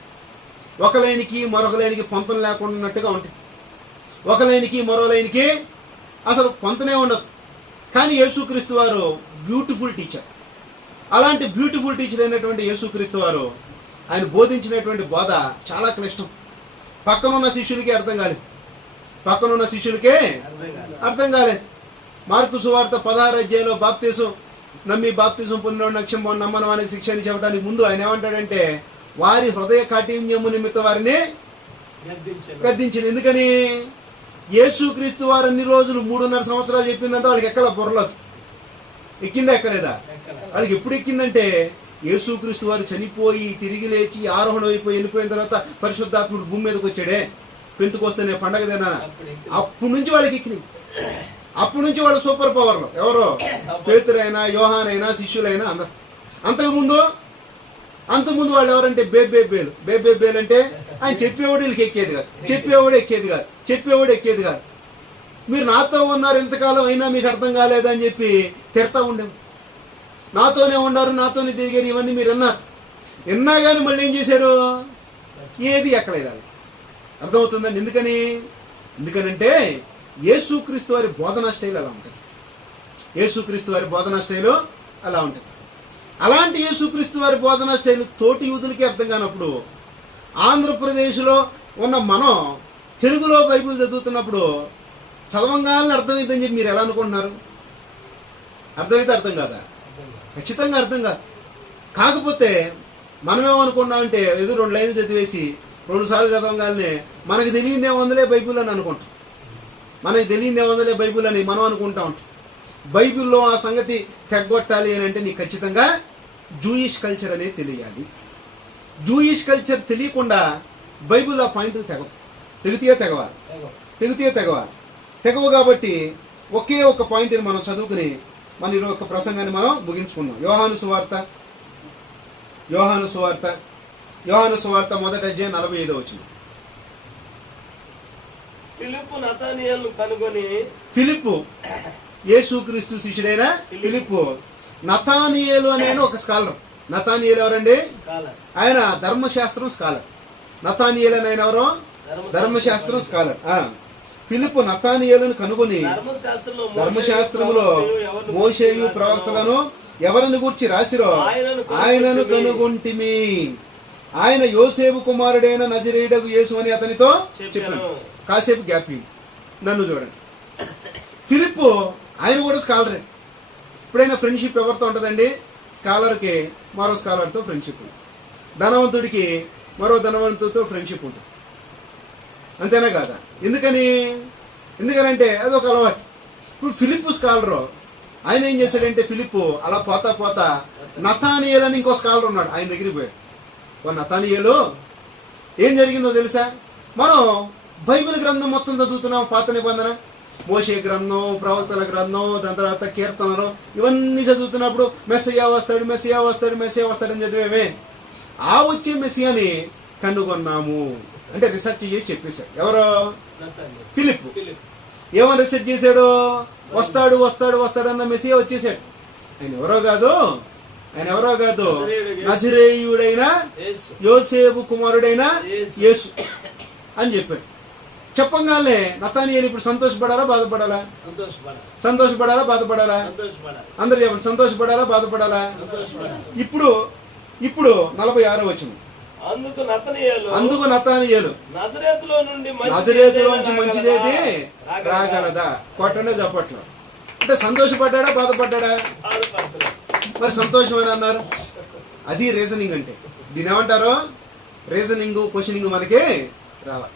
ఒక లైన్కి మరొక లైన్కి పొంతం లేకుండా ఉన్నట్టుగా ఉంటుంది. ఒక లైన్కి మరో లైన్కి అసలు పొంతనే ఉండదు. కానీ యేసుక్రీస్తు వారు బ్యూటిఫుల్ టీచర్. అలాంటి బ్యూటిఫుల్ టీచర్ అయినటువంటి యేసుక్రీస్తు వారు ఆయన బోధించినటువంటి బోధ చాలా క్లిష్టం. పక్కనున్న శిష్యులకి అర్థం కాలేదు. పక్కనున్న శిష్యులకే అర్థం కాలేదు. మార్కు సువార్త 16వ అధ్యాయంలో బాప్తీసం నమ్మి బాప్తీసం పొందిన అక్షం నమ్మని వానికి శిక్ష అని చెప్పడానికి ముందు ఆయన ఏమంటాడంటే వారి హృదయ కాఠిన్యము నిమిత్తం వారిని గద్దించింది. ఎందుకని? యేసుక్రీస్తు వారు అన్ని రోజులు 3.5 సంవత్సరాలు చెప్పిందంటే వాళ్ళకి ఎక్కల బుర్రలోకి ఎక్కిందా ఎక్కలేదా? వాళ్ళకి ఎప్పుడు ఎక్కిందంటే యేసుక్రీస్తు వారు చనిపోయి తిరిగి లేచి ఆరోహణం అయిపోయి వెళ్ళిపోయిన తర్వాత పరిశుద్ధాత్ముడు భూమి మీదకి వచ్చాడే, పెంతుకొస్తేనే పండగదేనా, అప్పటి నుంచి వాళ్ళకి ఎక్కినాయి. అప్పటి నుంచి వాళ్ళు సూపర్ పవర్లు. ఎవరో పేతురైనా, యోహానైనా, శిష్యులైనా అందరు. అంతకుముందు వాళ్ళు ఎవరంటే బేబేబేలు అంటే ఆయన చెప్పేవాడు వీళ్ళకి ఎక్కేది కాదు, చెప్పేవాడు ఎక్కేది కాదు. మీరు నాతో ఉన్నారు ఎంతకాలం అయినా మీకు అర్థం కాలేదని చెప్పి తిడతా ఉండేము. నాతోనే ఉన్నారు, నాతోనే తిరిగారు, ఇవన్నీ మీరు విన్నా కానీ మళ్ళీ ఏం చేశారు? ఏది ఎక్కలేదు. అర్థమవుతుందండి? ఎందుకనంటే యేసుక్రీస్తు వారి బోధనా స్టైల్ అలా ఉంటుంది. యేసుక్రీస్తు వారి బోధనా స్టైలు అలా ఉంటుంది. అలాంటి యేసుక్రీస్తు వారి బోధనా స్టైల్ తోటి యూదులకి అర్థం కానప్పుడు ఆంధ్రప్రదేశ్లో ఉన్న మనం తెలుగులో బైబిల్ చదువుతున్నప్పుడు చదవంగానే అర్థమైందని చెప్పి మీరు ఎలా అనుకుంటున్నారు? అర్థమైతే అర్థం కాదా? ఖచ్చితంగా అర్థం కాదు. కాకపోతే మనమేమనుకున్నామంటే ఏదో 2 లైన్లు చదివేసి 2 సార్లు చదవగానే మనకు తెలియదేముందలే బైబిల్ అని అనుకుంటాం. బైబిల్ అని మనం అనుకుంటా ఉంటాం. బైబిల్లో ఆ సంగతి తెగొట్టాలి అని అంటే నీకు ఖచ్చితంగా జూయిష్ కల్చర్ అనేది తెలియాలి. జూయిష్ కల్చర్ తెలియకుండా బైబిల్ ఆ పాయింట్ తెగవు. కాబట్టి ఒకే ఒక పాయింట్ని మనం చదువుకుని మన ఈరోజు ఒక ప్రసంగాన్ని మనం ముగించుకున్నాం. యోహాను సువార్త 1వ అధ్యాయం 45వ వచనం. ఫిలిప్పు యేసుక్రీస్తు శిష్యుడైన ఫిలిప్పు నతానియేలు అనే ఒక స్కాలర్. నతానియేలు ఎవరండి? ఆయన ధర్మశాస్త్రం స్కాలర్. నతానియేలు అని ఆయన ఎవరు? ధర్మశాస్త్రం స్కాలర్. ఫిలిప్పు నతానియేలును కనుగొని ధర్మశాస్త్రములో మోషేయు ప్రవక్తలను ఎవరిని గూర్చి రాసిరో ఆయనను కనుగొంటిమి. ఆయన యోసేపు కుమారుడైన నజరేయుడగు యేసు అని అతనితో చెప్పాను. కాసేపు గ్యాప్ నన్ను చూడండి. ఫిలిప్పు ఆయన కూడా స్కాలరే. ఎప్పుడైనా ఫ్రెండ్షిప్ ఎవరితో ఉంటుందండి? స్కాలర్కి మరో స్కాలర్తో ఫ్రెండ్షిప్ ఉంటుంది. ధనవంతుడికి మరో ధనవంతుడితో ఫ్రెండ్షిప్ ఉంటుంది. అంతేనా కాదా? ఎందుకనంటే అదొక అలవాటు. ఇప్పుడు ఫిలిప్పు స్కాలరు. ఆయన ఏం చేశాడంటే ఫిలిప్పు అలా పోతా నతానియేలు అని ఇంకో స్కాలర్ ఉన్నాడు. ఆయన దగ్గరికి పోయాడు. నతానియేలు ఏం జరిగిందో తెలుసా? మనం బైబిల్ గ్రంథం మొత్తం చదువుతున్నాం. పాత నిబంధన, మోషే గ్రంథం, ప్రవక్తల గ్రంథం, దాని తర్వాత కీర్తనలు, ఇవన్నీ చదువుతున్నప్పుడు మెస్సియా వస్తాడని చదివేమే. ఆ వచ్చే మెస్సియాని కనుగొన్నాము అంటే రీసెర్చ్ చేసి చెప్పేశాడు. ఎవరో? ఫిలిప్పు. ఏమని రీసెర్చ్ చేశాడు? వస్తాడు అన్న మెస్సియా వచ్చేసాడు. ఆయన ఎవరో కాదు నజరేయుడైన యోసేపు కుమారుడైన యేసు అని చెప్పాడు. చెప్పంగానే నతానియేలు ఇప్పుడు సంతోషపడాలా బాధపడాలా? బాధపడాలా? అందరు చెప్పండి. సంతోషపడాలా బాధపడాలా? ఇప్పుడు 46వ వచనం. అందుకు నతానియేలు నజరేతులో నుండి నజరేతులోంచి మంచిదేది రాగలదా? కొట్టనే చెప్పట్లు. అంటే సంతోషపడ్డా బాధపడ్డా? మరి సంతోషం అని అన్నారు. అది రీజనింగ్ అంటే. దీని ఏమంటారు? రీజనింగ్ క్వశ్చనింగ్ మనకి రావాలి.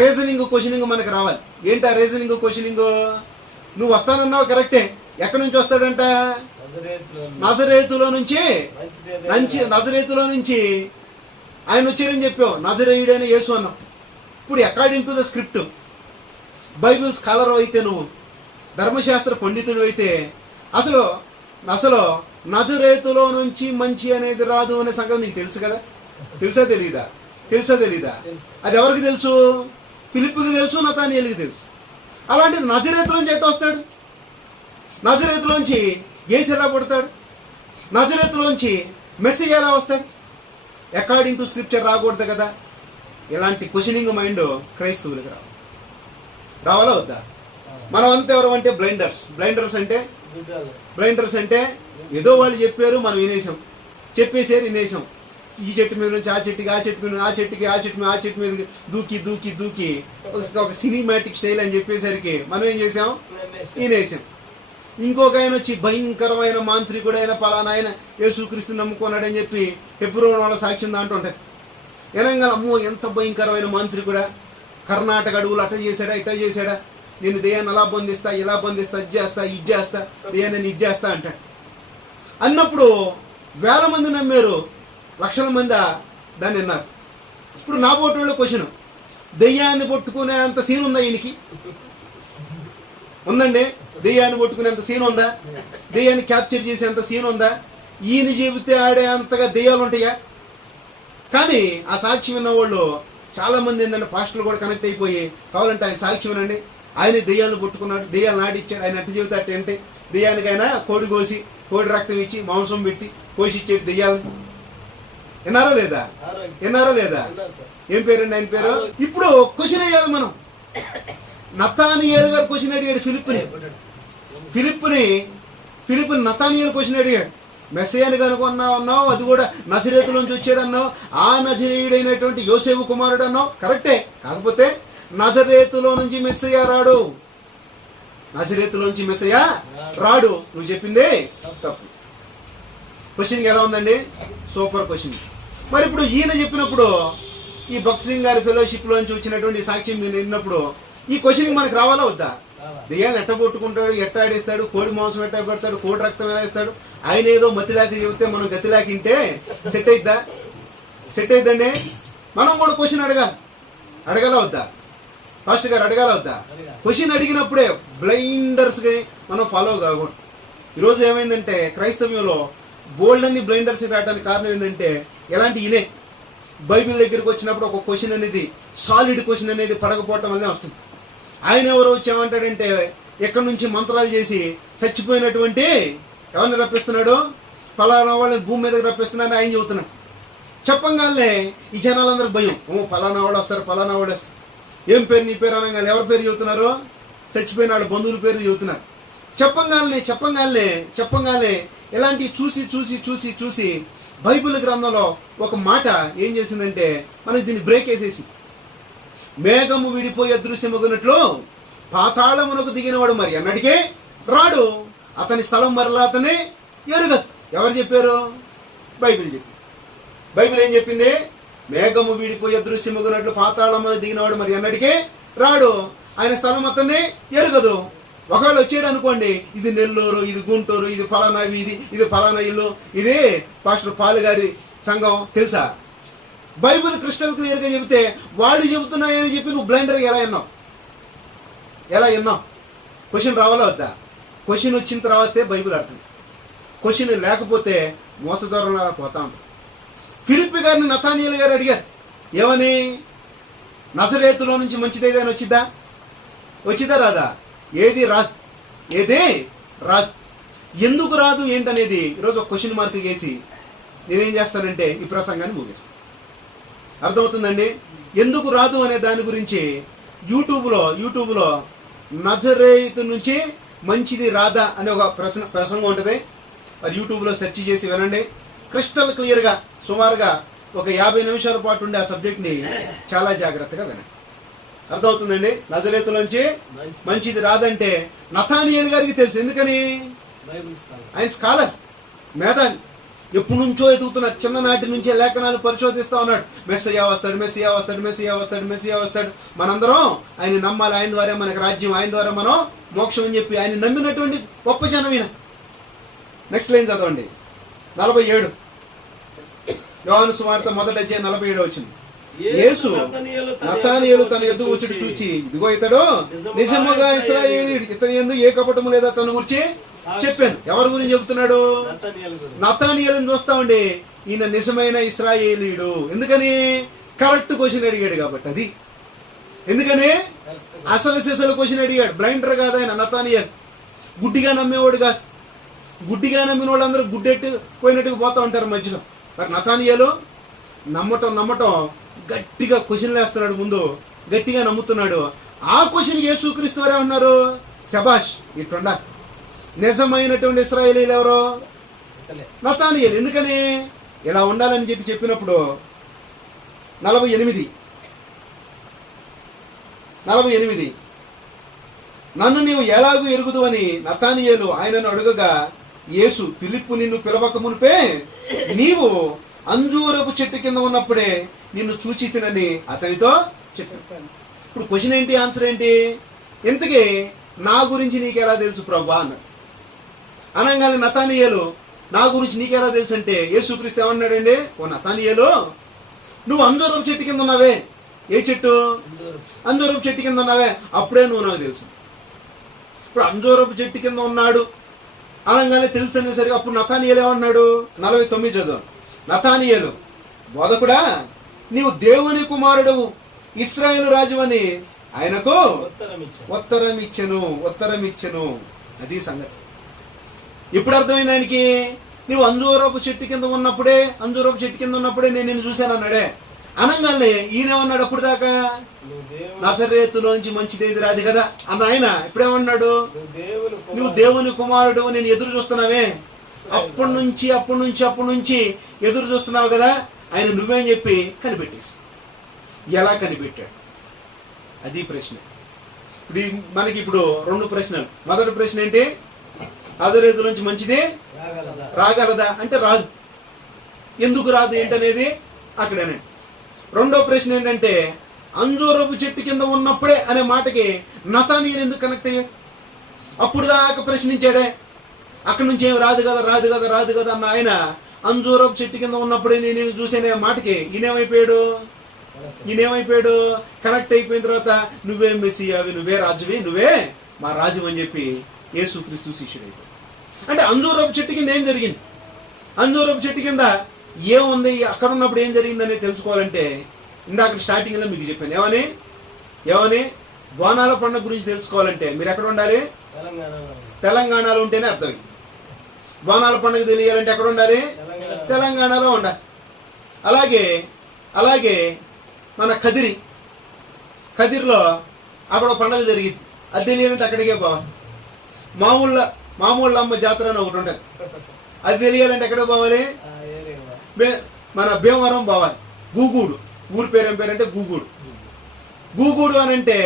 రీజనింగ్ క్వశ్చనింగ్ మనకి రావాలి. ఏంటా రీజనింగ్ క్వశ్చనింగ్? నువ్వు వస్తానన్నావు కరెక్టే. ఎక్కడి నుంచి వస్తాడంట? నజరేతులో నుంచి. నజరేతులో నుంచి ఆయన వచ్చాడని చెప్పావు. నజరేయుడైన యేసు అన్నావు. ఇప్పుడు according to the script, Bible scholar అయితే, నువ్వు ధర్మశాస్త్ర పండితుడు అయితే, అసలు నజరేతులో నుంచి మంచి అనేది రాదు అనే సంగతి నీకు తెలుసు కదా? తెలుసా తెలీదా? అది ఎవరికి తెలుసు? ఫిలిప్పుకి తెలుసు, నతానియేలుకి తెలుసు. అలాంటిది నజరేతులోంచి ఎట్లా వస్తాడు? నజరేతులోంచి యేసు ఎలా పుడతాడు? నజరేతులోంచి మెస్సీయ ఎలా వస్తాడు? అకార్డింగ్ టు స్క్రిప్చర్ రాకూడదు కదా? ఇలాంటి క్వశ్చనింగ్ మైండ్ క్రైస్తవులకు రావాలా వద్దా? మనం అంతా ఎవరు అంటే బ్లైండర్స్ అంటే ఏదో వాళ్ళు చెప్పారు, మనం వినేసాం. ఈ చెట్టు మీద నుంచి ఆ చెట్టుకి, ఆ చెట్టు మీద ఆ చెట్టు మీద దూకి ఒక సినిమాటిక్ స్టైల్ అని చెప్పేసరికి మనం ఏం చేసాం? వినేసాం. ఇంకొక ఆయన వచ్చి భయంకరమైన మాంత్రికుడు అయిన పలానా ఆయన యేసుక్రీస్తు నమ్ముకున్నాడని చెప్పి హెబ్రోను వాళ్ళ సాక్ష్యం దాంట్లో ఉంటుంది. తెలంగాణ అమ్మో ఎంత భయంకరమైన మాంత్రికుడా, కర్ణాటక అడుగులు అట్ట చేశాడా ఇట్ట చేశాడా, నేను దెయ్యాన్ని అలా బంధిస్తా ఇలా బంధిస్తా, ఇది చేస్తా దెయ్యాన్ని ఇది చేస్తా అంటాడు. అన్నప్పుడు వేల మంది నమ్మారు, లక్షల మంది దాన్ని విన్నారు. ఇప్పుడు నా పోటీ క్వశ్చన్, దెయ్యాన్ని పట్టుకునే అంత సీన్ ఉందా ఈయనకి? ఉందండి. దెయ్యాన్ని పట్టుకునేంత సీన్ ఉందా? దెయ్యాన్ని క్యాప్చర్ చేసేంత సీన్ ఉందా? ఈయన చెబితే ఆడే అంతగా దెయ్యాలు ఉంటాయా? కానీ ఆ సాక్షి విన్న వాళ్ళు చాలా మంది ఏంటంటే పాస్టర్లు కూడా కనెక్ట్ అయిపోయి, కావాలంటే ఆయన సాక్షి వినండి, ఆయన దెయ్యాలను పట్టుకున్నాడు, దెయ్యాలు నాడిచ్చాడు, ఆయన ఎట్ట చెబితే అట్ట అంటే దెయ్యానికైనా కోడి రక్తం ఇచ్చి మాంసం పెట్టి కోసి ఇచ్చేది దెయ్యాలని. విన్నారా లేదా? ఏం పేరండి ఆయన పేరు? ఇప్పుడు క్వశ్చన్ అయ్యాలి మనం. నతానియేలు గారు క్వశ్చన్ అడిగాడు ఫిలిప్పుని నతానియేలు క్వశ్చన్ అడిగాడు. మెస్సీయని కనుకున్నావు, అది కూడా నజరేతులోంచి వచ్చాడు అన్నావు, ఆ నజరేయుడైనటువంటి యోసేపు కుమారుడు అన్నావు, కరెక్టే. కాకపోతే నజరేతులో నుంచి మెస్సయ్య రాడు. నువ్వు చెప్పిందే తప్పు. క్వశ్చన్ ఎలా ఉందండి? Super question. మరి ఇప్పుడు ఈయన చెప్పినప్పుడు, ఈ భక్త్ సింగ్ గారి ఫెలోషిప్ లోంచి వచ్చినటువంటి సాక్ష్యం మీరు విన్నప్పుడు ఈ క్వశ్చన్ మనకు రావాలా వద్దా? దెయ్యాన్ని ఎట్ట కొట్టుకుంటాడు, ఎట్ట ఆడేస్తాడు, కోడి మాంసం ఎట్ట పెడతాడు, కోడి రక్తం ఎలా ఇస్తాడు, ఆయన ఏదో మతిలాకి చెబితే మనం గతిలాకింటే సెట్ అయిద్దండి. మనం కూడా క్వశ్చన్ అడగాల వద్దా? ఫాస్ట్ గారు అడగాల వద్దా? క్వశ్చన్ అడిగినప్పుడే బ్లైండర్స్కి మనం ఫాలో కాకూడదు. ఈరోజు ఏమైందంటే క్రైస్తవ్యంలో బోల్డ్ అన్ని బ్లైండర్స్ రావడానికి కారణం ఏంటంటే ఎలాంటి ఇనే బైబిల్ దగ్గరికి వచ్చినప్పుడు ఒక క్వశ్చన్ అనేది, సాలిడ్ క్వశ్చన్ అనేది పడకపోవటం వల్లనే వస్తుంది. ఆయన ఎవరో వచ్చామంటాడంటే ఎక్కడి నుంచి మంత్రాలు చేసి చచ్చిపోయినటువంటి ఎవరిని రప్పిస్తున్నాడు? పలానా వాళ్ళని భూమి మీదకి రప్పిస్తున్నాడని ఆయన చెబుతున్నాడు. చెప్పంగానే ఈ జనాలందరూ భయం, పలానా వాడు వస్తారు. ఏం పేరు నీ పేరు అనగానే ఎవరి పేరు చెబుతున్నారు? చచ్చిపోయిన వాళ్ళ బంధువుల పేరు చెబుతున్నారు. చెప్పంగానే ఇలాంటివి చూసి బైబిల్ గ్రంథంలో ఒక మాట ఏం చేసిందంటే మనకి దీన్ని బ్రేక్ వేసేసి, మేఘము విడిపోయి అదృశ్యమగునట్లు పాతాళమునకు దిగినవాడు మరి అన్నటికే రాడు, అతని స్థలం మరలా అతనే ఎరుగదు. ఎవరు చెప్పారు? బైబిల్ ఏం చెప్పింది? మేఘము విడిపోయి అదృశ్యమగునట్లు పాతాళమున దిగినవాడు మరి అన్నటికే రాడు, ఆయన స్థలం అతన్ని ఎరుగదు. ఒకవేళ వచ్చాడు అనుకోండి, ఇది నెల్లూరు, ఇది గుంటూరు, ఇది ఫలానా వీధి, ఇది ఫలానా ఇల్లు, ఇది పాస్టర్ పాలు గారి సంఘం, తెలుసా? బైబిల్ క్రిస్టల్ క్లియర్గా చెబితే వాళ్ళు చెబుతున్నాయని చెప్పి నువ్వు బ్లైండర్గా ఎలా విన్నావు? క్వశ్చన్ రావాలా వద్దా? క్వశ్చన్ వచ్చిన తర్వాతే బైబిల్ అర్థం. క్వశ్చన్ లేకపోతే మోసదూరంలో పోతా ఉంటాం. ఫిలిప్పి గారిని నతానియేలు గారు అడిగారు, ఏమని? నజరేతులో నుంచి మంచిది ఏదైనా వచ్చిద్దా రాదా? ఏది రాదు. ఎందుకు రాదు ఏంటనేది ఈరోజు ఒక క్వశ్చన్ మార్క్ వేసి నేనేం చేస్తానంటే ఈ ప్రసంగాన్ని ముగిస్తాను. అర్థమవుతుందండి? ఎందుకు రాదు అనే దాని గురించి యూట్యూబ్లో నజరేతు నుంచి మంచిది రాదా అనే ఒక ప్రసంగం ఉంటుంది. అది యూట్యూబ్లో సెర్చ్ చేసి వినండి. క్రిస్టల్ క్లియర్గా సుమారుగా ఒక 50 నిమిషాల పాటు ఉండే ఆ సబ్జెక్ట్ని చాలా జాగ్రత్తగా వినండి. అర్థమవుతుందండి? నజరేతులోంచి మంచిది రాదంటే నతానియేలు గారికి తెలుసు. ఎందుకని? Bible scholar. ఆయన స్కాలర్, మేధావి, ఎప్పటి నుంచో ఎదుగుతున్నాడు. చిన్ననాటి నుంచే లేఖనాలు పరిశోధిస్తా ఉన్నాడు. మెస్సియా వస్తాడు, మెస్సియా వస్తాడు, మెస్సియా వస్తాడు, మెస్సియా వస్తాడు. మనందరం ఆయన నమ్మాలి, ఆయన ద్వారా మనకు రాజ్యం, ఆయన ద్వారా మనం మోక్షం అని చెప్పి ఆయన నమ్మినటువంటి గొప్ప జనం ఈయన. నెక్స్ట్ లైన్ చదవండి, 47. యోహాను సువార్త 1వ అధ్యాయం 47 వచ్చింది. యేసు నతానియేలు తన యొద్దకు వచ్చుట చూచి, ఇదిగో ఇతడు నిజముగా ఇశ్రాయేలీయుడు, ఇతని యందు ఏ కపటము లేదా తన గురించి చెప్పాను. ఎవరి గురించి చెబుతున్నాడు? నతానియేలుని చూస్తా ఉండి ఈయన నిజమైన ఇశ్రాయేలీయుడు. ఎందుకని? కరెక్ట్ క్వశ్చన్ అడిగాడు కాబట్టి. అది ఎందుకని? అసలు సిసలు క్వశ్చన్ అడిగాడు. బ్లైండర్ కాదు ఆయన నతానియేలు, గుడ్డిగా నమ్మేవాడు కాదు. గుడ్డిగా నమ్మిన వాళ్ళందరూ గుడ్డెట్టు పోయినట్టుగా పోతా ఉంటారు మధ్యలో. మరి నతానియేలు నమ్మటం గట్టిగా క్వశ్చన్లు వేస్తున్నాడు. ముందు గట్టిగా నమ్ముతున్నాడు. ఆ క్వశ్చన్ యేసుక్రీస్తు వారే ఉన్నారు. శబాష్, ఇట్లుండా నిజమైనటువంటి ఇశ్రాయేలీయులు ఎవరో? నతానియేలు. ఎందుకని? ఇలా ఉండాలని చెప్పినప్పుడు 48 నన్ను నీవు ఎలాగూ ఎరుగుదు అని నతానియేలు ఆయనను అడుగగా, యేసు, ఫిలిప్పు నిన్ను పిలవక మునిపే నీవు అంజూరపు చెట్టు కింద ఉన్నప్పుడే నిన్ను చూచి తినని అతనితో చెప్పాను. ఇప్పుడు క్వశ్చన్ ఏంటి, ఆన్సర్ ఏంటి? ఇంతకీ నా గురించి నీకెలా తెలుసు ప్రభా అన్నాడు. అనగానే నతానియేలు నా గురించి నీకెలా తెలుసు అంటే యేసుక్రీస్తు ఏమన్నాడండి? ఓ నతానియేలు, నువ్వు అంజూరపు చెట్టు కింద ఉన్నావే. ఏ చెట్టు? అంజూరపు చెట్టు కింద ఉన్నావే, అప్పుడే నువ్వు నాకు తెలుసు. ఇప్పుడు అంజూరపు చెట్టు కింద ఉన్నాడు అనగానే తెలుసు అనేసరికి అప్పుడు నతానియేలు ఏమన్నాడు? 49 చదువు. నతానియేలు, బోధకుడా, నీవు దేవుని కుమారుడవు, ఇశ్రాయేలు రాజు అని ఆయనకు ఉత్తరం ఇచ్చెను. అది సంగతి. ఇప్పుడు అర్థమైంది ఆయనకి. నువ్వు అంజూరపు చెట్టు కింద ఉన్నప్పుడే నేను నిన్ను చూశాను అన్నాడే. అనగానే ఈయనేమన్నాడు? అప్పుడు దాకా నజరేతులోంచి మంచిదేది రాదు కదా అన్న ఆయన ఇప్పుడేమన్నాడు? నువ్వు దేవుని కుమారుడు, నేను ఎదురు చూస్తున్నావే. అప్పటి నుంచి ఎదురు చూస్తున్నావు కదా, ఆయన నువ్వేం చెప్పి కనిపెట్టేసి. ఎలా కనిపెట్టాడు? అది ప్రశ్న. ఇప్పుడు మనకి ఇప్పుడు 2 ప్రశ్నలు. మొదటి ప్రశ్న ఏంటి? నజరేతులోంచి మంచిది రాగలదా అంటే రాదు. ఎందుకు రాదు ఏంటనేది అక్కడేనండి. రెండో ప్రశ్న ఏంటంటే అంజూరపు చెట్టు కింద ఉన్నప్పుడే అనే మాటకి నతానియేలు ఎందుకు కనెక్ట్ అయ్యాడు? అప్పుడు దాకా ప్రశ్నించాడే, అక్కడి నుంచి ఏమి రాదు కదా అన్న ఆయన అంజూరపు చెట్టు కింద ఉన్నప్పుడే నేను చూసేనే మాటకి ఈయనేమైపోయాడు? కనెక్ట్ అయిపోయిన తర్వాత నువ్వే మెస్సియావి, నువ్వే రాజువి, నువ్వే మా రాజు అని చెప్పి యేసుక్రీస్తు శిష్యుడైపోయాడు. అంటే అంజూరపు చెట్టు కింద ఏం జరిగింది? అంజూరపు చెట్టు కింద ఏముంది? అక్కడ ఉన్నప్పుడు ఏం జరిగిందని తెలుసుకోవాలంటే ఇందాక స్టార్టింగ్లో మీకు చెప్పాను. ఏమని బోనాల పండుగ గురించి తెలుసుకోవాలంటే మీరు ఎక్కడ ఉండాలి? తెలంగాణలో ఉంటేనే అర్థమైంది. బోనాల పండుగ తెలియాలంటే ఎక్కడ ఉండాలి? తెలంగాణలో ఉండాలి. అలాగే మన కదిరిలో అక్కడ పండుగ జరిగింది. అది తెలియాలంటే అక్కడికే పోవాలి. మామూలు అమ్మ జాతర అని ఒకటి ఉంటుంది. అది తెలియాలంటే ఎక్కడికి పోవాలి? మన భీమవరం పోవాలి. గూగూడు, ఊరి పేరు ఏం పేరంటే గూగూడు అని అంటే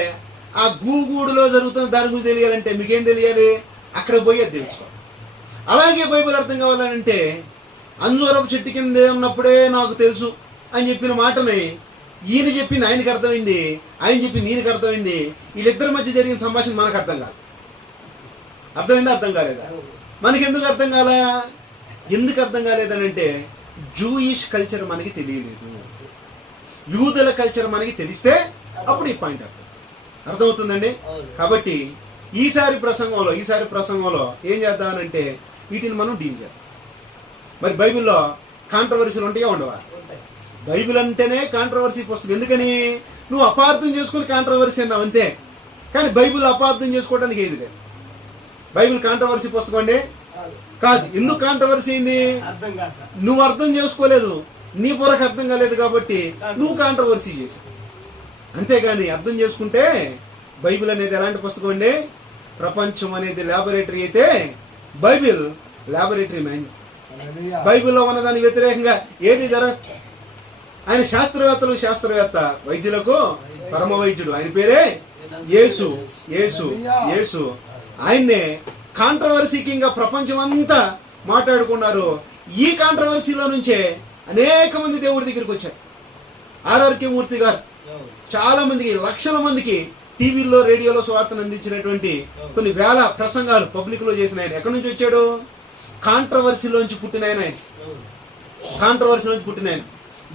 ఆ గూగూడులో జరుగుతున్న దాని గురించి తెలియాలంటే మీకేం తెలియాలి? అక్కడ పోయి అది తెలుసుకోవాలి. అలాగే బైబిల్ అర్థం కావాలంటే అంజూరపు చెట్టు కింద ఉన్నప్పుడే నాకు తెలుసు అని చెప్పిన మాటని ఈయన చెప్పింది ఆయనకి అర్థమైంది, ఆయన చెప్పింది ఈయనకి అర్థమైంది. వీళ్ళిద్దరి మధ్య జరిగిన సంభాషణ మనకు అర్థం కాదు. అర్థమైందా? అర్థం కాలేదా? మనకి ఎందుకు అర్థం కాలేదని అంటే జూయిష్ కల్చర్ మనకి తెలియలేదు. యూదుల కల్చర్ మనకి తెలిస్తే అప్పుడు ఈ పాయింట్ అర్థమవుతుందండి. కాబట్టి ఈసారి ప్రసంగంలో ఏం చేద్దామనంటే వీటిని మనం డీల్ చేద్దాం. మరి బైబిల్లో కాంట్రవర్సీలు ఉంటాయా ఉండవా? బైబిల్ అంటేనే కాంట్రవర్సీ పుస్తకం. ఎందుకని? నువ్వు అపార్థం చేసుకుని కాంట్రవర్సీ అన్నావు అంతే. కానీ బైబిల్ అపార్థం చేసుకోవడానికి ఏది లేదు. బైబిల్ కాంట్రవర్సీ పుస్తకం అండి కాదు. ఎందుకు కాంట్రవర్సీ అయింది? నువ్వు అర్థం చేసుకోలేదు, నీ పొరకు అర్థం కాలేదు కాబట్టి నువ్వు కాంట్రవర్సీ చేసావు. అంతేగాని అర్థం చేసుకుంటే బైబిల్ అనేది ఎలాంటి పుస్తకం అండి? ప్రపంచం అనేది ల్యాబొరేటరీ అయితే బైబిల్ ల్యాబొరేటరీ మాన్యువల్. బైబిల్లో ఉన్నదానికి వ్యతిరేకంగా ఏది ఆయన శాస్త్రవేత్త, వైద్యులకు పరమ వైద్యుడు. ఆయన పేరే యేసు. యేసు యేసు ఆయన్నే కాంట్రవర్సీ కింగ్ గా ప్రపంచం అంతా మాట్లాడుకున్నారు. ఈ కాంట్రవర్సీలో నుంచే అనేక మంది దేవుడి దగ్గరికి వచ్చారు. ఆర్ఆర్కే మూర్తి గారు చాలా మందికి, లక్షల మందికి టీవీలో, రేడియోలో స్వార్థను అందించినటువంటి కొన్ని వేల ప్రసంగాలు పబ్లిక్ లో చేసిన ఆయన ఎక్కడి నుంచి వచ్చాడు? కాంట్రవర్సీలోంచి పుట్టిన ఆయన. కాంట్రవర్సీలోంచి పుట్టిన ఆయన.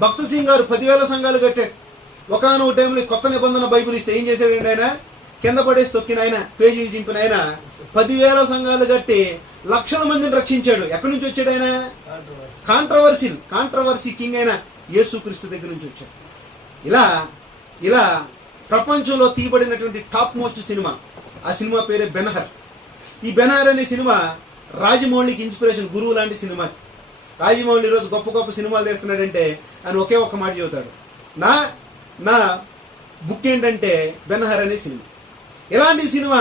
భక్త సింగ్ గారు 10,000 సంఘాలు కట్టాడు. ఒకనొక టైంలో కొత్త నిబంధన బైబిల్ ఇస్తే ఏం చేశాడండి ఆయన? కింద పడేసి తొక్కిన ఆయన, పేజీలు చింపిన ఆయన 10,000 సంఘాలు కట్టి లక్షల మందిని రక్షించాడు. ఎక్కడి నుంచి వచ్చాడు ఆయన? కాంట్రవర్సీ కింగ్ అయిన యేసుక్రీస్తు దగ్గర నుంచి వచ్చాడు. ఇలా ప్రపంచంలో తీయబడినటువంటి టాప్ మోస్ట్ సినిమా, ఆ సినిమా పేరే బెన్హర్. ఈ బెన్హర్ అనే సినిమా రాజమౌళికి ఇన్స్పిరేషన్, గురువు లాంటి సినిమా. రాజమౌళి ఈరోజు గొప్ప గొప్ప సినిమాలు తీస్తున్నాడంటే ఆయన ఒకే ఒక్క మాట చెబుతాడు, నా బుక్ ఏంటంటే బెన్హర్ అనే సినిమా. ఇలాంటి సినిమా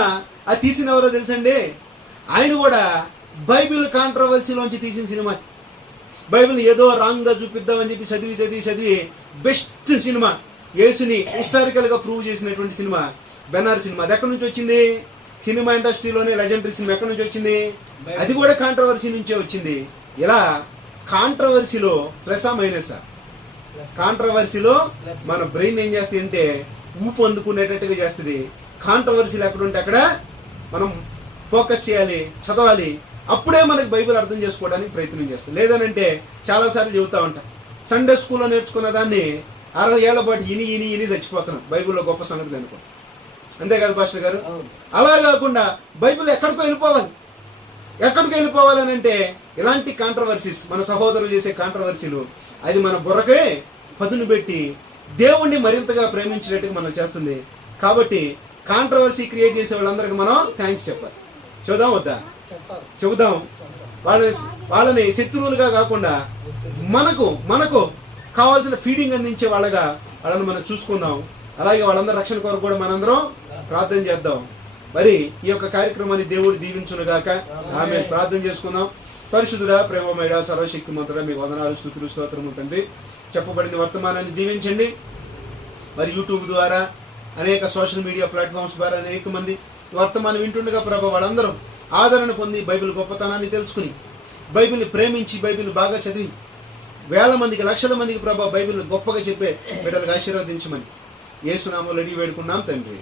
అది తీసిన ఎవరో తెలుసండి? ఆయన కూడా బైబిల్ కాంట్రవర్సీలోంచి తీసిన సినిమా. బైబిల్ ఏదో రాంగ్గా చూపిద్దామని చెప్పి చదివి బెస్ట్ సినిమా, యేసుని హిస్టారికల్ గా ప్రూవ్ చేసినటువంటి సినిమా బెన్హర్ సినిమా. అది ఎక్కడి నుంచి వచ్చింది? సినిమా ఇండస్ట్రీలోనే లెజెండరీ సినిమా. ఎక్కడి నుంచి వచ్చింది? అది కూడా కాంట్రవర్సీ నుంచే వచ్చింది. ఇలా కాంట్రవర్సీలో ప్లసా మైనసా? కాంట్రవర్సీలో మన బ్రెయిన్ ఏం చేస్తుంది అంటే ఊపు అందుకునేటట్టుగా చేస్తుంది. కాంట్రవర్సీలు ఎక్కడుంటే అక్కడ మనం ఫోకస్ చేయాలి, చదవాలి. అప్పుడే మనకి బైబిల్ అర్థం చేసుకోవడానికి ప్రయత్నం చేస్తాం. లేదనంటే చాలాసార్లు చెబుతా ఉంటాం, సండే స్కూల్లో నేర్చుకున్న దాన్ని 60 ఏళ్ల పాటు ఇని చచ్చిపోతున్నాం బైబిల్లో గొప్ప సంగతులు అనుకో. అంతే కదా పాస్టర్ గారు? అలా కాకుండా బైబిల్ ఎక్కడికో వెళ్ళిపోవాలని అంటే ఇలాంటి కాంట్రవర్సీస్, మన సహోదరులు చేసే కాంట్రవర్సీలు, అది మన బుర్రకే పదును పెట్టి దేవుణ్ణి మరింతగా ప్రేమించినట్టుగా మనం చేస్తుంది. కాబట్టి కాంట్రవర్సీ క్రియేట్ చేసే వాళ్ళందరికీ మనం థ్యాంక్స్ చెప్పాలి. చూద్దాం వద్దా? చెబుదాం. వాళ్ళని శత్రువులుగా కాకుండా మనకు కావాల్సిన ఫీడింగ్ అందించే వాళ్ళని మనం చూసుకుందాం. అలాగే వాళ్ళందరి రక్షణ కొరకు కూడా మనందరం ప్రార్థన చేద్దాం. మరి ఈ యొక్క కార్యక్రమాన్ని దేవుడు దీవించునుగాక. ఆమె ప్రార్థన చేసుకుందాం. పరిశుద్ధుడా, ప్రేమమయుడా, సర్వశక్తిమంతుడా, మీకు వందనాలు, స్తుతులు, స్తోత్రము తండ్రి. చెప్పబడిన వర్తమానాన్ని దీవించండి. మరి యూట్యూబ్ ద్వారా, అనేక సోషల్ మీడియా ప్లాట్ఫామ్స్ ద్వారా అనేక మంది వర్తమానం వింటుండగా ప్రభు వాళ్ళందరూ ఆదరణ పొంది బైబిల్ గొప్పతనాన్ని తెలుసుకుని, బైబిల్ని ప్రేమించి, బైబిల్ బాగా చదివి వేల మందికి, లక్షల మందికి ప్రభు బైబిల్ గొప్పగా చెప్పే బిడ్డలకు ఆశీర్వదించమని యేసు నామములో అడిగి వేడుకున్నాం తండ్రి.